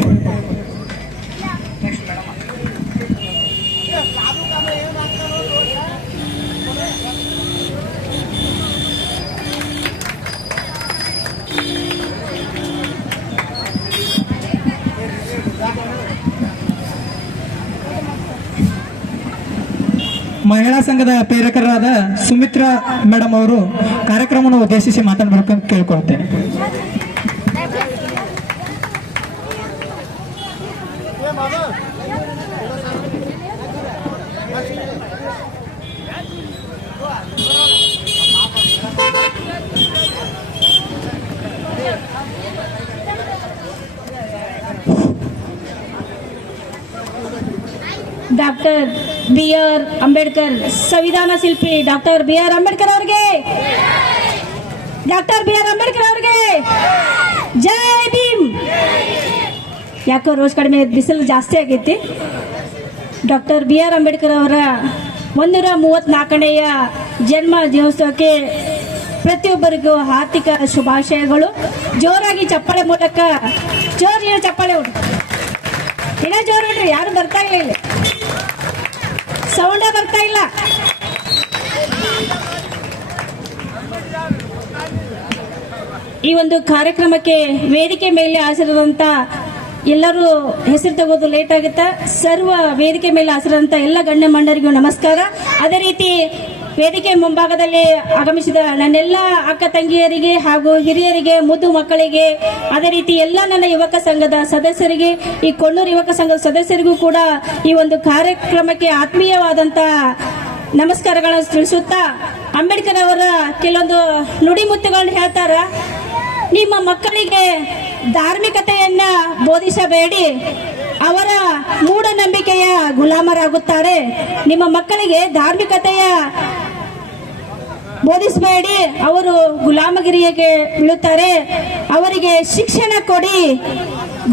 ಮಹಿಳಾ ಸಂಘದ ಪ್ರೇರಕರಾದ ಸುಮಿತ್ರಾ ಮೇಡಮ್ ಅವರು ಕಾರ್ಯಕ್ರಮವನ್ನು ಉದ್ದೇಶಿಸಿ ಮಾತನಾಡಬೇಕಂತ ಕೇಳಿಕೊಳ್ತೇನೆ. Doctor B R. ಅಂಬೇಡ್ಕರ್ ಸಂವಿಧಾನ ಶಿಲ್ಪಿ ಡಾಕ್ಟರ್ ಬಿ.ಆರ್. ಅಂಬೇಡ್ಕರ್ ಅವರಿಗೆ, ಡಾಕ್ಟರ್ ಬಿ.ಆರ್. ಅಂಬೇಡ್ಕರ್ ಅವರಿಗೆ ಜೈ ಭೀಮ್. ಯಾಕೋ ರೋಜ್ ಕಡಿಮೆ ಬಿಸಿಲು ಜಾಸ್ತಿ ಆಗೈತಿ. Doctor B R. ಅಂಬೇಡ್ಕರ್ ಅವರ 134ನೇಯ ಜನ್ಮ ದಿನೋತ್ಸವಕ್ಕೆ ಪ್ರತಿಯೊಬ್ಬರಿಗೂ ಹಾರ್ದಿಕ ಶುಭಾಶಯಗಳು. ಜೋರಾಗಿ ಚಪ್ಪಾಳೆ ಮೂಲಕ, ಜೋರಿನ ಚಪ್ಪಾಳೆ ಉಂಟು, ಇನ್ನ ಜೋರು ಬಿಡ್ರಿ, ಯಾರು ಬರ್ತಾ ಇಲ್ಲ, ಇಲ್ಲಿ ಸೌಂಡೇ ಬರ್ತಾ ಇಲ್ಲ. ಈ ಒಂದು ಕಾರ್ಯಕ್ರಮಕ್ಕೆ ವೇದಿಕೆ ಮೇಲೆ ಹಾಜರಿರುವಂತ ಎಲ್ಲರೂ ಹೆಸರು ತಗೋದು ಲೇಟ್ ಆಗುತ್ತೆ. ಸರ್ವ ವೇದಿಕೆ ಮೇಲೆ ಹಾಜರಿರುವಂತ ಎಲ್ಲ ಗಣ್ಯ ಮಂಡರಿಗೂ ನಮಸ್ಕಾರ. ಅದೇ ರೀತಿ ವೇದಿಕೆ ಮುಂಭಾಗದಲ್ಲಿ ಆಗಮಿಸಿದ ನನ್ನೆಲ್ಲ ಅಕ್ಕ ತಂಗಿಯರಿಗೆ ಹಾಗೂ ಹಿರಿಯರಿಗೆ, ಮುದ್ದು ಮಕ್ಕಳಿಗೆ, ಅದೇ ರೀತಿ ಎಲ್ಲ ನನ್ನ ಯುವಕ ಸಂಘದ ಸದಸ್ಯರಿಗೆ, ಈ ಕೊಣ್ಣೂರು ಯುವಕ ಸಂಘದ ಸದಸ್ಯರಿಗೂ ಕೂಡ ಈ ಒಂದು ಕಾರ್ಯಕ್ರಮಕ್ಕೆ ಆತ್ಮೀಯವಾದಂತ ನಮಸ್ಕಾರಗಳನ್ನು ತಿಳಿಸುತ್ತಾ, ಅಂಬೇಡ್ಕರ್ ಅವರ ಕೆಲವೊಂದು ನುಡಿಮುತ್ತುಗಳನ್ನು ಹೇಳ್ತಾರ. ನಿಮ್ಮ ಮಕ್ಕಳಿಗೆ ಧಾರ್ಮಿಕತೆಯನ್ನ ಬೋಧಿಸಬೇಡಿ, ಅವರ ಮೂಢನಂಬಿಕೆಯ ಗುಲಾಮರಾಗುತ್ತಾರೆ. ನಿಮ್ಮ ಮಕ್ಕಳಿಗೆ ಧಾರ್ಮಿಕತೆಯ ಬೋಧಿಸಬೇಡಿ, ಅವರು ಗುಲಾಮಗಿರಿಗೆ ಬೀಳುತ್ತಾರೆ. ಅವರಿಗೆ ಶಿಕ್ಷಣ ಕೊಡಿ,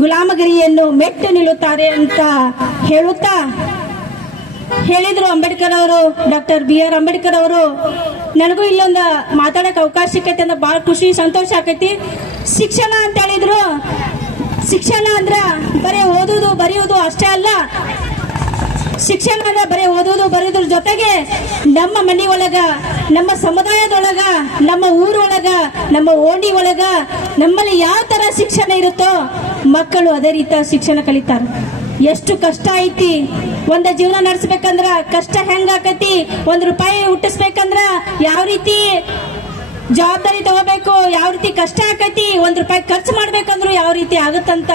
ಗುಲಾಮಗಿರಿಯನ್ನು ಮೆಟ್ಟು ನಿಲ್ಲುತ್ತಾರೆ ಅಂತ ಹೇಳುತ್ತಾ ಹೇಳಿದ್ರು ಅಂಬೇಡ್ಕರ್ ಅವರು, ಡಾಕ್ಟರ್ ಬಿ.ಆರ್. ಅಂಬೇಡ್ಕರ್ ಅವರು. ನನಗೂ ಇಲ್ಲೊಂದು ಮಾತಾಡಕ್ಕೆ ಅವಕಾಶ ಸಿಕ್ಕೈತಿ ಅಂತ ಭಾಳ ಖುಷಿ ಸಂತೋಷ ಆಕೈತಿ. ಶಿಕ್ಷಣ ಅಂತ ಹೇಳಿದ್ರು, ಶಿಕ್ಷಣ ಅಂದ್ರ ಬರೀ ಓದುವುದು ಬರೆಯುವುದು ಅಷ್ಟೇ ಅಲ್ಲ. ಶಿಕ್ಷಣ ಅಂದ್ರೆ ಬರೀ ಓದುವುದು ಬರೆಯೋದ್ರ ಜೊತೆಗೆ ನಮ್ಮ ಮನೆ ಒಳಗ, ನಮ್ಮ ಸಮುದಾಯದೊಳಗ, ನಮ್ಮ ಊರೊಳಗ, ನಮ್ಮ ಓಣಿ ಒಳಗ ನಮ್ಮಲ್ಲಿ ಯಾವ ತರ ಶಿಕ್ಷಣ ಇರುತ್ತೋ ಮಕ್ಕಳು ಅದೇ ರೀತಿ ಶಿಕ್ಷಣ ಕಲಿತಾರೆ. ಎಷ್ಟು ಕಷ್ಟ ಐತಿ ಒಂದ ಜೀವನ ನಡೆಸಬೇಕಂದ್ರ, ಕಷ್ಟ ಹೆಂಗ ಆಕತಿ, ₹1 ಹುಟ್ಟಿಸ್ಬೇಕಂದ್ರ ಯಾವ ರೀತಿ ಜವಾಬ್ದಾರಿ ತಗೋಬೇಕು, ಯಾವ ರೀತಿ ಕಷ್ಟ ಆಕತಿ, ₹1 ಖರ್ಚು ಮಾಡ್ಬೇಕಂದ್ರು ಯಾವ ರೀತಿ ಆಗುತ್ತಂತ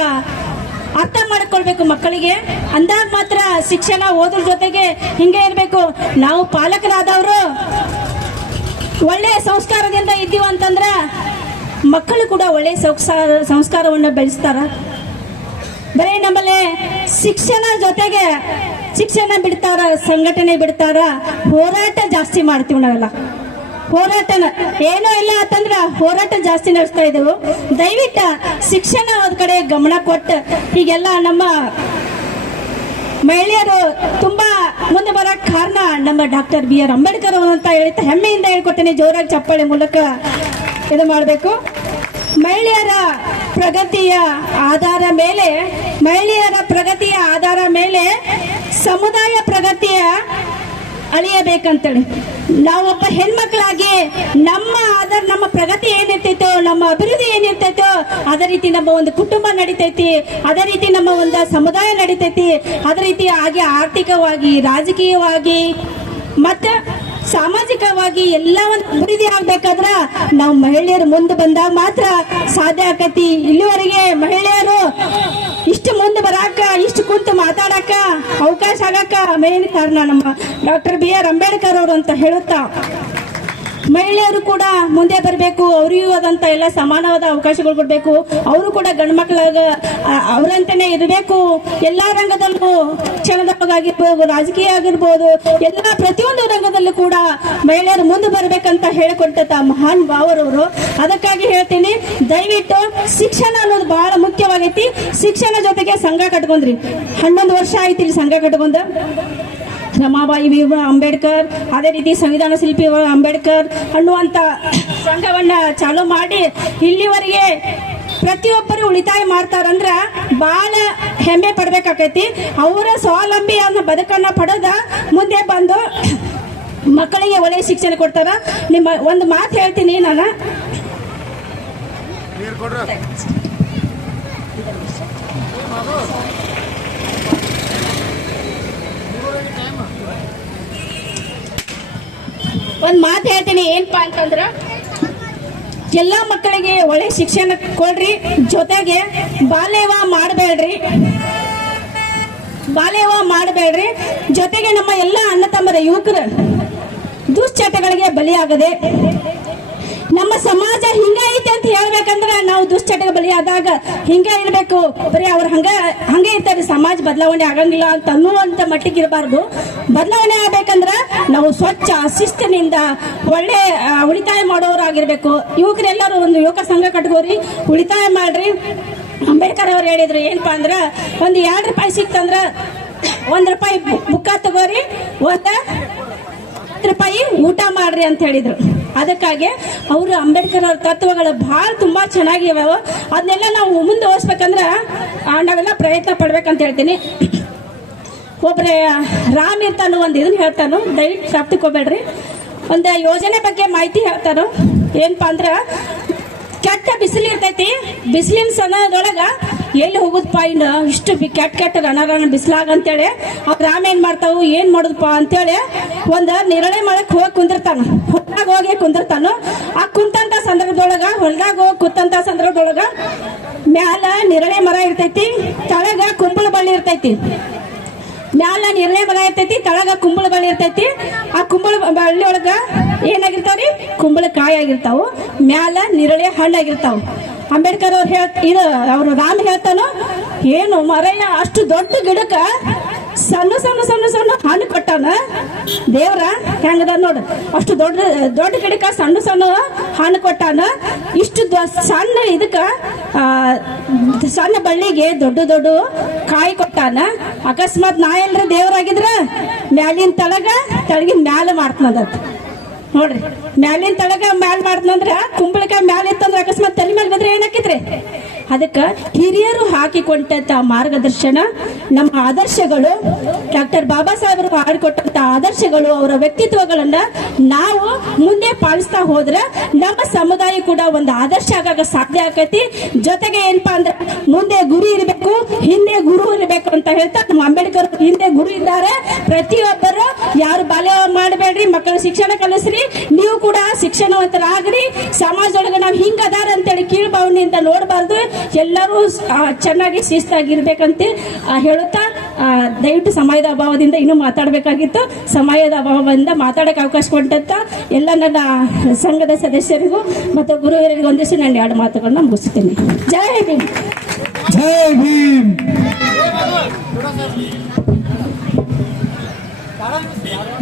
ಅರ್ಥ ಮಾಡ್ಕೊಳ್ಬೇಕು ಮಕ್ಕಳಿಗೆ. ಅಂದಾಗ ಮಾತ್ರ ಶಿಕ್ಷಣ ಓದ್ರ ಜೊತೆಗೆ ಹಿಂಗೆ ಇರ್ಬೇಕು. ನಾವು ಪಾಲಕರಾದವರು ಒಳ್ಳೆಯ ಸಂಸ್ಕಾರದಿಂದ ಇದ್ದೀವಿ ಅಂತಂದ್ರ ಮಕ್ಕಳು ಕೂಡ ಒಳ್ಳೆಯ ಸಂಸ್ಕಾರವನ್ನು ಬೆಳೆಸ್ತಾರ. ಬರೀ ನಮ್ಮಲ್ಲಿ ಶಿಕ್ಷಣ ಜೊತೆಗೆ ಶಿಕ್ಷಣ ಬಿಡ್ತಾರ, ಸಂಘಟನೆ ಬಿಡ್ತಾರ, ಹೋರಾಟ ಜಾಸ್ತಿ ಮಾಡ್ತೀವಿ ನಾವೆಲ್ಲ. ಹೋರಾಟನ ಏನೋ ಇಲ್ಲ ಅಂತಂದ್ರ ಹೋರಾಟ ಜಾಸ್ತಿ ನಡೆಸ್ತಾ ಇದ್ದೆವು. ದಯವಿಟ್ಟು ಶಿಕ್ಷಣ ಒಂದ್ ಕಡೆ ಗಮನ ಕೊಟ್ಟು ಹೀಗೆಲ್ಲ ನಮ್ಮ ಮಹಿಳೆಯರು ತುಂಬಾ ಮುಂದೆ ಬರಕ್ ಕಾರಣ ನಮ್ಮ ಡಾಕ್ಟರ್ ಬಿ.ಆರ್. ಅಂಬೇಡ್ಕರ್ ಅವರು ಅಂತ ಹೇಳ್ತಾ ಹೆಮ್ಮೆಯಿಂದ ಹೇಳ್ಕೊಟ್ಟೇನೆ. ಜೋರಾಗಿ ಚಪ್ಪಾಳೆ ಮೂಲಕ ಇದು ಮಾಡಬೇಕು. ಮಹಿಳೆಯರ ಪ್ರಗತಿಯ ಆಧಾರ ಮೇಲೆ ಸಮುದಾಯ ಪ್ರಗತಿಯ ಅಳಿಯಬೇಕಂತೇಳಿ ನಾವೊಬ್ಬ ಹೆಣ್ಮಕ್ಳಾಗಿ ನಮ್ಮ ಪ್ರಗತಿ ಏನಿರ್ತೈತೋ, ನಮ್ಮ ಅಭಿವೃದ್ಧಿ ಏನಿರ್ತೈತೋ ಅದೇ ರೀತಿ ನಮ್ಮ ಒಂದು ಕುಟುಂಬ ನಡೀತೈತಿ, ಅದೇ ರೀತಿ ನಮ್ಮ ಒಂದು ಸಮುದಾಯ ನಡೀತೈತಿ. ಅದೇ ರೀತಿ ಹಾಗೆ ಆರ್ಥಿಕವಾಗಿ, ರಾಜಕೀಯವಾಗಿ ಮತ್ತೆ ಸಾಮಾಜಿಕವಾಗಿ ಎಲ್ಲವನ್ನು ಅಭಿವೃದ್ಧಿ ಆಗ್ಬೇಕಾದ್ರ ನಾವು ಮಹಿಳೆಯರು ಮುಂದೆ ಬಂದಾಗ ಮಾತ್ರ ಸಾಧ್ಯ ಆಕತಿ. ಇಲ್ಲಿವರೆಗೆ ಮಹಿಳೆಯರು ಇಷ್ಟು ಮುಂದೆ ಬರಾಕ, ಇಷ್ಟು ಕುಂತು ಮಾತಾಡಕ ಅವಕಾಶ ಆಗಕ ಮೇನ್ ಕಾರಣ ನಮ್ಮ ಡಾಕ್ಟರ್ ಬಿ.ಆರ್. ಅಂಬೇಡ್ಕರ್ ಅವರು ಅಂತ ಹೇಳುತ್ತಾ, ಮಹಿಳೆಯರು ಕೂಡ ಮುಂದೆ ಬರಬೇಕು, ಅವರಿಗೂ ಆದಂತ ಎಲ್ಲ ಸಮಾನವಾದ ಅವಕಾಶಗಳು ಕೊಡಬೇಕು. ಅವರು ಕೂಡ ಗಂಡು ಮಕ್ಕಳಾಗ ಅವರಂತಾನೆ ಇರಬೇಕು. ಎಲ್ಲಾ ರಂಗದಲ್ಲೂ ಶಿಕ್ಷಣದಾಗಿರ್ಬೋದು, ರಾಜಕೀಯ ಆಗಿರ್ಬೋದು, ಎಲ್ಲ ಪ್ರತಿಯೊಂದು ರಂಗದಲ್ಲೂ ಕೂಡ ಮಹಿಳೆಯರು ಮುಂದೆ ಬರಬೇಕಂತ ಹೇಳಿಕೊಟ್ಟ ಮಹಾನ್ ಭಾವರವರು. ಅದಕ್ಕಾಗಿ ಹೇಳ್ತೀನಿ, ದಯವಿಟ್ಟು ಶಿಕ್ಷಣ ಅನ್ನೋದು ಬಹಳ ಮುಖ್ಯವಾಗೈತಿ. ಶಿಕ್ಷಣ ಜೊತೆಗೆ ಸಂಘ ಕಟ್ಕೊಂಡ್ರಿ. 11 ವರ್ಷ ಆಯ್ತು ಇಲ್ಲಿ ಸಂಘ ಕಟ್ಕೊಂಡ. ರಮಾಬಾಯಿ ಅಂಬೇಡ್ಕರ್, ಅದೇ ರೀತಿ ಸಂವಿಧಾನ ಶಿಲ್ಪಿ ಅಂಬೇಡ್ಕರ್ ಅನ್ನುವಂತ ಸಂಘವನ್ನ ಚಾಲೂ ಮಾಡಿ ಇಲ್ಲಿವರೆಗೆ ಪ್ರತಿಯೊಬ್ಬರು ಉಳಿತಾಯ ಮಾಡ್ತಾರಂದ್ರ ಬಹಳ ಹೆಮ್ಮೆ ಪಡ್ಬೇಕಾಕೈತಿ. ಅವರ ಸ್ವಾವಲಂಬಿ ಅನ್ನೋ ಬದುಕನ್ನ ಪಡೆದ ಮುಂದೆ ಬಂದು ಮಕ್ಕಳಿಗೆ ಒಳ್ಳೆಯ ಶಿಕ್ಷಣ ಕೊಡ್ತಾರ. ನಿಮ್ಮ ಒಂದು ಮಾತು ಹೇಳ್ತೀನಿ ನಾನು. ಒಂದ್ ಮಾತು ಹೇಳ್ತೀನಿ, ಏನಪ್ಪಾ ಅಂತಂದ್ರ ಎಲ್ಲ ಮಕ್ಕಳಿಗೆ ಒಳ್ಳೆ ಶಿಕ್ಷಣ ಕೊಡ್ರಿ, ಜೊತೆಗೆ ಬಾಲ್ಯವ ಮಾಡಬೇಡ್ರಿ. ಜೊತೆಗೆ ನಮ್ಮ ಎಲ್ಲ ಅಣ್ಣ ತಮ್ಮರ ಯುವಕರು ದುಶ್ಚಟಗಳಿಗೆ ಬಲಿಯಾಗದೆ ನಮ್ಮ ಸಮಾಜ ಹಿಂಗೈತೆ ಅಂತ ಹೇಳ್ಬೇಕಂದ್ರ ನಾವು ದುಶ್ಚಟಕ್ಕೆ ಬಲಿಯಾದಾಗ ಹಿಂಗೆ ಇರ್ಬೇಕು, ಬರೀ ಅವ್ರು ಹಂಗೆ ಇರ್ತಾರೆ, ಸಮಾಜ ಬದಲಾವಣೆ ಆಗಂಗಿಲ್ಲ ಅಂತ ಅನ್ನುವಂತ ಮಟ್ಟಿಗೆ ಇರಬಾರ್ದು. ಬದಲಾವಣೆ ಆಗ್ಬೇಕಂದ್ರ ನಾವು ಸ್ವಚ್ಛ ಶಿಸ್ತಿನಿಂದ ಒಳ್ಳೆ ಉಳಿತಾಯ ಮಾಡೋರಾಗಿರ್ಬೇಕು. ಯುವಕರೆಲ್ಲರೂ ಒಂದು ಯುವಕ ಸಂಘ ಕಟ್ಕೋರಿ, ಉಳಿತಾಯ ಮಾಡ್ರಿ. ಅಂಬೇಡ್ಕರ್ ಅವ್ರು ಹೇಳಿದ್ರು ಏನಪ್ಪಾ ಅಂದ್ರ ಒಂದು 2 ರೂಪಾಯಿ ಸಿಕ್ತಂದ್ರ 1 ರೂಪಾಯಿ ಬುಕ್ಕ ತಗೋರಿ, 1 ರೂಪಾಯಿ ಊಟ ಮಾಡ್ರಿ ಅಂತ ಹೇಳಿದ್ರು. ಅದಕ್ಕಾಗಿ ಅವರು ಅಂಬೇಡ್ಕರ್ ಅವ್ರ ತತ್ವಗಳು ಬಹಳ ತುಂಬಾ ಚೆನ್ನಾಗಿವೆ. ಅದನ್ನೆಲ್ಲ ನಾವು ಮುಂದುವರಿಸ್ಬೇಕಂದ್ರ ನಾವೆಲ್ಲ ಪ್ರಯತ್ನ ಪಡ್ಬೇಕಂತ ಹೇಳ್ತೀನಿ. ಒಬ್ರೆ ರಾಮ್ ಇರ್ತಾನು ಒಂದು ಇದನ್ನ ಹೇಳ್ತಾನು, ದಯವಿಟ್ಟು ತಪ್ಪಿಕೋಬೇಡ್ರಿ. ಒಂದು ಯೋಜನೆ ಬಗ್ಗೆ ಮಾಹಿತಿ ಹೇಳ್ತಾನು. ಏನಪ್ಪಾ ಅಂದ್ರ ಕೆಟ್ಟ ಬಿಸಿಲು ಇರ್ತೈತಿ, ಬಿಸಿಲಿನ ಸಮಯದೊಳಗ ಎಲ್ಲಿ ಹೋಗುದಪ್ಪ ಇನ್ನು ಇಷ್ಟು ಕೆಟ್ಟ ರಣರಣ ಬಿಸಿಲಾಗ ಅಂತೇಳಿ ಅವ್ರು ರಾಮ ಏನ್ ಮಾಡ್ತಾವು, ಏನ್ ಮಾಡುದಪ್ಪ ಅಂತೇಳಿ ಒಂದ್ ನೇರಳೆ ಮಳಕ್ ಹೋಗಿ ಕುಂದಿರ್ತಾನ. ಹೊಲ್ದಾಗ ಹೋಗಿ ಕುಂದಿರ್ತಾನು. ಆ ಕುಂತಂತ ಸಂದರ್ಭದೊಳಗ ಹೊಲ್ದಾಗ ಹೋಗಿ ಕುಂತಂತ ಸಂದರ್ಭದೊಳಗ ಮ್ಯಾಲ ನೇರಳೆ ಮರ ಇರ್ತೈತಿ, ತಳಗ ಕುಂಬಳ ಬಳ್ಳಿ ಇರ್ತೈತಿ. ಮ್ಯಾಲ ನೇರಳೆ ಮರ ಇರ್ತೈತಿ, ತಳಗ ಕುಂಬಳ ಬಳ್ಳಿ ಇರ್ತೈತಿ. ಆ ಕುಂಬಳ ಬಳ್ಳಿ ಒಳಗ ಏನಾಗಿರ್ತಾವ್ರಿ, ಕುಂಬಳ ಕಾಯಿ ಆಗಿರ್ತಾವು, ಮ್ಯಾಲ ನೇರಳೆ ಹಣ್ಣಾಗಿರ್ತಾವ. ಅಂಬೇಡ್ಕರ್ ಅವ್ರು ರಾಮ್ ಹೇಳ್ತಾನು, ಏನು ಮರಯ್ಯ ಅಷ್ಟು ದೊಡ್ಡ ಗಿಡಕ್ಕ ಸಣ್ಣ ಸಣ್ಣ ಸಣ್ಣ ಸಣ್ಣ ಹಣ್ಣು ಕೊಟ್ಟಾನ ದೇವ್ರ, ಹೆಂಗದ ನೋಡು, ಅಷ್ಟು ದೊಡ್ಡ ಗಿಡಕ್ಕ ಸಣ್ಣ ಸಣ್ಣ ಹಣ್ಣು ಕೊಟ್ಟಾನ. ಇಷ್ಟು ಸಣ್ಣ ಇದಕ್ಕ ಸಣ್ಣ ಬಳ್ಳಿಗೆ ದೊಡ್ಡ ದೊಡ್ಡ ಕಾಯಿ ಕೊಟ್ಟಾನ. ಅಕಸ್ಮಾತ್ ನಾ ಎಲ್ರ ದೇವ್ರಾಗಿದ್ರ ಮ್ಯಾಲಿನ ತಳಗಿನ ಮ್ಯಾಲ ಮಾಡ್ತನದ ನೋಡ್ರಿ. ಮ್ಯಾಲಿನ ತಳಗ ಮ್ಯಾಲ ಮಾಡ್ತಂದ್ರ ಕುಂಬಳಕಾಯಿ ಮ್ಯಾಲ ಇತ್ತಂದ್ರ ಅಕಸ್ಮಾತ್ ತಲೆ ಮೇಲೆ ಬಂದ್ರೆ ಏನಾಕಿದ್ರಿ. ಅದಕ್ಕೆ ಹಿರಿಯರು ಹಾಕಿಕೊಂಡಂತ ಮಾರ್ಗದರ್ಶನ, ನಮ್ಮ ಆದರ್ಶಗಳು, ಡಾಕ್ಟರ್ ಬಾಬಾ ಸಾಹೇಬರು ಹಾಡಿಕೊಟ್ಟಂತ ಆದರ್ಶಗಳು, ಅವರ ವ್ಯಕ್ತಿತ್ವಗಳನ್ನ ನಾವು ಮುಂದೆ ಪಾಲಿಸ್ತಾ ಹೋದ್ರೆ ನಮ್ಮ ಸಮುದಾಯ ಕೂಡ ಒಂದು ಆದರ್ಶ ಆಗಾಗ ಸಾಧ್ಯ ಆಕೈತಿ. ಜೊತೆಗೆ ಏನಪ್ಪಾ ಅಂದ್ರೆ ಮುಂದೆ ಗುರು ಇರಬೇಕು, ಹಿಂದೆ ಗುರು ಇರಬೇಕು ಅಂತ ಹೇಳ್ತಾ ನಮ್ಮ ಅಂಬೇಡ್ಕರ್ ಹಿಂದೆ ಗುರು ಇದ್ದಾರೆ. ಪ್ರತಿಯೊಬ್ಬರು ಯಾರು ಬಾಲ್ಯ ಮಾಡಬೇಡ್ರಿ, ಮಕ್ಕಳ ಶಿಕ್ಷಣ ಕಲಿಸ್ರಿ, ನೀವು ಕೂಡ ಶಿಕ್ಷಣವಂತರಾಗ್ರಿ. ಸಮಾಜದೊಳಗೆ ನಾವು ಹಿಂಗದಾರ ಅಂತೇಳಿ ಕೀಳ್ಭಾವನೆಯಿಂದ ನೋಡಬಾರ್ದು, ಎಲ್ಲರೂ ಚೆನ್ನಾಗಿ ಶಿಸ್ತಾಗಿರ್ಬೇಕಂತ ಹೇಳುತ್ತಾ ದಯವಿಟ್ಟು ಸಮಯದ ಅಭಾವದಿಂದ ಇನ್ನೂ ಮಾತಾಡಬೇಕಾಗಿತ್ತು. ಸಮಯದ ಅಭಾವದಿಂದ ಮಾತಾಡಕ್ಕೆ ಅವಕಾಶ ಕೊಟ್ಟಂತ ಎಲ್ಲ ನನ್ನ ಸಂಘದ ಸದಸ್ಯರಿಗೂ ಮತ್ತು ಗುರುವರಿಗೂ ಒಂದಿಷ್ಟು ನಾನು 2 ಮಾತುಗಳನ್ನ ಮುಗಿಸ್ತೀನಿ. ಜೈ ಭೀಮ್. ಜೈ ಭೀಮ್.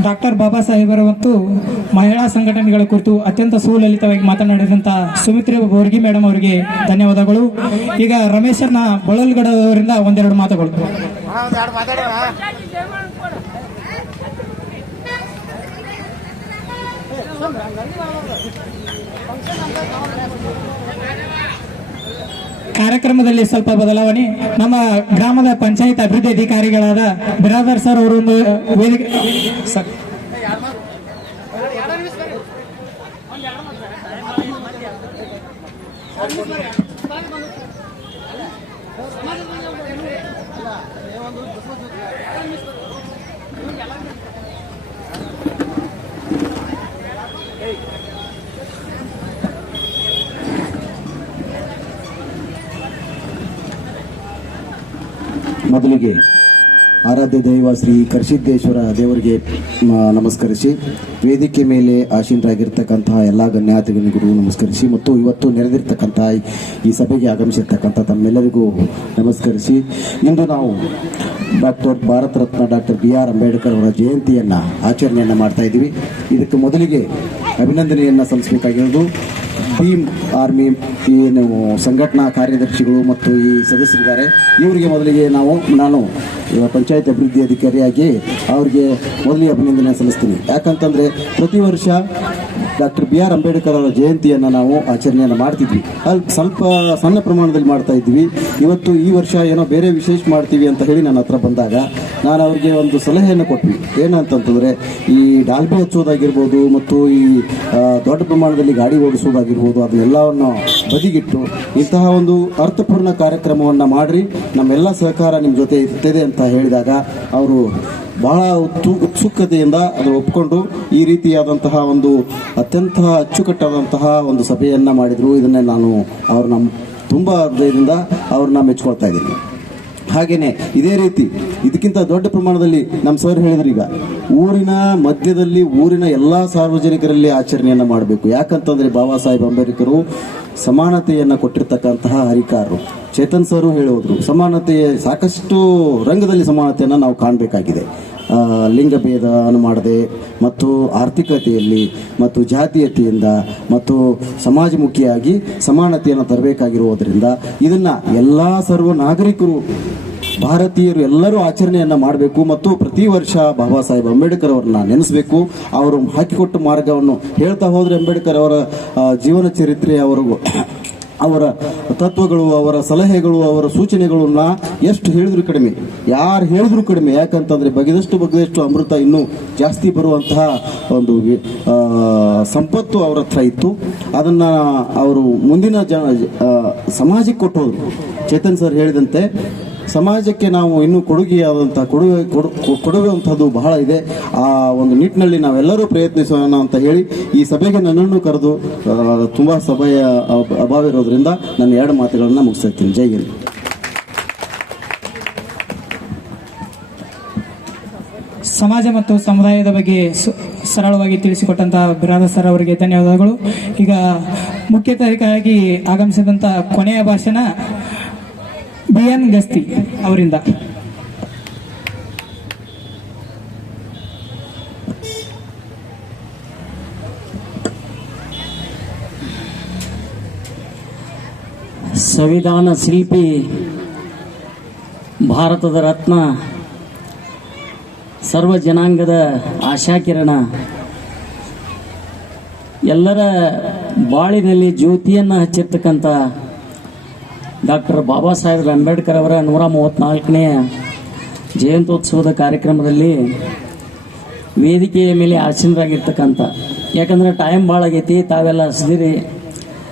ಡಾಕ್ಟರ್ ಬಾಬಾ ಸಾಹೇಬರ ಮತ್ತು ಮಹಿಳಾ ಸಂಘಟನೆಗಳ ಕುರಿತು ಅತ್ಯಂತ ಸುಲಲಿತವಾಗಿ ಮಾತನಾಡಿದಂತ ಸುಮಿತ್ರೆ ಬೋರ್ಗಿ ಮೇಡಮ್ ಅವರಿಗೆ ಧನ್ಯವಾದಗಳು. ಈಗ ರಮೇಶನ್ನ ಬಳಲ್ಗಡ ಅವರಿಂದ 1-2 ಮಾತುಗಳು. ಕಾರ್ಯಕ್ರಮದಲ್ಲಿ ಸ್ವಲ್ಪ ಬದಲಾವಣೆ. ನಮ್ಮ ಗ್ರಾಮದ ಪಂಚಾಯತ್ ಅಭಿವೃದ್ಧಿ ಅಧಿಕಾರಿಗಳಾದ ಬಿರಾದರ್ ಸರ್ ಅವರು ಒಂದು ವೇದಿಕೆ ಮೊದಲಿಗೆ ಆರಾಧ್ಯ ದೈವ ಶ್ರೀ ಕರಿಸಿದ್ದೇಶ್ವರ ದೇವರಿಗೆ ನಮಸ್ಕರಿಸಿ, ವೇದಿಕೆ ಮೇಲೆ ಆಸೀನರಾಗಿರ್ತಕ್ಕಂತಹ ಎಲ್ಲ ಗಣ್ಯಾತಿಗಳಿಗೂ ನಮಸ್ಕರಿಸಿ ಮತ್ತು ಇವತ್ತು ನೆರೆದಿರ್ತಕ್ಕಂತಹ ಈ ಸಭೆಗೆ ಆಗಮಿಸಿರ್ತಕ್ಕಂಥ ತಮ್ಮೆಲ್ಲರಿಗೂ ನಮಸ್ಕರಿಸಿ, ಇಂದು ನಾವು ಭಾರತ ರತ್ನ ಡಾಕ್ಟರ್ BR ಅಂಬೇಡ್ಕರ್ ಅವರ ಜಯಂತಿಯನ್ನು ಆಚರಣೆಯನ್ನು ಮಾಡ್ತಾ ಇದ್ದೀವಿ. ಇದಕ್ಕೆ ಮೊದಲಿಗೆ ಅಭಿನಂದನೆಯನ್ನು ಸಲ್ಲಿಸಬೇಕಾಗಿರೋದು ಭೀಮ್ ಆರ್ಮಿ ಏನು ಸಂಘಟನಾ ಕಾರ್ಯದರ್ಶಿಗಳು ಮತ್ತು ಈ ಸದಸ್ಯರಿದ್ದಾರೆ. ಇವರಿಗೆ ಮೊದಲಿಗೆ ನಾನು ಪಂಚಾಯತ್ ಅಭಿವೃದ್ಧಿ ಅಧಿಕಾರಿಯಾಗಿ ಅವರಿಗೆ ಮೊದಲಿಗೆ ಅಭಿನಂದನೆ ಸಲ್ಲಿಸ್ತೀನಿ. ಯಾಕಂತಂದರೆ ಪ್ರತಿ ವರ್ಷ ಡಾಕ್ಟರ್ BR ಅಂಬೇಡ್ಕರ್ ಅವರ ಜಯಂತಿಯನ್ನು ನಾವು ಆಚರಣೆಯನ್ನು ಮಾಡ್ತಿದ್ವಿ. ಅಲ್ಲಿ ಸ್ವಲ್ಪ ಸಣ್ಣ ಪ್ರಮಾಣದಲ್ಲಿ ಮಾಡ್ತಾ ಇದ್ವಿ. ಇವತ್ತು ಈ ವರ್ಷ ಏನೋ ಬೇರೆ ವಿಶೇಷ ಮಾಡ್ತೀವಿ ಅಂತ ಹೇಳಿ ನನ್ನ ಹತ್ರ ಬಂದಾಗ ನಾನು ಅವರಿಗೆ ಒಂದು ಸಲಹೆಯನ್ನು ಕೊಟ್ವಿ. ಏನಂತಂತಂದರೆ ಈ ಡಾಲ್ಬಿ ಹಚ್ಚೋದಾಗಿರ್ಬೋದು ಮತ್ತು ಈ ದೊಡ್ಡ ಪ್ರಮಾಣದಲ್ಲಿ ಗಾಡಿ ಓಡಿಸೋದಾಗಿರ್ಬೋದು ಅದನ್ನೆಲ್ಲವನ್ನು ಬದಿಗಿಟ್ಟು ಇಂತಹ ಒಂದು ಅರ್ಥಪೂರ್ಣ ಕಾರ್ಯಕ್ರಮವನ್ನು ಮಾಡಿರಿ, ನಮ್ಮೆಲ್ಲ ಸಹಕಾರ ನಿಮ್ಮ ಜೊತೆ ಇರ್ತದೆ ಅಂತ ಹೇಳಿದಾಗ ಅವರು ಬಹಳ ಉತ್ಸುಕತೆಯಿಂದ ಅದನ್ನು ಒಪ್ಪಿಕೊಂಡು ಈ ರೀತಿಯಾದಂತಹ ಒಂದು ಅತ್ಯಂತ ಅಚ್ಚುಕಟ್ಟಾದಂತಹ ಒಂದು ಸಭೆಯನ್ನು ಮಾಡಿದರು. ಇದನ್ನೇ ನಾನು ನಮ್ಮ ತುಂಬ ಹೃದಯದಿಂದ ಅವ್ರನ್ನ ಮೆಚ್ಕೊಳ್ತಾ ಇದ್ದೀನಿ. ಹಾಗೇನೆ ಇದೇ ರೀತಿ ಇದಕ್ಕಿಂತ ದೊಡ್ಡ ಪ್ರಮಾಣದಲ್ಲಿ ನಮ್ಮ ಸರ್ ಹೇಳಿದ್ರು, ಈಗ ಊರಿನ ಮಧ್ಯದಲ್ಲಿ ಊರಿನ ಎಲ್ಲಾ ಸಾರ್ವಜನಿಕರಲ್ಲಿ ಆಚರಣೆಯನ್ನ ಮಾಡಬೇಕು. ಯಾಕಂತಂದ್ರೆ ಬಾಬಾ ಸಾಹೇಬ್ ಅಂಬೇಡ್ಕರ್ ಸಮಾನತೆಯನ್ನ ಕೊಟ್ಟಿರ್ತಕ್ಕಂತಹ ಹರಿಕಾರರು. ಚೇತನ್ ಸರ್ ಹೇಳೋದ್ರು, ಸಮಾನತೆಯ ಸಾಕಷ್ಟು ರಂಗದಲ್ಲಿ ಸಮಾನತೆಯನ್ನು ನಾವು ಕಾಣಬೇಕಾಗಿದೆ. ಲಿಂಗಭೇದವನ್ನು ಮಾಡದೆ ಮತ್ತು ಆರ್ಥಿಕತೆಯಲ್ಲಿ ಮತ್ತು ಜಾತೀಯತೆಯಿಂದ ಮತ್ತು ಸಮಾಜಮುಖಿಯಾಗಿ ಸಮಾನತೆಯನ್ನು ತರಬೇಕಾಗಿರುವುದರಿಂದ ಇದನ್ನ ಎಲ್ಲ ಸರ್ವ ನಾಗರಿಕರು ಭಾರತೀಯರು ಎಲ್ಲರೂ ಆಚರಣೆಯನ್ನ ಮಾಡಬೇಕು ಮತ್ತು ಪ್ರತಿ ವರ್ಷ ಬಾಬಾ ಸಾಹೇಬ್ ಅಂಬೇಡ್ಕರ್ ಅವರನ್ನ ನೆನೆಸಬೇಕು. ಅವರು ಹಾಕಿಕೊಟ್ಟ ಮಾರ್ಗವನ್ನು ಹೇಳ್ತಾ ಹೋದ್ರೆ ಅಂಬೇಡ್ಕರ್ ಅವರ ಜೀವನ ಚರಿತ್ರೆ, ಅವರ ತತ್ವಗಳು, ಅವರ ಸಲಹೆಗಳು, ಅವರ ಸೂಚನೆಗಳನ್ನ ಎಷ್ಟು ಹೇಳಿದ್ರು ಕಡಿಮೆ, ಯಾರು ಹೇಳಿದ್ರು ಕಡಿಮೆ. ಯಾಕಂತಂದ್ರೆ ಬಗೆದಷ್ಟು ಅಮೃತ ಇನ್ನೂ ಜಾಸ್ತಿ ಬರುವಂತಹ ಒಂದು ಸಂಪತ್ತು ಅವರ ಹತ್ರ ಇತ್ತು. ಅದನ್ನ ಅವರು ಮುಂದಿನ ಸಮಾಜಕ್ಕೆ ಕೊಟ್ಟು ಹೋದ್ರು. ಚೇತನ್ ಸರ್ ಹೇಳಿದಂತೆ ಸಮಾಜಕ್ಕೆ ನಾವು ಇನ್ನೂ ಕೊಡುಗೆಯಾದಂತಹ ಕೊಡುವಂಥದ್ದು ಬಹಳ ಇದೆ. ಆ ಒಂದು ನಿಟ್ಟಿನಲ್ಲಿ ನಾವೆಲ್ಲರೂ ಪ್ರಯತ್ನಿಸೋಣ ಅಂತ ಹೇಳಿ ಈ ಸಭೆಗೆ ನನ್ನನ್ನು ಕರೆದು ತುಂಬಾ ಸಭೆಯ ಅಭಾವ ಇರೋದ್ರಿಂದ ನಾನು 2 ಮಾತುಗಳನ್ನ ಮುಗಿಸ್ತೀನಿ. ಜೈ ಹಿಂದ್. ಸಮಾಜ ಮತ್ತು ಸಮುದಾಯದ ಬಗ್ಗೆ ಸರಳವಾಗಿ ತಿಳಿಸಿಕೊಟ್ಟಂತಹ ಬಿರಾದರ್ ಸರ್ ಅವರಿಗೆ ಧನ್ಯವಾದಗಳು. ಈಗ ಮುಖ್ಯ ಅತಿಥಿಯಾಗಿ ಆಗಮಿಸಿದಂತ ಕೊನೆಯ ಭಾಷಣ BN ಗಸ್ತಿ ಅವರಿಂದ. ಸಂವಿಧಾನ ಶಿಲ್ಪಿ, ಭಾರತದ ರತ್ನ, ಸರ್ವ ಜನಾಂಗದ ಆಶಾಕಿರಣ, ಎಲ್ಲರ ಬಾಳಿನಲ್ಲಿ ಜ್ಯೋತಿಯನ್ನು ಹಚ್ಚಿರ್ತಕ್ಕಂಥ ಡಾಕ್ಟರ್ ಬಾಬಾ ಸಾಹೇಬ್ ಅಂಬೇಡ್ಕರ್ ಅವರ 134ನೇ ಜಯಂತ್ಯೋತ್ಸವದ ಕಾರ್ಯಕ್ರಮದಲ್ಲಿ ವೇದಿಕೆಯ ಮೇಲೆ ಆಸೀನರಾಗಿರ್ತಕ್ಕಂಥ, ಯಾಕಂದ್ರೆ ಟೈಮ್ ಭಾಳ ಆಗೈತಿ, ತಾವೆಲ್ಲ ಹಸಿದಿರಿ,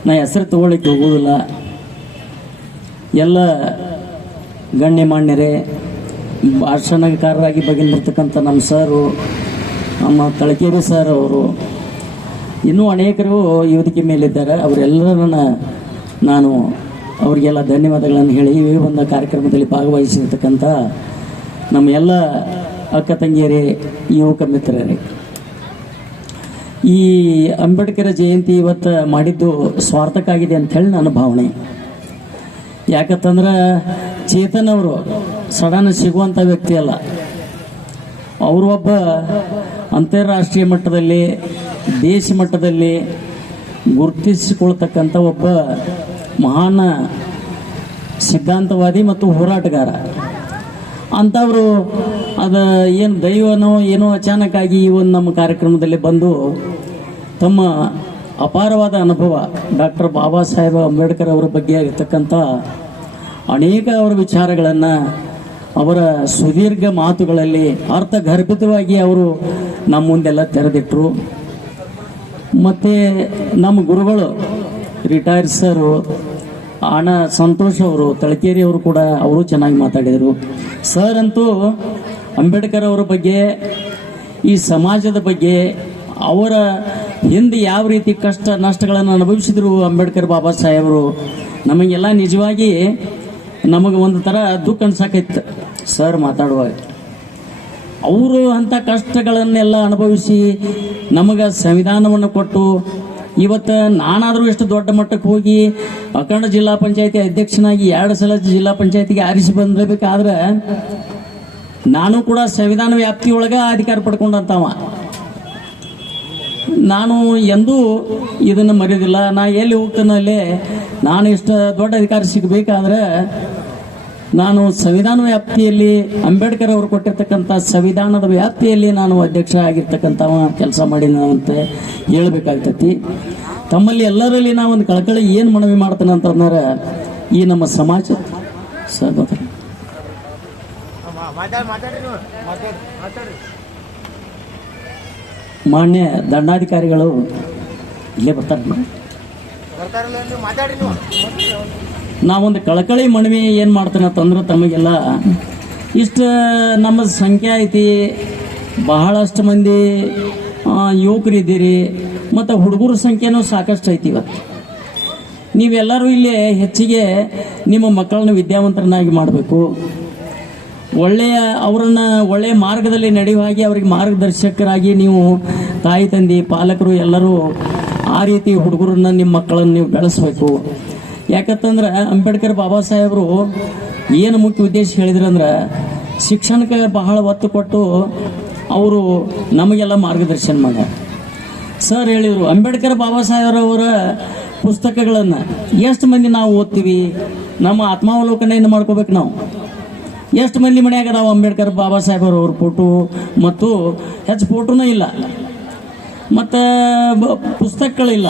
ನಾ ಹೆಸರು ತಗೊಳ್ಳಿಕ್ಕೆ ಹೋಗೋದಿಲ್ಲ. ಎಲ್ಲ ಗಣ್ಯಮಾನ್ಯರೇ, ಭಾಷಣಕಾರರಾಗಿ ಬಗೆದಿರ್ತಕ್ಕಂಥ ನಮ್ಮ ಸರು, ನಮ್ಮ ತಳಕೇರಿ ಸರ್ ಅವರು, ಇನ್ನೂ ಅನೇಕರು ವೇದಿಕೆ ಮೇಲಿದ್ದಾರೆ. ಅವರೆಲ್ಲರನ್ನ ನಾನು ಅವರಿಗೆಲ್ಲ ಧನ್ಯವಾದಗಳನ್ನು ಹೇಳಿ ಈ ಒಂದು ಕಾರ್ಯಕ್ರಮದಲ್ಲಿ ಭಾಗವಹಿಸಿರ್ತಕ್ಕಂಥ ನಮ್ಮ ಎಲ್ಲ ಅಕ್ಕ ತಂಗಿಯರೇ, ಯುವಕ ಮಿತ್ರರೇ, ಈ ಅಂಬೇಡ್ಕರ್ ಜಯಂತಿ ಇವತ್ತು ಮಾಡಿದ್ದು ಸ್ವಾರ್ಥಕ್ಕಾಗಿದೆ ಅಂತ ಹೇಳಿ ನನ್ನ ಭಾವನೆ. ಯಾಕಂತಂದ್ರೆ ಚೇತನ್ ಅವರು ಸಡನ್ ಸಿಗುವಂಥ ವ್ಯಕ್ತಿ ಅಲ್ಲ. ಅವರು ಒಬ್ಬ ಅಂತಾರಾಷ್ಟ್ರೀಯ ಮಟ್ಟದಲ್ಲಿ, ದೇಶ ಮಟ್ಟದಲ್ಲಿ ಗುರುತಿಸಿಕೊಳ್ತಕ್ಕಂಥ ಒಬ್ಬ ಮಹಾನ್ ಸಿದ್ಧಾಂತವಾದಿ ಮತ್ತು ಹೋರಾಟಗಾರ. ಅಂಥವರು ಅದು ಏನು ದೈವನೋ ಏನೋ ಅಚಾನಕ್ಕಾಗಿ ಈ ಒಂದು ನಮ್ಮ ಕಾರ್ಯಕ್ರಮದಲ್ಲಿ ಬಂದು ತಮ್ಮ ಅಪಾರವಾದ ಅನುಭವ ಡಾಕ್ಟರ್ ಬಾಬಾ ಸಾಹೇಬ್ ಅಂಬೇಡ್ಕರ್ ಅವರ ಬಗ್ಗೆ ಇರತಕ್ಕಂಥ ಅನೇಕ ಅವರ ವಿಚಾರಗಳನ್ನು ಅವರ ಸುದೀರ್ಘ ಮಾತುಗಳಲ್ಲಿ ಅರ್ಥಗರ್ಭಿತವಾಗಿ ಅವರು ನಮ್ಮ ಮುಂದೆಲ್ಲ ತೆರೆದಿಟ್ಟರು. ಮತ್ತು ನಮ್ಮ ಗುರುಗಳು ರಿಟೈರ್ ಸರು ಸಂತೋಷ್ ಅವರು, ತಳಕೇರಿ ಅವರು ಕೂಡ ಅವರು ಚೆನ್ನಾಗಿ ಮಾತಾಡಿದರು. ಸರ್ ಅಂತೂ ಅಂಬೇಡ್ಕರ್ ಅವರ ಬಗ್ಗೆ, ಈ ಸಮಾಜದ ಬಗ್ಗೆ, ಅವರ ಹಿಂದೆ ಯಾವ ರೀತಿ ಕಷ್ಟ ನಷ್ಟಗಳನ್ನು ಅನುಭವಿಸಿದ್ರು ಅಂಬೇಡ್ಕರ್ ಬಾಬಾ ಸಾಹೇಬರು, ನಮಗೆಲ್ಲ ನಿಜವಾಗಿ ನಮಗೆ ಒಂದು ಥರ ದುಃಖ ಅನ್ಸಾಕೈತೆ ಸರ್ ಮಾತಾಡುವಾಗ. ಅವರು ಅಂಥ ಕಷ್ಟಗಳನ್ನೆಲ್ಲ ಅನುಭವಿಸಿ ನಮಗೆ ಸಂವಿಧಾನವನ್ನು ಕೊಟ್ಟು ಇವತ್ತು ನಾನಾದರೂ ಎಷ್ಟು ದೊಡ್ಡ ಮಟ್ಟಕ್ಕೆ ಹೋಗಿ ಅಖಂಡ ಜಿಲ್ಲಾ ಪಂಚಾಯತಿ ಅಧ್ಯಕ್ಷನಾಗಿ 2 ಸಲ ಜಿಲ್ಲಾ ಪಂಚಾಯತಿಗೆ ಆರಿಸಿ ಬಂದಿರಬೇಕಾದ್ರೆ ನಾನು ಕೂಡ ಸಂವಿಧಾನ ವ್ಯಾಪ್ತಿಯೊಳಗೆ ಅಧಿಕಾರ ಪಡ್ಕೊಂಡಂತವ. ನಾನು ಎಂದೂ ಇದನ್ನು ಮರೆಯೋದಿಲ್ಲ. ನಾ ಎಲ್ಲಿ ಹೋಗ್ತಾನಲ್ಲೇ ನಾನು ಇಷ್ಟು ದೊಡ್ಡ ಅಧಿಕಾರ ಸಿಗಬೇಕಾದ್ರೆ ನಾನು ಸಂವಿಧಾನ ವ್ಯಾಪ್ತಿಯಲ್ಲಿ, ಅಂಬೇಡ್ಕರ್ ಅವರು ಕೊಟ್ಟಿರ್ತಕ್ಕಂಥ ಸಂವಿಧಾನದ ವ್ಯಾಪ್ತಿಯಲ್ಲಿ ನಾನು ಅಧ್ಯಕ್ಷ ಆಗಿರ್ತಕ್ಕಂಥವ ಕೆಲಸ ಮಾಡಿನ ಅಂತ ಹೇಳಬೇಕಾಗ್ತೈತಿ. ತಮ್ಮಲ್ಲಿ ಎಲ್ಲರಲ್ಲಿ ನಾ ಒಂದು ಕಳಕಳಿ ಏನು ಮನವಿ ಮಾಡ್ತಾನೆ ಅಂತಂದ್ರೆ, ಈ ನಮ್ಮ ಸಮಾಜ ಮಾನ್ಯ ದಂಡಾಧಿಕಾರಿಗಳು ಇಲ್ಲೇ ಬರ್ತಾರೆ. ನಾವೊಂದು ಕಳಕಳಿ ಮನವಿ ಏನು ಮಾಡ್ತಾನೆ ಅಂತಂದ್ರೆ, ತಮಗೆಲ್ಲ ಇಷ್ಟು ನಮ್ಮ ಸಂಖ್ಯೆ ಐತಿ, ಬಹಳಷ್ಟು ಮಂದಿ ಯುವಕರಿದ್ದೀರಿ ಮತ್ತು ಹುಡುಗರ ಸಂಖ್ಯೆನೂ ಸಾಕಷ್ಟು ಐತಿ. ಇವತ್ತು ನೀವೆಲ್ಲರೂ ಇಲ್ಲಿ ಹೆಚ್ಚಿಗೆ ನಿಮ್ಮ ಮಕ್ಕಳನ್ನ ವಿದ್ಯಾವಂತರನ್ನಾಗಿ ಮಾಡಬೇಕು. ಒಳ್ಳೆಯ ಮಾರ್ಗದಲ್ಲಿ ನಡೆಯುವ ಹಾಗೆ ಅವರಿಗೆ ಮಾರ್ಗದರ್ಶಕರಾಗಿ ನೀವು ತಾಯಿ ತಂದೆ ಪಾಲಕರು ಎಲ್ಲರೂ ಆ ರೀತಿ ಹುಡುಗರನ್ನ ನಿಮ್ಮ ಮಕ್ಕಳನ್ನು ನೀವು ಬೆಳೆಸಬೇಕು. ಯಾಕಂತಂದ್ರೆ ಅಂಬೇಡ್ಕರ್ ಬಾಬಾ ಸಾಹೇಬರು ಏನು ಮುಖ್ಯ ಉದ್ದೇಶ ಹೇಳಿದ್ರಂದ್ರೆ ಶಿಕ್ಷಣಕ್ಕೆ ಬಹಳ ಒತ್ತು ಕೊಟ್ಟು ಅವರು ನಮಗೆಲ್ಲ ಮಾರ್ಗದರ್ಶನ ಮಾಡ್ಯಾರ. ಸರ್ ಹೇಳಿದರು, ಅಂಬೇಡ್ಕರ್ ಬಾಬಾ ಸಾಹೇಬ್ರವರ ಪುಸ್ತಕಗಳನ್ನು ಎಷ್ಟು ಮಂದಿ ನಾವು ಓದ್ತೀವಿ, ನಮ್ಮ ಆತ್ಮಾವಲೋಕನೆಯನ್ನು ಮಾಡ್ಕೋಬೇಕು. ನಾವು ಎಷ್ಟು ಮಂದಿ ಮನ್ಯಾಗ ನಾವು ಅಂಬೇಡ್ಕರ್ ಬಾಬಾ ಸಾಹೇಬ್ರವ್ರ ಫೋಟೋ ಮತ್ತು ಹೆಚ್ಚು ಫೋಟೋನೂ ಇಲ್ಲ ಮತ್ತು ಪುಸ್ತಕಗಳಿಲ್ಲ.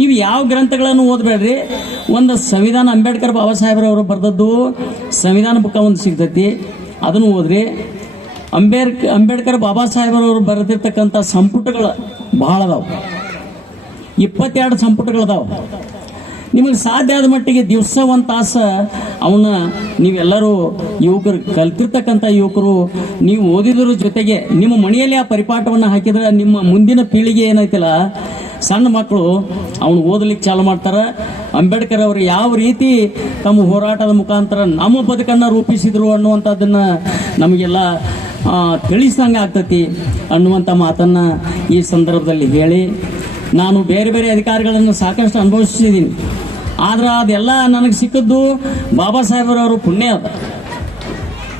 ನೀವು ಯಾವ ಗ್ರಂಥಗಳನ್ನು ಓದಬೇಡ್ರಿ, ಒಂದು ಸಂವಿಧಾನ ಅಂಬೇಡ್ಕರ್ ಬಾಬಾ ಸಾಹೇಬ್ರವರು ಬರೆದದ್ದು ಸಂವಿಧಾನ ಬುಕ್ಕ ಒಂದು ಸಿಗ್ತೈತಿ, ಅದನ್ನು ಓದ್ರಿ. ಅಂಬೇಡ್ಕರ್ ಬಾಬಾ ಸಾಹೇಬ್ರವರು ಬರೆದಿರ್ತಕ್ಕಂಥ ಸಂಪುಟಗಳು ಭಾಳ ಅದಾವೆ, 22 ಸಂಪುಟಗಳದಾವೆ. ನಿಮಗೆ ಸಾಧ್ಯ ಆದ ಮಟ್ಟಿಗೆ ದಿವಸ ಒಂದು ತಾಸು ಅವನ್ನ ನೀವೆಲ್ಲರೂ ಯುವಕರು, ಕಲ್ತಿರ್ತಕ್ಕಂಥ ಯುವಕರು ನೀವು ಓದಿದ್ರ ಜೊತೆಗೆ ನಿಮ್ಮ ಮನೆಯಲ್ಲಿ ಆ ಪರಿಪಾಠವನ್ನು ಹಾಕಿದ್ರೆ ನಿಮ್ಮ ಮುಂದಿನ ಪೀಳಿಗೆ ಏನೈತಿಲ್ಲ ಸಣ್ಣ ಮಕ್ಕಳು ಅವನು ಓದಲಿಕ್ಕೆ ಚಾಲು ಮಾಡ್ತಾರೆ. ಅಂಬೇಡ್ಕರ್ ಅವರು ಯಾವ ರೀತಿ ತಮ್ಮ ಹೋರಾಟದ ಮುಖಾಂತರ ನಮ್ಮ ಬದುಕನ್ನು ರೂಪಿಸಿದ್ರು ಅನ್ನುವಂಥದ್ದನ್ನು ನಮಗೆಲ್ಲ ತಿಳಿಸ್ದಂಗೆ ಆಗ್ತತಿ ಅನ್ನುವಂಥ ಮಾತನ್ನು ಈ ಸಂದರ್ಭದಲ್ಲಿ ಹೇಳಿ, ನಾನು ಬೇರೆ ಬೇರೆ ಅಧಿಕಾರಿಗಳನ್ನು ಸಾಕಷ್ಟು ಅನುಭವಿಸಿದ್ದೀನಿ. ಆದ್ರೆ ಅದೆಲ್ಲ ನನಗೆ ಸಿಕ್ಕದ್ದು ಬಾಬಾ ಸಾಹೇಬ್ರವರು ಪುಣ್ಯ ಅದ.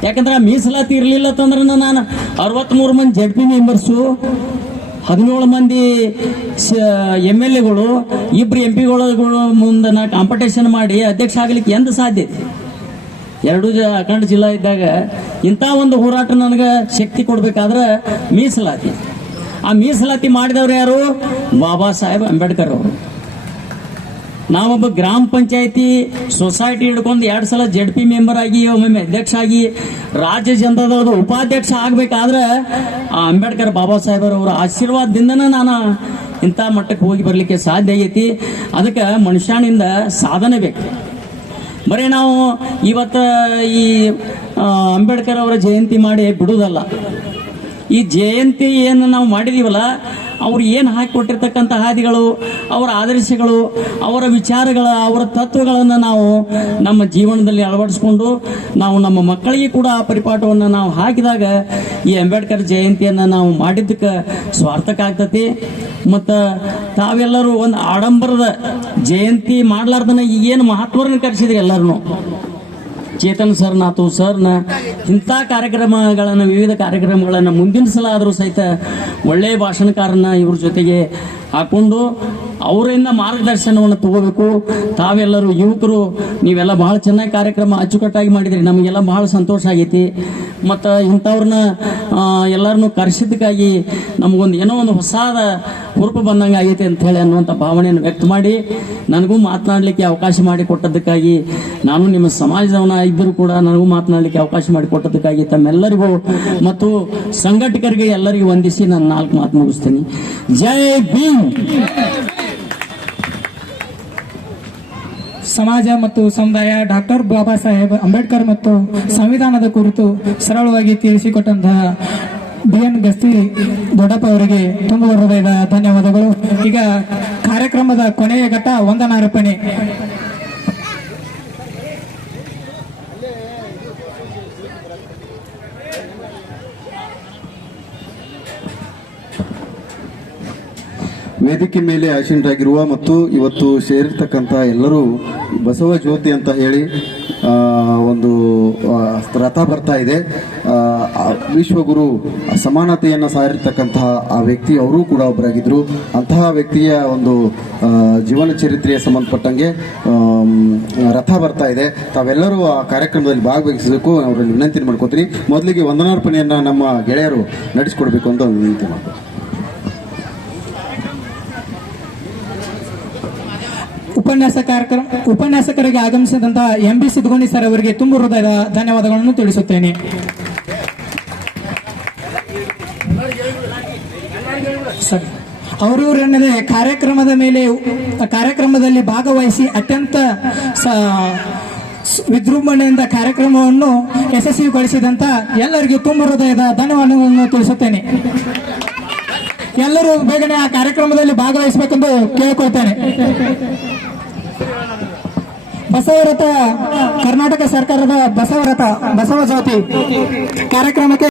ಯಾಕಂದ್ರೆ ಮೀಸಲಾತಿ ಇರಲಿಲ್ಲ ಅಂತಂದ್ರೆ ನಾನು 63 ಮಂದಿ ZP ಮೆಂಬರ್ಸು, 17 ಮಂದಿ MLAಗಳು, 2 MP ಮುಂದೆ ನಾ ಕಾಂಪಿಟೇಷನ್ ಮಾಡಿ ಅಧ್ಯಕ್ಷ ಆಗಲಿಕ್ಕೆ ಎಂದು ಸಾಧ್ಯ? 2 ಅಖಂಡ ಜಿಲ್ಲಾ ಇದ್ದಾಗ ಇಂಥ ಒಂದು ಹೋರಾಟ ನನಗೆ ಶಕ್ತಿ ಕೊಡಬೇಕಾದ್ರೆ ಮೀಸಲಾತಿ. ಆ ಮೀಸಲಾತಿ ಮಾಡಿದವರು ಯಾರು? ಬಾಬಾ ಸಾಹೇಬ್ ಅಂಬೇಡ್ಕರ್ ಅವರು. ನಾವೊಬ್ಬ ಗ್ರಾಮ ಪಂಚಾಯತಿ ಸೊಸೈಟಿ ಹಿಡ್ಕೊಂಡು 2 ಸಲ ZP ಮೆಂಬರ್ ಆಗಿ ಒಮ್ಮೊಮ್ಮೆ ಅಧ್ಯಕ್ಷ ಆಗಿ ರಾಜ್ಯ ಜನತಾದಳದ ಉಪಾಧ್ಯಕ್ಷ ಆಗಬೇಕಾದ್ರೆ ಆ ಅಂಬೇಡ್ಕರ್ ಬಾಬಾ ಸಾಹೇಬರವರ ಆಶೀರ್ವಾದದಿಂದನೇ ನಾನು ಇಂಥ ಮಟ್ಟಕ್ಕೆ ಹೋಗಿ ಬರಲಿಕ್ಕೆ ಸಾಧ್ಯ ಆಗೈತಿ. ಅದಕ್ಕೆ ಮನುಷ್ಯನಿಂದ ಸಾಧನೆ ಬೇಕು. ಬರೀ ನಾವು ಇವತ್ತು ಈ ಅಂಬೇಡ್ಕರ್ ಅವರ ಜಯಂತಿ ಮಾಡಿ ಬಿಡುವುದಲ್ಲ. ಈ ಜಯಂತಿ ಏನು ನಾವು ಮಾಡಿದೀವಲ್ಲ, ಅವ್ರು ಏನು ಹಾಕಿಕೊಟ್ಟಿರ್ತಕ್ಕಂಥ ಹಾದಿಗಳು, ಅವರ ಆದರ್ಶಗಳು, ಅವರ ವಿಚಾರಗಳ, ಅವರ ತತ್ವಗಳನ್ನು ನಾವು ನಮ್ಮ ಜೀವನದಲ್ಲಿ ಅಳವಡಿಸ್ಕೊಂಡು ನಾವು ನಮ್ಮ ಮಕ್ಕಳಿಗೆ ಕೂಡ ಆ ಪರಿಪಾಠವನ್ನು ನಾವು ಹಾಕಿದಾಗ ಈ ಅಂಬೇಡ್ಕರ್ ಜಯಂತಿಯನ್ನು ನಾವು ಮಾಡಿದ್ದಕ್ಕೆ ಸ್ವಾರ್ಥಕ ಆಗ್ತತಿ. ಮತ್ತು ತಾವೆಲ್ಲರೂ ಒಂದು ಆಡಂಬರದ ಜಯಂತಿ ಮಾಡ್ಲಾರ್ದನ ಈಗೇನು ಮಹಾತ್ಮರನ್ನು ಕರೆಸಿದ್ರಿ ಎಲ್ಲರೂ, ಚೇತನ್ ಸರ್ನಾಥು ಸರ್ನ ಇಂಥ ಕಾರ್ಯಕ್ರಮಗಳನ್ನು, ವಿವಿಧ ಕಾರ್ಯಕ್ರಮಗಳನ್ನು ಮುಂದಿನ ಸಲ ಆದರೂ ಸಹಿತ ಒಳ್ಳೆಯ ಭಾಷಣಕಾರನ ಇವ್ರ ಜೊತೆಗೆ ಹಾಕೊಂಡು ಅವರಿಂದ ಮಾರ್ಗದರ್ಶನವನ್ನು ತಗೋಬೇಕು. ತಾವೆಲ್ಲರೂ ಯುವಕರು ನೀವೆಲ್ಲ ಬಹಳ ಚೆನ್ನಾಗಿ ಕಾರ್ಯಕ್ರಮ ಅಚ್ಚುಕಟ್ಟಾಗಿ ಮಾಡಿದ್ರಿ, ನಮಗೆಲ್ಲ ಬಹಳ ಸಂತೋಷ ಆಗೈತಿ. ಮತ್ತು ಇಂಥವ್ರನ್ನ ಎಲ್ಲರನ್ನು ಕರೆಸಿದ್ದಕ್ಕಾಗಿ ನಮಗೊಂದು ಏನೋ ಒಂದು ಹೊಸಾದ ಹುರುಪು ಬಂದಂಗೆ ಆಗೈತೆ ಅಂತ ಹೇಳಿ ಅನ್ನುವಂಥ ಭಾವನೆಯನ್ನು ವ್ಯಕ್ತ ಮಾಡಿ ನನಗೂ ಮಾತನಾಡಲಿಕ್ಕೆ ಅವಕಾಶ ಮಾಡಿಕೊಟ್ಟದ್ದಕ್ಕಾಗಿ, ನಾನು ನಿಮ್ಮ ಸಮಾಜದವನ ಇದ್ದರೂ ಕೂಡ ನನಗೂ ಮಾತನಾಡಲಿಕ್ಕೆ ಅವಕಾಶ ಮಾಡಿಕೊಟ್ಟದ್ದಕ್ಕಾಗಿ ತಮ್ಮೆಲ್ಲರಿಗೂ ಮತ್ತು ಸಂಘಟಕರಿಗೆ ಎಲ್ಲರಿಗೂ ವಂದಿಸಿ ನಾನು 4 ಮಾತು ಮುಗಿಸ್ತೀನಿ. ಜೈ ಭೀಮ್. ಸಮಾಜ ಮತ್ತು ಸಮುದಾಯ ಡಾಕ್ಟರ್ ಬಾಬಾ ಸಾಹೇಬ್ ಅಂಬೇಡ್ಕರ್ ಮತ್ತು ಸಂವಿಧಾನದ ಕುರಿತು ಸರಳವಾಗಿ ತಿಳಿಸಿಕೊಟ್ಟಂತಹ BN ಗಸ್ತಿ ದೊಡ್ಡಪ್ಪ ಅವರಿಗೆ ತುಂಬ ಹೃದಯದ ಧನ್ಯವಾದಗಳು. ಈಗ ಕಾರ್ಯಕ್ರಮದ ಕೊನೆಯ ಘಟ್ಟ ವಂದನಾರ್ಪಣೆ. ವೇದಿಕೆ ಮೇಲೆ ಆಸೀನರಾಗಿರುವ ಮತ್ತು ಇವತ್ತು ಸೇರಿರ್ತಕ್ಕಂಥ ಎಲ್ಲರೂ ಬಸವ ಜ್ಯೋತಿ ಅಂತ ಹೇಳಿ ಒಂದು ರಥ ಬರ್ತಾ ಇದೆ. ವಿಶ್ವಗುರು ಸಮಾನತೆಯನ್ನು ಸಾರಿರ್ತಕ್ಕಂತಹ ಆ ವ್ಯಕ್ತಿ ಅವರು ಕೂಡ ಒಬ್ಬರಾಗಿದ್ದರು. ಅಂತಹ ವ್ಯಕ್ತಿಯ ಒಂದು ಜೀವನ ಚರಿತ್ರೆಯ ಸಂಬಂಧಪಟ್ಟಂಗೆ ರಥ ಬರ್ತಾ ಇದೆ. ತಾವೆಲ್ಲರೂ ಆ ಕಾರ್ಯಕ್ರಮದಲ್ಲಿ ಭಾಗವಹಿಸಬೇಕು ಅವರಲ್ಲಿ ವಿನಂತಿ ಮಾಡ್ಕೋತೀನಿ. ಮೊದಲಿಗೆ ವಂದನಾರ್ಪಣೆಯನ್ನು ನಮ್ಮ ಗೆಳೆಯರು ನಡೆಸಿಕೊಡ್ಬೇಕು ಅಂತ ವಿನಂತಿ ಮಾಡ್ತೀನಿ. ಉಪನ್ಯಾಸಕರಿಗೆ ಆಗಮಿಸಿದಂತಹ MB ಸಿದ್ಧಗೋಣಿ ಸರ್ ಅವರಿಗೆ ತುಂಬ ಹೃದಯದ ಧನ್ಯವಾದಗಳನ್ನು ತಿಳಿಸುತ್ತೇನೆ. ಸರ್ ಅವರೂರನ್ನದೇ ಕಾರ್ಯಕ್ರಮದಲ್ಲಿ ಭಾಗವಹಿಸಿ ಅತ್ಯಂತ ವಿಜೃಂಭಣೆಯಿಂದ ಕಾರ್ಯಕ್ರಮವನ್ನು ಯಶಸ್ವಿಗೊಳಿಸಿದಂತ ಎಲ್ಲರಿಗೂ ತುಂಬ ಹೃದಯದ ಧನ್ಯವಾದಗಳನ್ನು ತಿಳಿಸುತ್ತೇನೆ. ಎಲ್ಲರೂ ಬೇಗನೆ ಆ ಕಾರ್ಯಕ್ರಮದಲ್ಲಿ ಭಾಗವಹಿಸಬೇಕೆಂದು ಕೇಳಿಕೊಳ್ತೇನೆ. ಬಸವರಥ ಕರ್ನಾಟಕ ಸರ್ಕಾರದ ಬಸವ ಜ್ಯೋತಿ ಕಾರ್ಯಕ್ರಮಕ್ಕೆ